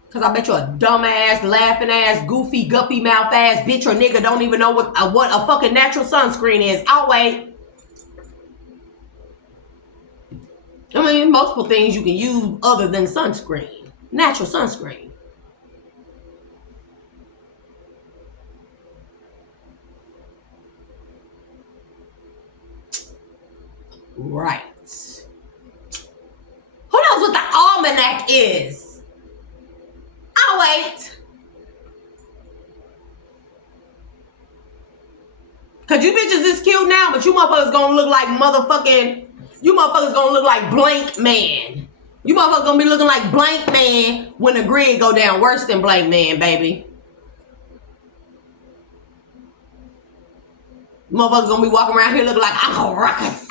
Because I bet you a dumbass, laughing ass, goofy, guppy mouth ass bitch or nigga don't even know what a fucking natural sunscreen is. I'll wait. I mean, multiple things you can use other than sunscreen. Natural sunscreen. Right. Who knows what the almanac is? I'll wait. Cause you bitches is cute now, but you motherfuckers gonna look like motherfucking, you motherfuckers gonna look like Blank Man. You motherfuckers gonna be looking like Blank Man when the grid go down worse than Blank Man, baby. Motherfuckers gonna be walking around here looking like Uncle Ruckus.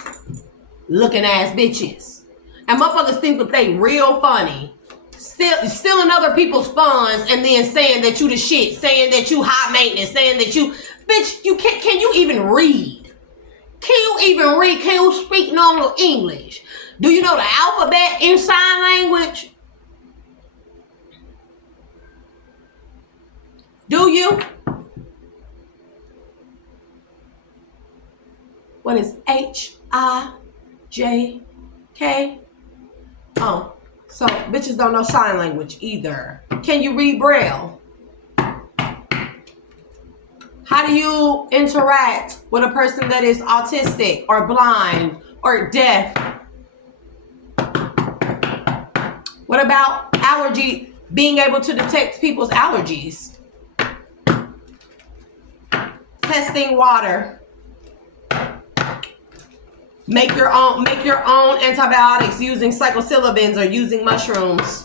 Looking ass bitches. And motherfuckers think that they real funny. Stealing other people's funds and then saying that you the shit. Saying that you high maintenance. Saying that you... Bitch, you can you even read? Can you even read? Can you speak normal English? Do you know the alphabet in sign language? Do you? What is H-I-J-K? Oh, so bitches don't know sign language either. Can you read Braille? How do you interact with a person that is autistic or blind or deaf? What about allergy, being able to detect people's allergies? Testing water. Make your own antibiotics using psilocybins or using mushrooms.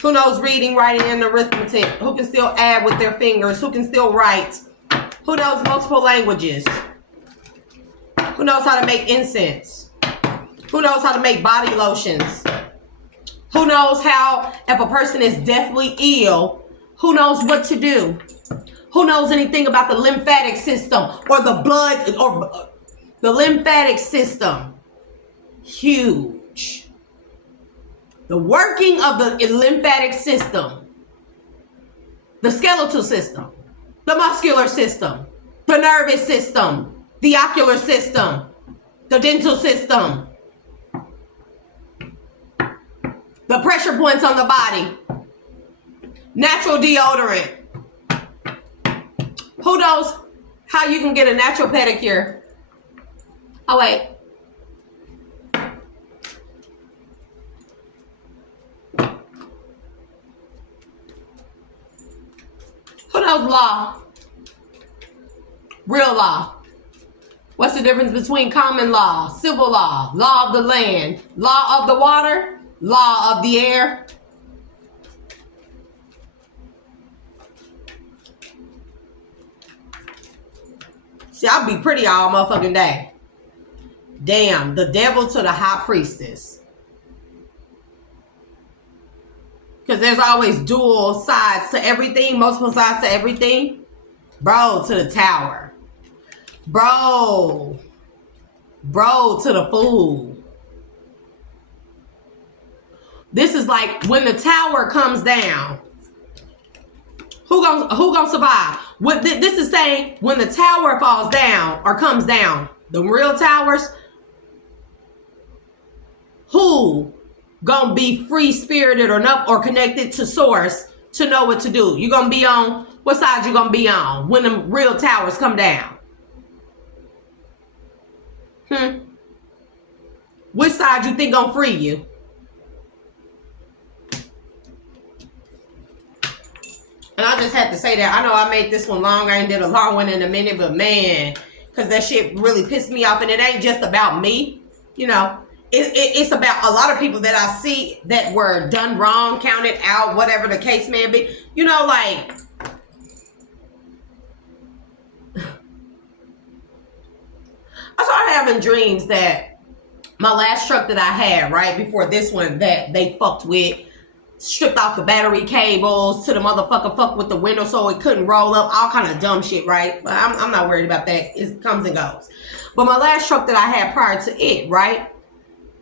Who knows reading, writing, and arithmetic? Who can still add with their fingers? Who can still write? Who knows multiple languages? Who knows how to make incense? Who knows how to make body lotions? Who knows how, if a person is deathly ill, who knows what to do? Who knows anything about the lymphatic system or the blood or the lymphatic system? Huge. The working of the lymphatic system, the skeletal system, the muscular system, the nervous system, the ocular system, the dental system, the pressure points on the body, natural deodorant. Who knows how you can get a natural pedicure? Oh, wait. Who knows law? Real law. What's the difference between common law, civil law, law of the land, law of the water, law of the air? See, I'll be pretty all motherfucking day. Damn, the devil to the high priestess. Because there's always dual sides to everything, multiple sides to everything. Bro, to the tower. Bro to the fool. This is like when the tower comes down. Who gonna survive? What this is saying, when the tower falls down or comes down, the real towers, who gonna be free spirited enough or connected to source to know what to do? You gonna be on what side? You gonna be on when the real towers come down? Which side you think gonna free you? And I just had to say that. I know I made this one long. I ain't did a long one in a minute, but man, because that shit really pissed me off. And it ain't just about me. You know, it's about a lot of people that I see that were done wrong, counted out, whatever the case may be. You know, like, I started having dreams that my last truck that I had, right before this one, that they fucked with, stripped off the battery cables to the motherfucker, fuck with the window so it couldn't roll up, all kind of dumb shit, right? But I'm not worried about that. It comes and goes. But my last truck that I had prior to it, right?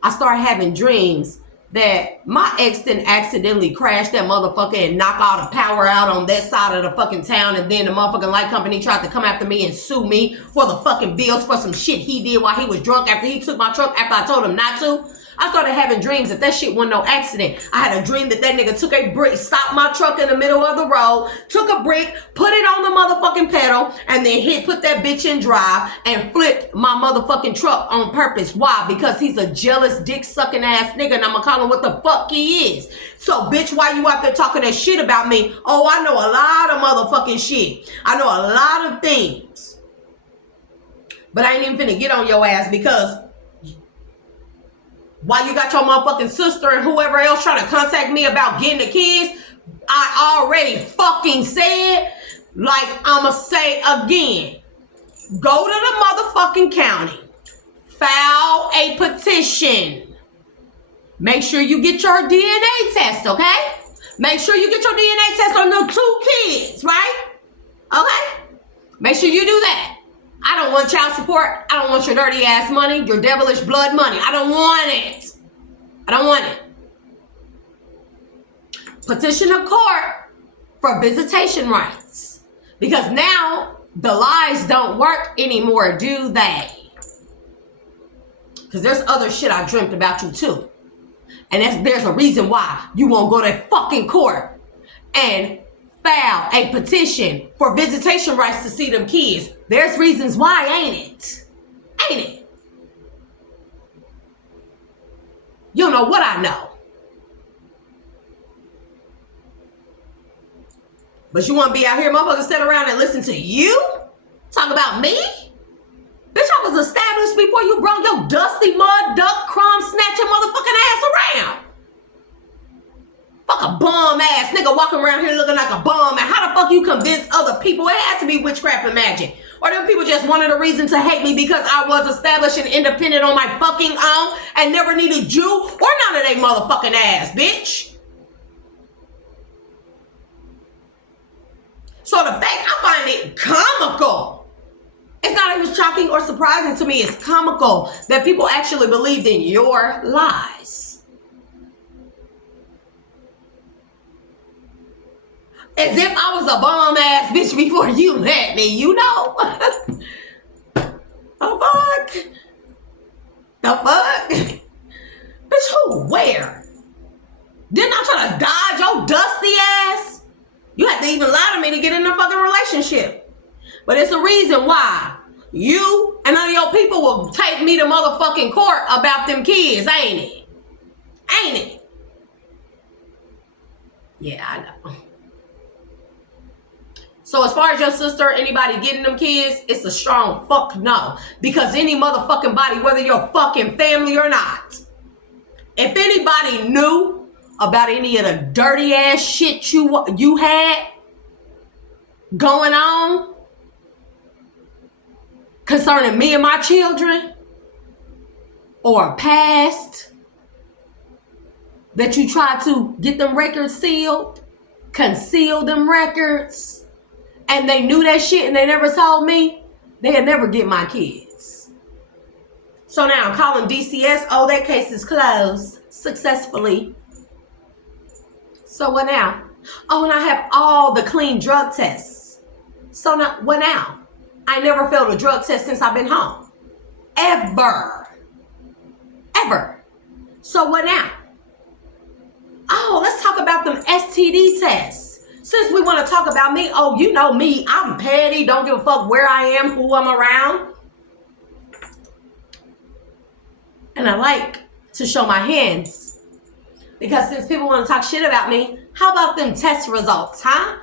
I started having dreams that my ex didn't accidentally crash that motherfucker and knock all the power out on that side of the fucking town, and then the motherfucking light company tried to come after me and sue me for the fucking bills for some shit he did while he was drunk after he took my truck after I told him not to. I started having dreams that shit wasn't no accident. I had a dream that nigga took a brick, stopped my truck in the middle of the road, took a brick, put it on the motherfucking pedal, and then put that bitch in drive and flipped my motherfucking truck on purpose. Why? Because he's a jealous, dick-sucking ass nigga, and I'ma call him what the fuck he is. So, bitch, why you out there talking that shit about me? Oh, I know a lot of motherfucking shit. I know a lot of things. But I ain't even finna get on your ass because while you got your motherfucking sister and whoever else trying to contact me about getting the kids, I already fucking said, like I'ma say again, go to the motherfucking county, file a petition. Make sure you get your DNA test, okay? Make sure you get your DNA test on them 2 kids, right? Okay? Make sure you do that. I don't want child support. I don't want your dirty ass money, your devilish blood money. I don't want it. I don't want it. Petition the court for visitation rights. Because now the lies don't work anymore, do they? Because there's other shit I dreamt about you too. And there's a reason why you won't go to fucking court and file a petition for visitation rights to see them kids. There's reasons why, ain't it? Ain't it? You know what I know. But you want to be out here, motherfuckers, sit around and listen to you? Talk about me? Bitch, I was established before you brought your dusty mud duck crumb snatching motherfucking ass around. Fuck a bum ass nigga walking around here looking like a bum. And how the fuck you convince other people? It had to be witchcraft and magic. Or them people just wanted a reason to hate me because I was established and independent on my fucking own and never needed you or none of they motherfucking ass, bitch. So the fact, I find it comical. It's not even shocking or surprising to me. It's comical that people actually believed in your lies. As if I was a bomb ass bitch before you met me, you know? The fuck? The fuck? Bitch, who? Where? Didn't I try to dodge your dusty ass? You had to even lie to me to get in a fucking relationship. But it's a reason why you and none of your people will take me to motherfucking court about them kids, ain't it? Ain't it? Yeah, I know. So as far as your sister, anybody getting them kids, it's a strong fuck no. Because any motherfucking body, whether you're fucking family or not, if anybody knew about any of the dirty ass shit you had going on concerning me and my children, or a past that you try to get them records sealed, conceal them records, and they knew that shit and they never told me, they'll never get my kids. So now I'm calling DCS. Oh, that case is closed successfully. So what now? Oh, and I have all the clean drug tests. So now, what now? I never failed a drug test since I've been home. Ever. So what now? Oh, let's talk about them STD tests. Since we want to talk about me, oh, you know me, I'm petty, don't give a fuck where I am, who I'm around. And I like to show my hands. Because since people want to talk shit about me, how about them test results, huh?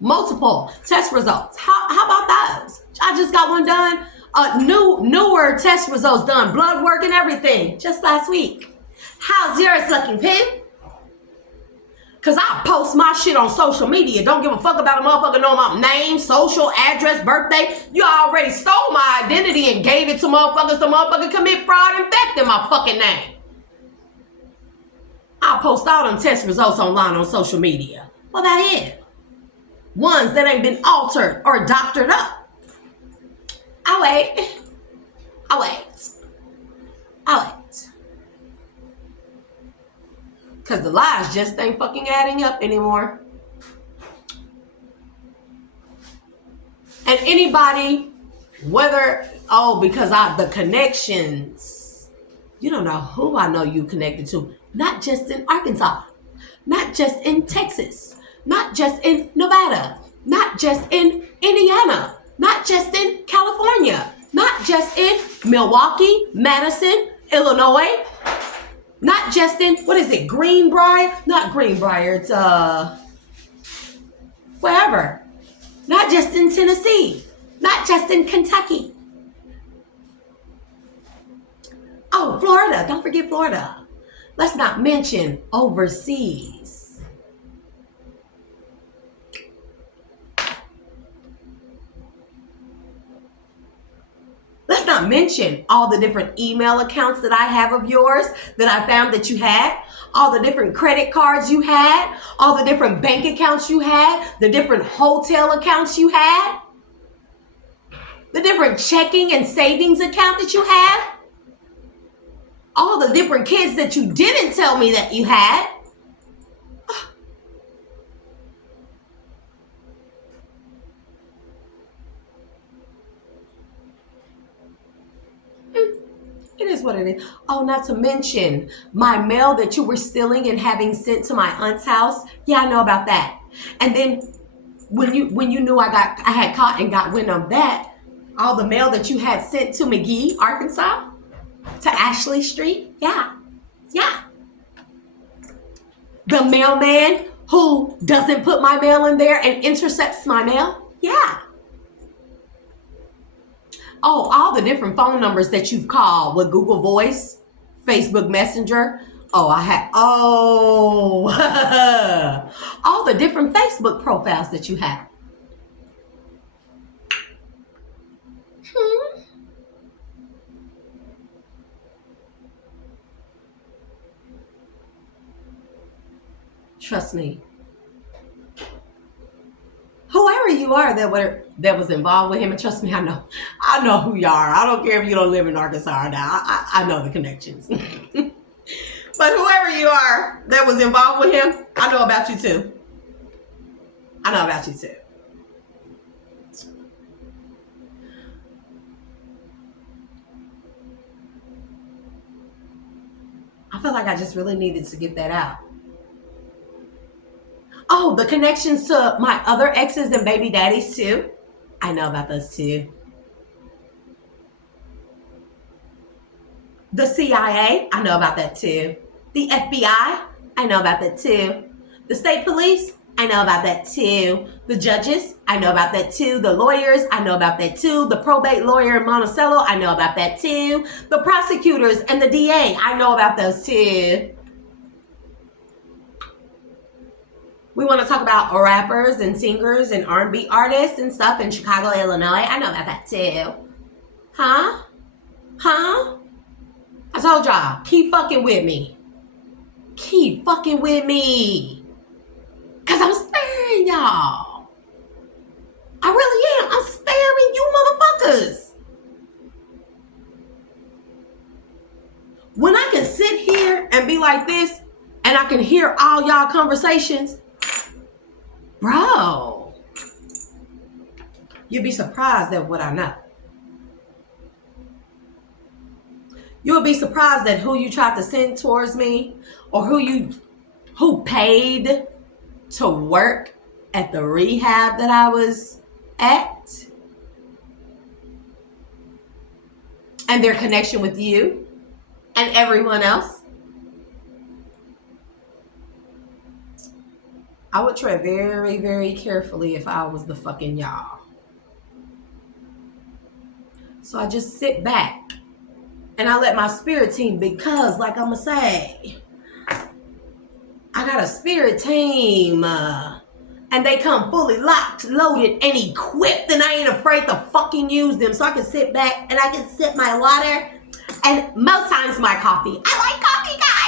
Multiple test results. How about those? I just got one done. Newer test results done. Blood work and everything. Just last week. How's yours looking, Pin? Because I post my shit on social media. Don't give a fuck about a motherfucker knowing my name, social, address, birthday. You already stole my identity and gave it to motherfuckers so motherfuckers commit fraud and theft in my fucking name. I post all them test results online on social media. What about it? Ones that ain't been altered or doctored up. I'll wait. Because the lies just ain't fucking adding up anymore. And anybody, whether, because the connections, you don't know who I know you connected to. Not just in Arkansas. Not just in Texas. Not just in Nevada. Not just in Indiana. Not just in California. Not just in Milwaukee, Madison, Illinois. Not just in, Greenbrier? Not Greenbrier, it's wherever. Not just in Tennessee. Not just in Kentucky. Oh, Florida. Don't forget Florida. Let's not mention overseas. Let's not mention all the different email accounts that I have of yours that I found that you had, all the different credit cards you had, all the different bank accounts you had, the different hotel accounts you had, the different checking and savings account that you had, all the different kids that you didn't tell me that you had. It is what it is. Oh, not to mention my mail that you were stealing and having sent to my aunt's house. Yeah, I know about that. And then when you knew I had caught and got wind of that, all the mail that you had sent to McGee, Arkansas, to Ashley Street. Yeah. The mailman who doesn't put my mail in there and intercepts my mail. Yeah. Oh, all the different phone numbers that you've called with Google Voice, Facebook Messenger. All the different Facebook profiles that you have. Trust me. Whoever you are that was involved with him, and trust me, I know who you are. I don't care if you don't live in Arkansas now. I know the connections. But whoever you are that was involved with him, I know about you too. I feel like I just really needed to get that out. Oh, the connections to my other exes and baby daddies too. I know about those too. The CIA, I know about that too. The FBI, I know about that too. The state police, I know about that too. The judges, I know about that too. The lawyers, I know about that too. The probate lawyer in Monticello, I know about that too. The prosecutors and the DA, I know about those too. We want to talk about rappers and singers and R&B artists and stuff in Chicago, Illinois. I know about that too. Huh? I told y'all, keep fucking with me. Keep fucking with me. Because I'm sparing y'all. I really am. I'm sparing you motherfuckers. When I can sit here and be like this, and I can hear all y'all conversations, bro, you'd be surprised at what I know. You'll be surprised at who you tried to send towards me, or who paid to work at the rehab that I was at, and their connection with you and everyone else. I would tread very, very carefully if I was the fucking y'all. So I just sit back and I let my spirit team, because like I'm gonna say, I got a spirit team and they come fully locked, loaded, and equipped, and I ain't afraid to fucking use them. So I can sit back and I can sip my water and most times my coffee. I like coffee, guys.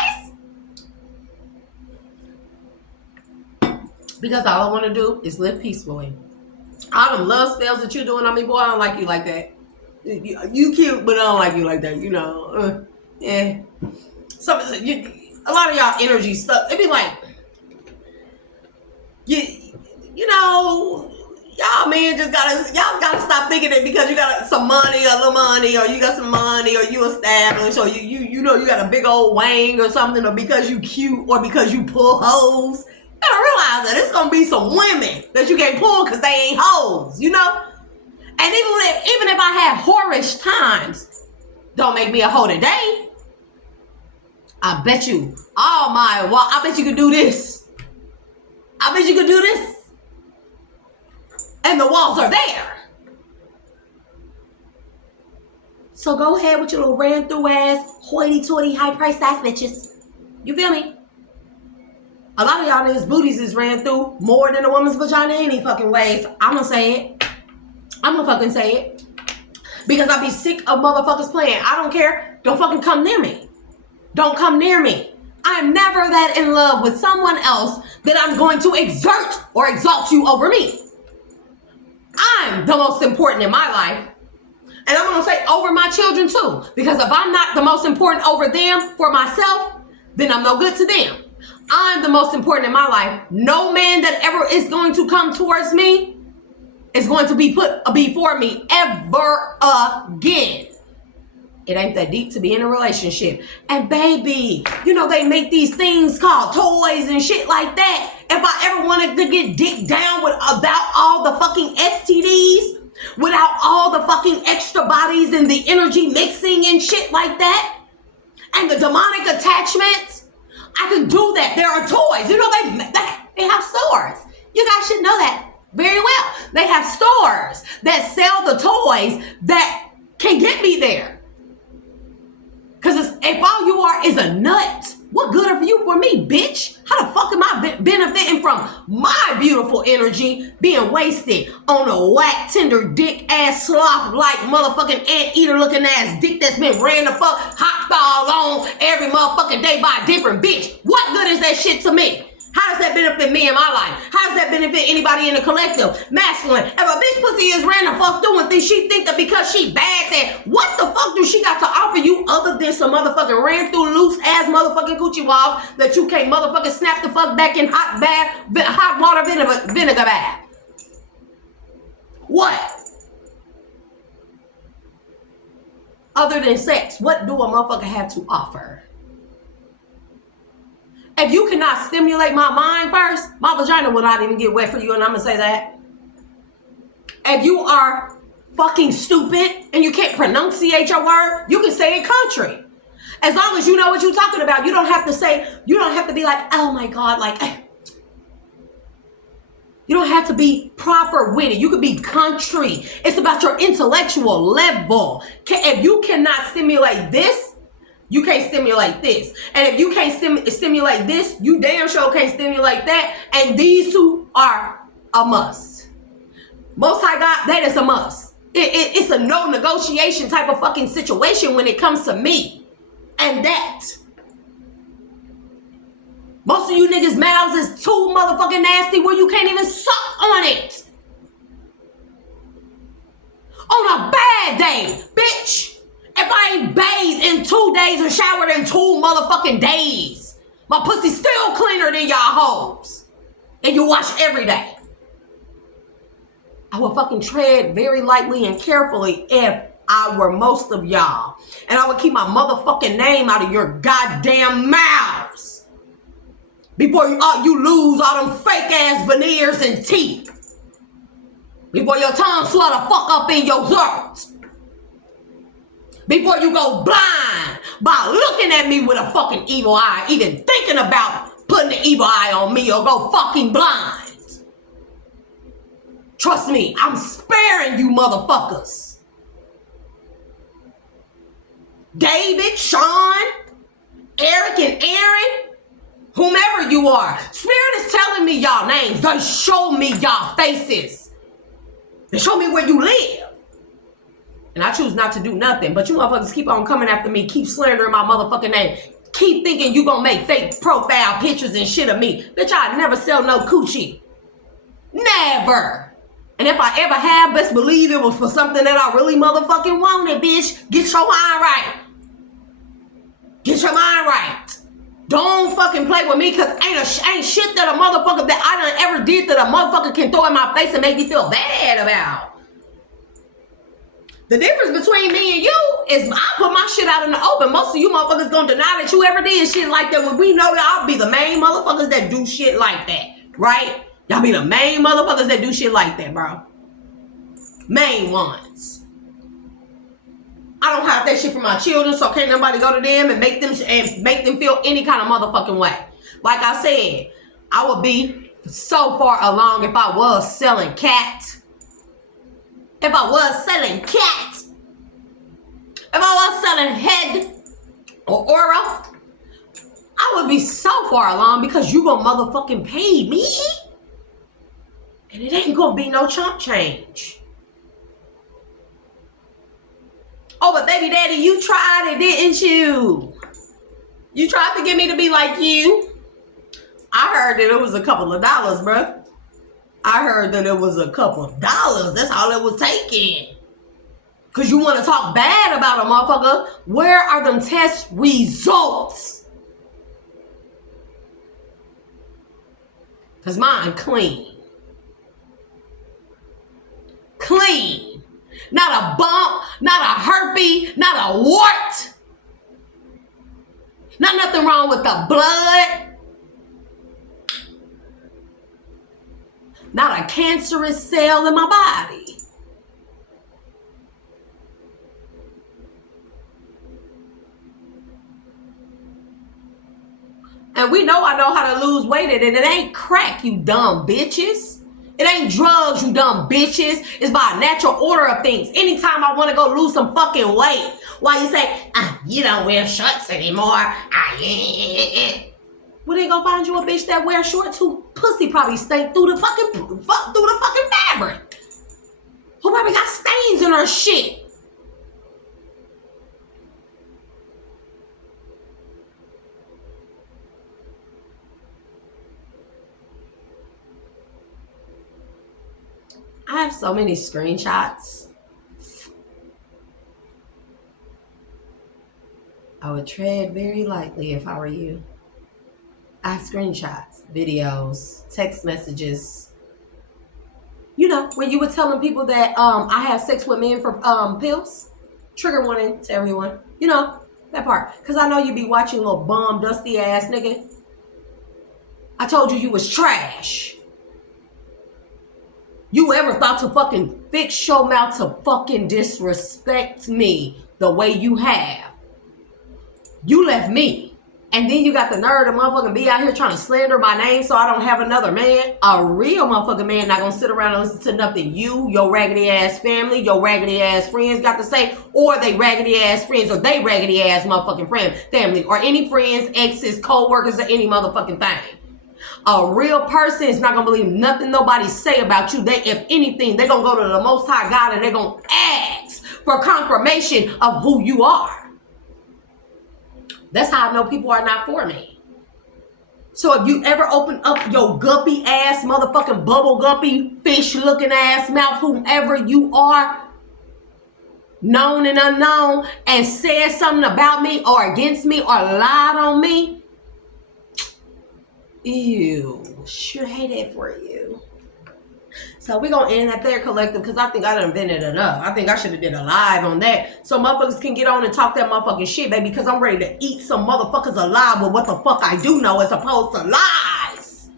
Because all I want to do is live peacefully. All them love spells that you're doing on me, boy, I don't like you like that. You cute, but I don't like you like that, you know. Yeah. So a lot of y'all energy stuff. It be like, you know, y'all man y'all gotta stop thinking that because you got some money, a little money, or you got some money, or you established, or you know you got a big old wang or something, or because you cute, or because you pull hoes. You gotta realize that it's gonna be some women that you can't pull because they ain't hoes, you know. And even if I have whorish times, don't make me a hoe today. I bet you I bet you could do this. I bet you could do this. And the walls are there. So go ahead with your little ran through ass, hoity-toity, high price ass bitches. You feel me? A lot of y'all niggas' booties is ran through more than a woman's vagina any fucking ways. I'm gonna say it. I'm gonna fucking say it. Because I be sick of motherfuckers playing. I don't care. Don't fucking come near me. Don't come near me. I'm never that in love with someone else that I'm going to exert or exalt you over me. I'm the most important in my life. And I'm going to say over my children too. Because if I'm not the most important over them for myself, then I'm no good to them. I'm the most important in my life. No man that ever is going to come towards me is going to be put before me ever again. It ain't that deep to be in a relationship. And baby, you know, they make these things called toys and shit like that. If I ever wanted to get dick down without all the fucking STDs, without all the fucking extra bodies and the energy mixing and shit like that, and the demonic attachments, I can do that. There are toys. You know, they have stores. You guys should know that very well. They have stores that sell the toys that can get me there. Because if all you are is a nut, what good are you for me, bitch? How the fuck am I benefiting from my beautiful energy being wasted on a whack, tender dick ass sloth like motherfucking anteater looking ass dick that's been ran the fuck hot dog on every motherfucking day by a different bitch? What good is that shit to me? How does that benefit me in my life? How does that benefit anybody in the collective? Masculine. If a bitch pussy is ran the fuck through and she think that because she bad that what the fuck do she got to offer you other than some motherfucking ran through loose ass motherfucking coochie walls that you can't motherfucking snap the fuck back in hot water vinegar bath? What? Other than sex, what do a motherfucker have to offer? If you cannot stimulate my mind first, my vagina will not even get wet for you, and I'm going to say that. If you are fucking stupid and you can't pronunciate your word, you can say it country. As long as you know what you're talking about, you don't have to be like, oh my God, like, you don't have to be proper with it. You can be country. It's about your intellectual level. If you cannot stimulate this, you can't stimulate this. And if you can't stimulate this, you damn sure can't stimulate that. And these two are a must. Most High God, that is a must. It's a no negotiation type of fucking situation when it comes to me. And that. Most of you niggas' mouths is too motherfucking nasty where you can't even suck on it. On a bad day, bitch. If I ain't bathed in 2 days or showered in 2 motherfucking days, my pussy's still cleaner than y'all hoes. And you wash every day. I would fucking tread very lightly and carefully if I were most of y'all. And I would keep my motherfucking name out of your goddamn mouths. Before you lose all them fake ass veneers and teeth. Before your tongue swell the fuck up in your throat. Before you go blind by looking at me with a fucking evil eye. Even thinking about putting the evil eye on me or go fucking blind. Trust me, I'm sparing you motherfuckers. David, Sean, Eric, and Aaron, whomever you are. Spirit is telling me y'all names. They show me y'all faces. They show me where you live. And I choose not to do nothing. But you motherfuckers keep on coming after me. Keep slandering my motherfucking name. Keep thinking you gonna make fake profile pictures and shit of me. Bitch, I never sell no coochie. Never. And if I ever have, best believe it was for something that I really motherfucking wanted, bitch. Get your mind right. Get your mind right. Don't fucking play with me, because ain't shit that a motherfucker that I done ever did that a motherfucker can throw in my face and make me feel bad about. The difference between me and you is I put my shit out in the open. Most of you motherfuckers gonna deny that you ever did shit like that when we know that I'll be the main motherfuckers that do shit like that, right? Y'all be the main motherfuckers that do shit like that, bro. Main ones. I don't have that shit for my children, so can't nobody go to them and make them feel any kind of motherfucking way. Like I said, I would be so far along if I was selling cat. If I was selling cat. If I was selling head or aura, I would be so far along because you gonna motherfucking pay me. And it ain't gonna be no chump change. Oh, but baby daddy, you tried it, didn't you? You tried to get me to be like you. I heard that it was a couple of dollars, bruh. I heard that it was a couple of dollars. That's all it was taking. Because you want to talk bad about a motherfucker. Where are them test results? Because mine clean. Clean. Not a bump, not a herpes, not a wart. Not nothing wrong with the blood. Not a cancerous cell in my body. And we know I know how to lose weight, and it ain't crack, you dumb bitches. It ain't drugs, you dumb bitches. It's by a natural order of things. Anytime I want to go lose some fucking weight, why you say, you don't wear shorts anymore. Well, they gonna find you a bitch that wears shorts who pussy probably stink through the fucking fabric. Who probably got stains in her shit. I have so many screenshots. I would tread very lightly if I were you. I have screenshots, videos, text messages. You know, when you were telling people that I have sex with men for pills. Trigger warning to everyone. You know, that part. Because I know you be watching, little bum, dusty ass nigga. I told you was trash. You ever thought to fucking fix your mouth to fucking disrespect me the way you have? You left me. And then you got the nerve to motherfucking be out here trying to slander my name so I don't have another man. A real motherfucking man not gonna sit around and listen to nothing you, your raggedy ass family, your raggedy ass friends got to say, or they raggedy ass friends, or they raggedy ass motherfucking family, or any friends, exes, co-workers, or any motherfucking thing. A real person is not gonna believe nothing nobody say about you. They, if anything, they're gonna go to the Most High God and they're gonna ask for confirmation of who you are. That's how I know people are not for me. So if you ever open up your guppy ass, motherfucking bubble guppy, fish looking ass mouth, whomever you are, known and unknown, and said something about me or against me or lied on me, ew, sure hate it for you. So we're going to end that there, collective, because I think I done vented enough. I think I should have did a live on that. So motherfuckers can get on and talk that motherfucking shit, baby, because I'm ready to eat some motherfuckers alive with what the fuck I do know as opposed to lies.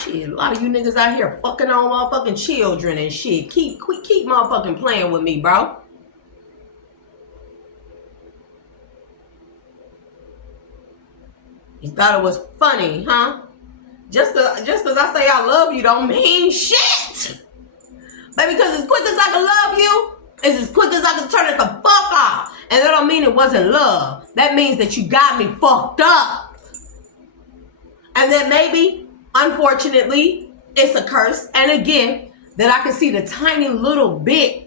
Shit, a lot of you niggas out here fucking on motherfucking children and shit. Keep motherfucking playing with me, bro. You thought it was funny, huh? Just because I say I love you don't mean shit. Baby, because as quick as I can love you, is as quick as I can turn it the fuck off. And that don't mean it wasn't love. That means that you got me fucked up. And then maybe, unfortunately, it's a curse and a gift that I can see the tiny little bit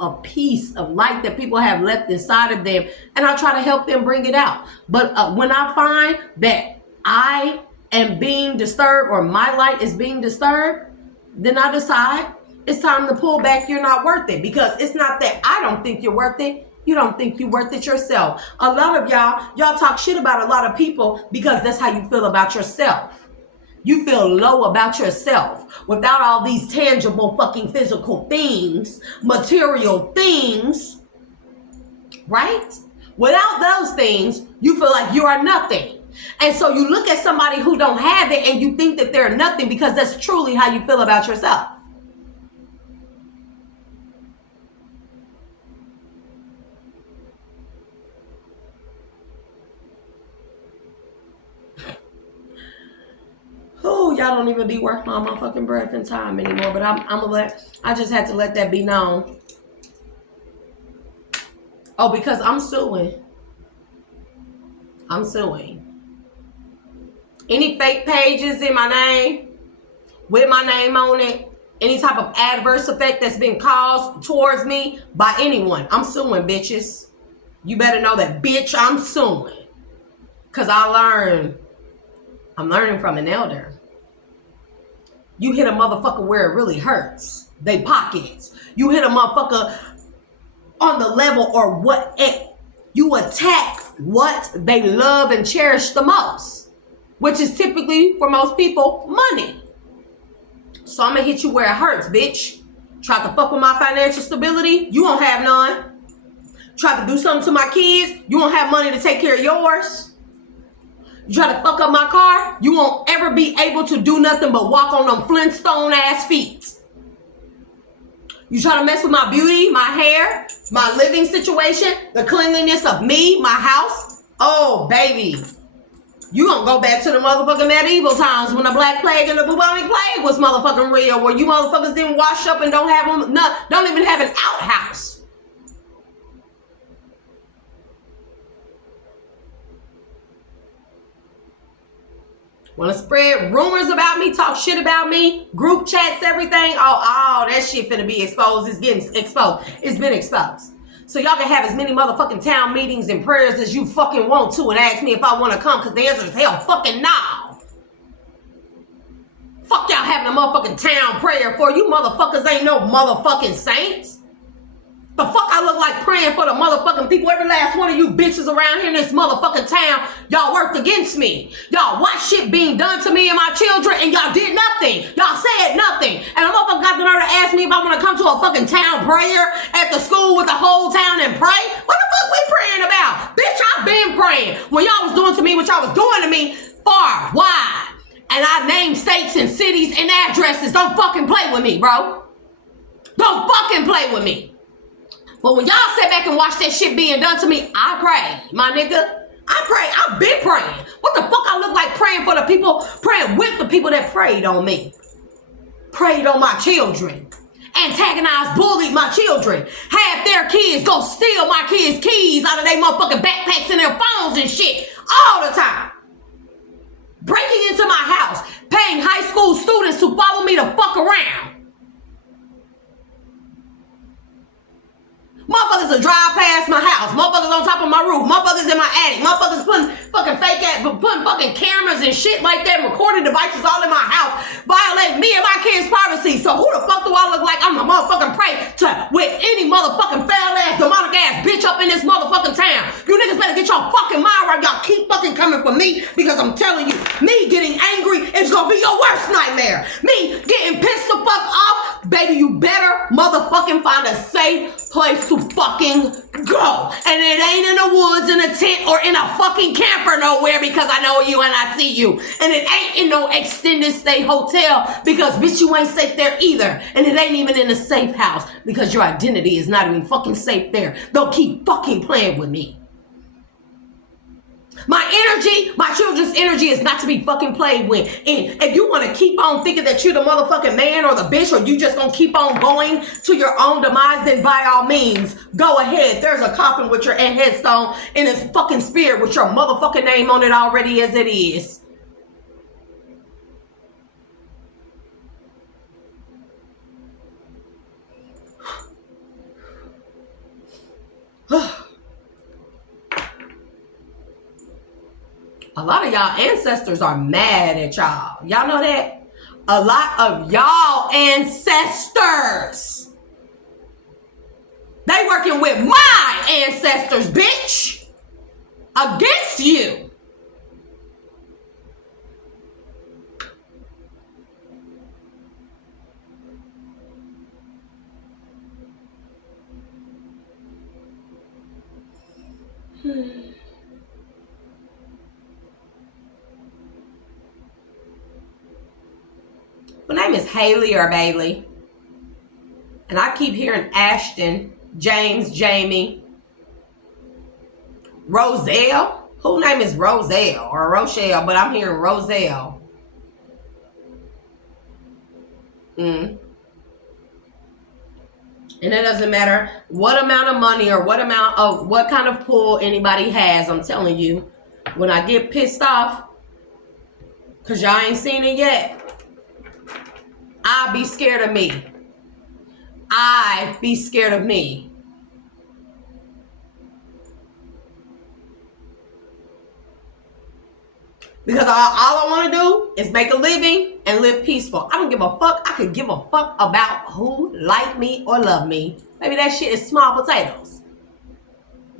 a piece of light that people have left inside of them, and I try to help them bring it out. But when I find that I am being disturbed or my light is being disturbed, then I decide it's time to pull back. You're not worth it, because it's not that I don't think you're worth it. You don't think you're worth it yourself. A lot of y'all talk shit about a lot of people because that's how you feel about yourself. You feel low about yourself without all these tangible fucking physical things, material things, right? Without those things, you feel like you are nothing. And so you look at somebody who don't have it and you think that they're nothing because that's truly how you feel about yourself. Oh, y'all don't even be worth my motherfucking breath and time anymore. But I just had to let that be known. Oh, because I'm suing. I'm suing. Any fake pages in my name, with my name on it, any type of adverse effect that's been caused towards me by anyone, I'm suing, bitches. You better know that, bitch, I'm suing. Because I'm learning from an elder. You hit a motherfucker where it really hurts. They pockets. You hit a motherfucker on the level or what you attack what they love and cherish the most, which is typically for most people money. So I'm gonna hit you where it hurts, bitch. Try to fuck with my financial stability, you won't have none. Try to do something to my kids, you won't have money to take care of yours. You try to fuck up my car, you won't ever be able to do nothing but walk on them Flintstone ass feet. You try to mess with my beauty, my hair, my living situation, the cleanliness of me, my house. Oh, baby. You gonna go back to the motherfucking medieval times when the Black Plague and the bubonic plague was motherfucking real, where you motherfuckers didn't wash up and don't even have an outhouse. Want to spread rumors about me, talk shit about me, group chats, everything. Oh, that shit finna be exposed. It's getting exposed. It's been exposed. So y'all can have as many motherfucking town meetings and prayers as you fucking want to and ask me if I want to come, because the answer is hell fucking no. Fuck y'all having a motherfucking town prayer for. You motherfuckers ain't no motherfucking saints. The fuck I look like praying for the motherfucking people? Every last one of you bitches around here in this motherfucking town, y'all worked against me. Y'all watched shit being done to me and my children, and y'all did nothing. Y'all said nothing. And a motherfucker got the nerve to ask me if I want to come to a fucking town prayer at the school with the whole town and pray? What the fuck we praying about? Bitch, I've been praying. When y'all was doing to me what y'all was doing to me, far, wide. And I named states and cities and addresses. Don't fucking play with me, bro. Don't fucking play with me. But when y'all sit back and watch that shit being done to me, I pray, my nigga. I pray. I've been praying. What the fuck I look like praying for the people, praying with the people that prayed on me? Prayed on my children. Antagonized, bullied my children. Had their kids go steal my kids' keys out of their motherfucking backpacks and their phones and shit all the time. Breaking into my house, paying high school students to follow me the fuck around. Motherfuckers will drive past my house. Motherfuckers on top of my roof. Motherfuckers in my attic. Motherfuckers putting fucking putting fucking cameras and shit like that, recording devices all in my house, violating me and my kids' privacy. So who the fuck do I look like? I'm a motherfucking prey to with any motherfucking foul ass, demonic ass bitch up in this motherfucking town. You niggas better get your fucking mind right. Y'all keep fucking coming for me, because I'm telling you, me getting angry is gonna be your worst nightmare. Me getting pissed the fuck off, baby, you better motherfucking find a safe place to fucking go. And it ain't in the woods, in a tent, or in a fucking camper nowhere, because I know you and I see you. And it ain't in no extended stay hotel, because bitch, you ain't safe there either. And it ain't even in a safe house, because your identity is not even fucking safe there. Don't keep fucking playing with me. My energy, my children's energy is not to be fucking played with. And if you want to keep on thinking that you're the motherfucking man or the bitch, or you just gonna keep on going to your own demise, then by all means, go ahead. There's a coffin with your headstone and it's fucking spirit with your motherfucking name on it already as it is. A lot of y'all ancestors are mad at y'all. Y'all know that? A lot of y'all ancestors. They working with my ancestors, bitch. Against you. Her name is Haley or Bailey. And I keep hearing Ashton, James, Jamie, Roselle. Whose name is Roselle or Rochelle? But I'm hearing Roselle. And it doesn't matter what amount of money or what kind of pull anybody has. I'm telling you, when I get pissed off, because y'all ain't seen it yet, I'll be scared of me. I be scared of me. Because all I want to do is make a living and live peaceful. I don't give a fuck. I could give a fuck about who like me or love me. Maybe that shit is small potatoes.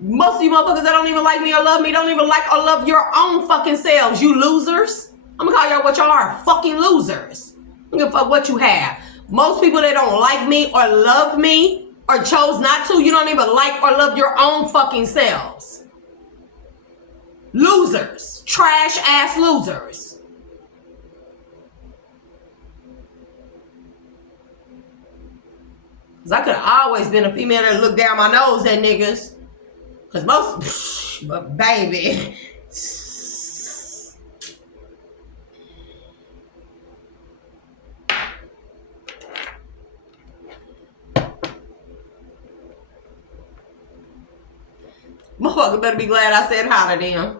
Most of you motherfuckers that don't even like me or love me don't even like or love your own fucking selves. You losers. I'm gonna call y'all what y'all are. Fucking losers. I don't give a fuck what you have. Most people that don't like me or love me or chose not to, you don't even like or love your own fucking selves. Losers. Trash ass losers. Because I could have always been a female that looked down my nose at niggas. Because most, but baby. Motherfucker better be glad I said hi to them.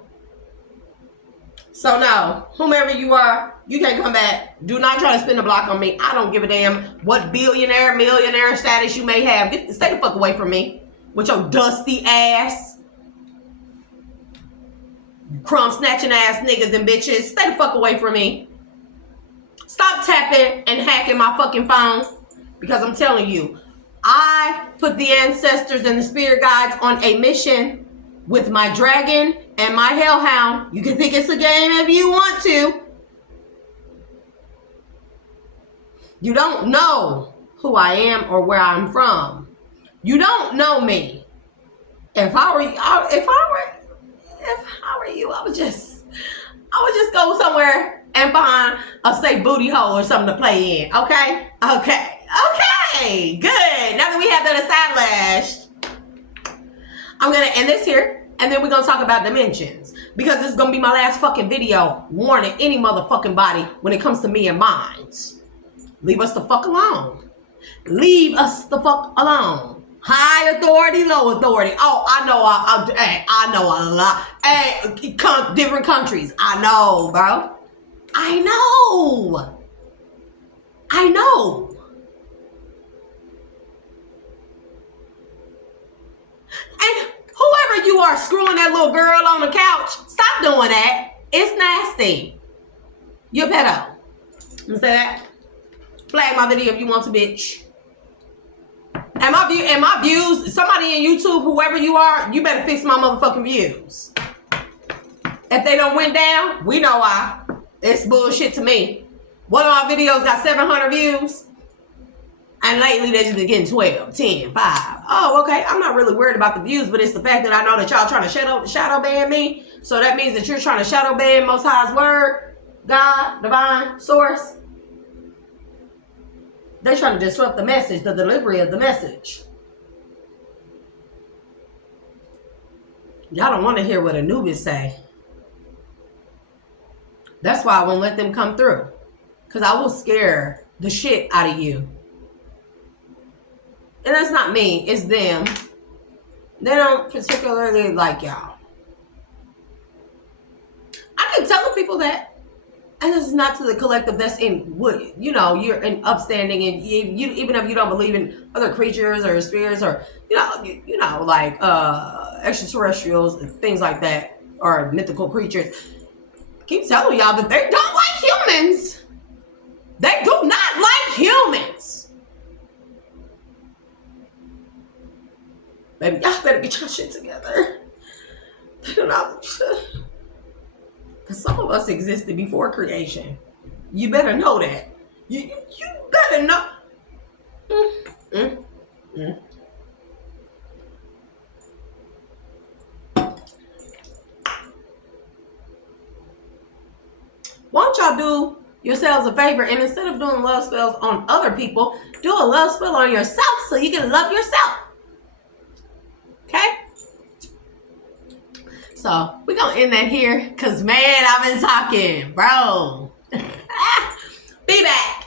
So no, whomever you are, you can't come back. Do not try to spin the block on me. I don't give a damn what billionaire, millionaire status you may have. Stay the fuck away from me with your dusty ass, crumb snatching ass niggas and bitches. Stay the fuck away from me. Stop tapping and hacking my fucking phone, because I'm telling you, I put the ancestors and the spirit guides on a mission with my dragon and my hellhound. You can think it's a game if you want to. You don't know who I am or where I'm from. You don't know me. If I were you, I would just go somewhere and find a safe booty hole or something to play in. Okay? Okay. Good. Now that we have that established, I'm going to end this here, and then we're going to talk about dimensions, because this is going to be my last fucking video warning any motherfucking body when it comes to me and mine. Leave us the fuck alone. Leave us the fuck alone. High authority, low authority. Oh, I know a lot. Hey, different countries. I know, bro. I know. whoever you are screwing that little girl on the couch, stop doing that. It's nasty. You're pedo. Let me say that. Flag my video if you want to, bitch. And my views, somebody in YouTube, whoever you are, you better fix my motherfucking views. If they don't went down, we know why. It's bullshit to me. One of my videos got 700 views. And lately they just been getting 12, 10, 5. Oh, okay. I'm not really worried about the views, but it's the fact that I know that y'all trying to shadow ban me. So that means that you're trying to shadow ban Most High's word, God, divine, source. They're trying to disrupt the message, the delivery of the message. Y'all don't want to hear what Anubis say. That's why I won't let them come through. Because I will scare the shit out of you. And that's not me, it's them. They don't particularly like y'all. I can tell the people that. And this is not to the collective that's in what, you know, you're in upstanding, and you even if you don't believe in other creatures or spirits or, you know, like extraterrestrials and things like that, or mythical creatures. I keep telling y'all that they don't like humans. They do not like humans. Baby, y'all better get your shit together. They do not. Because some of us existed before creation. You better know that. You better know. Why don't y'all do yourselves a favor, and instead of doing love spells on other people, do a love spell on yourself so you can love yourself. Okay? So we're going to end that here because, man, I've been talking, bro. Be back.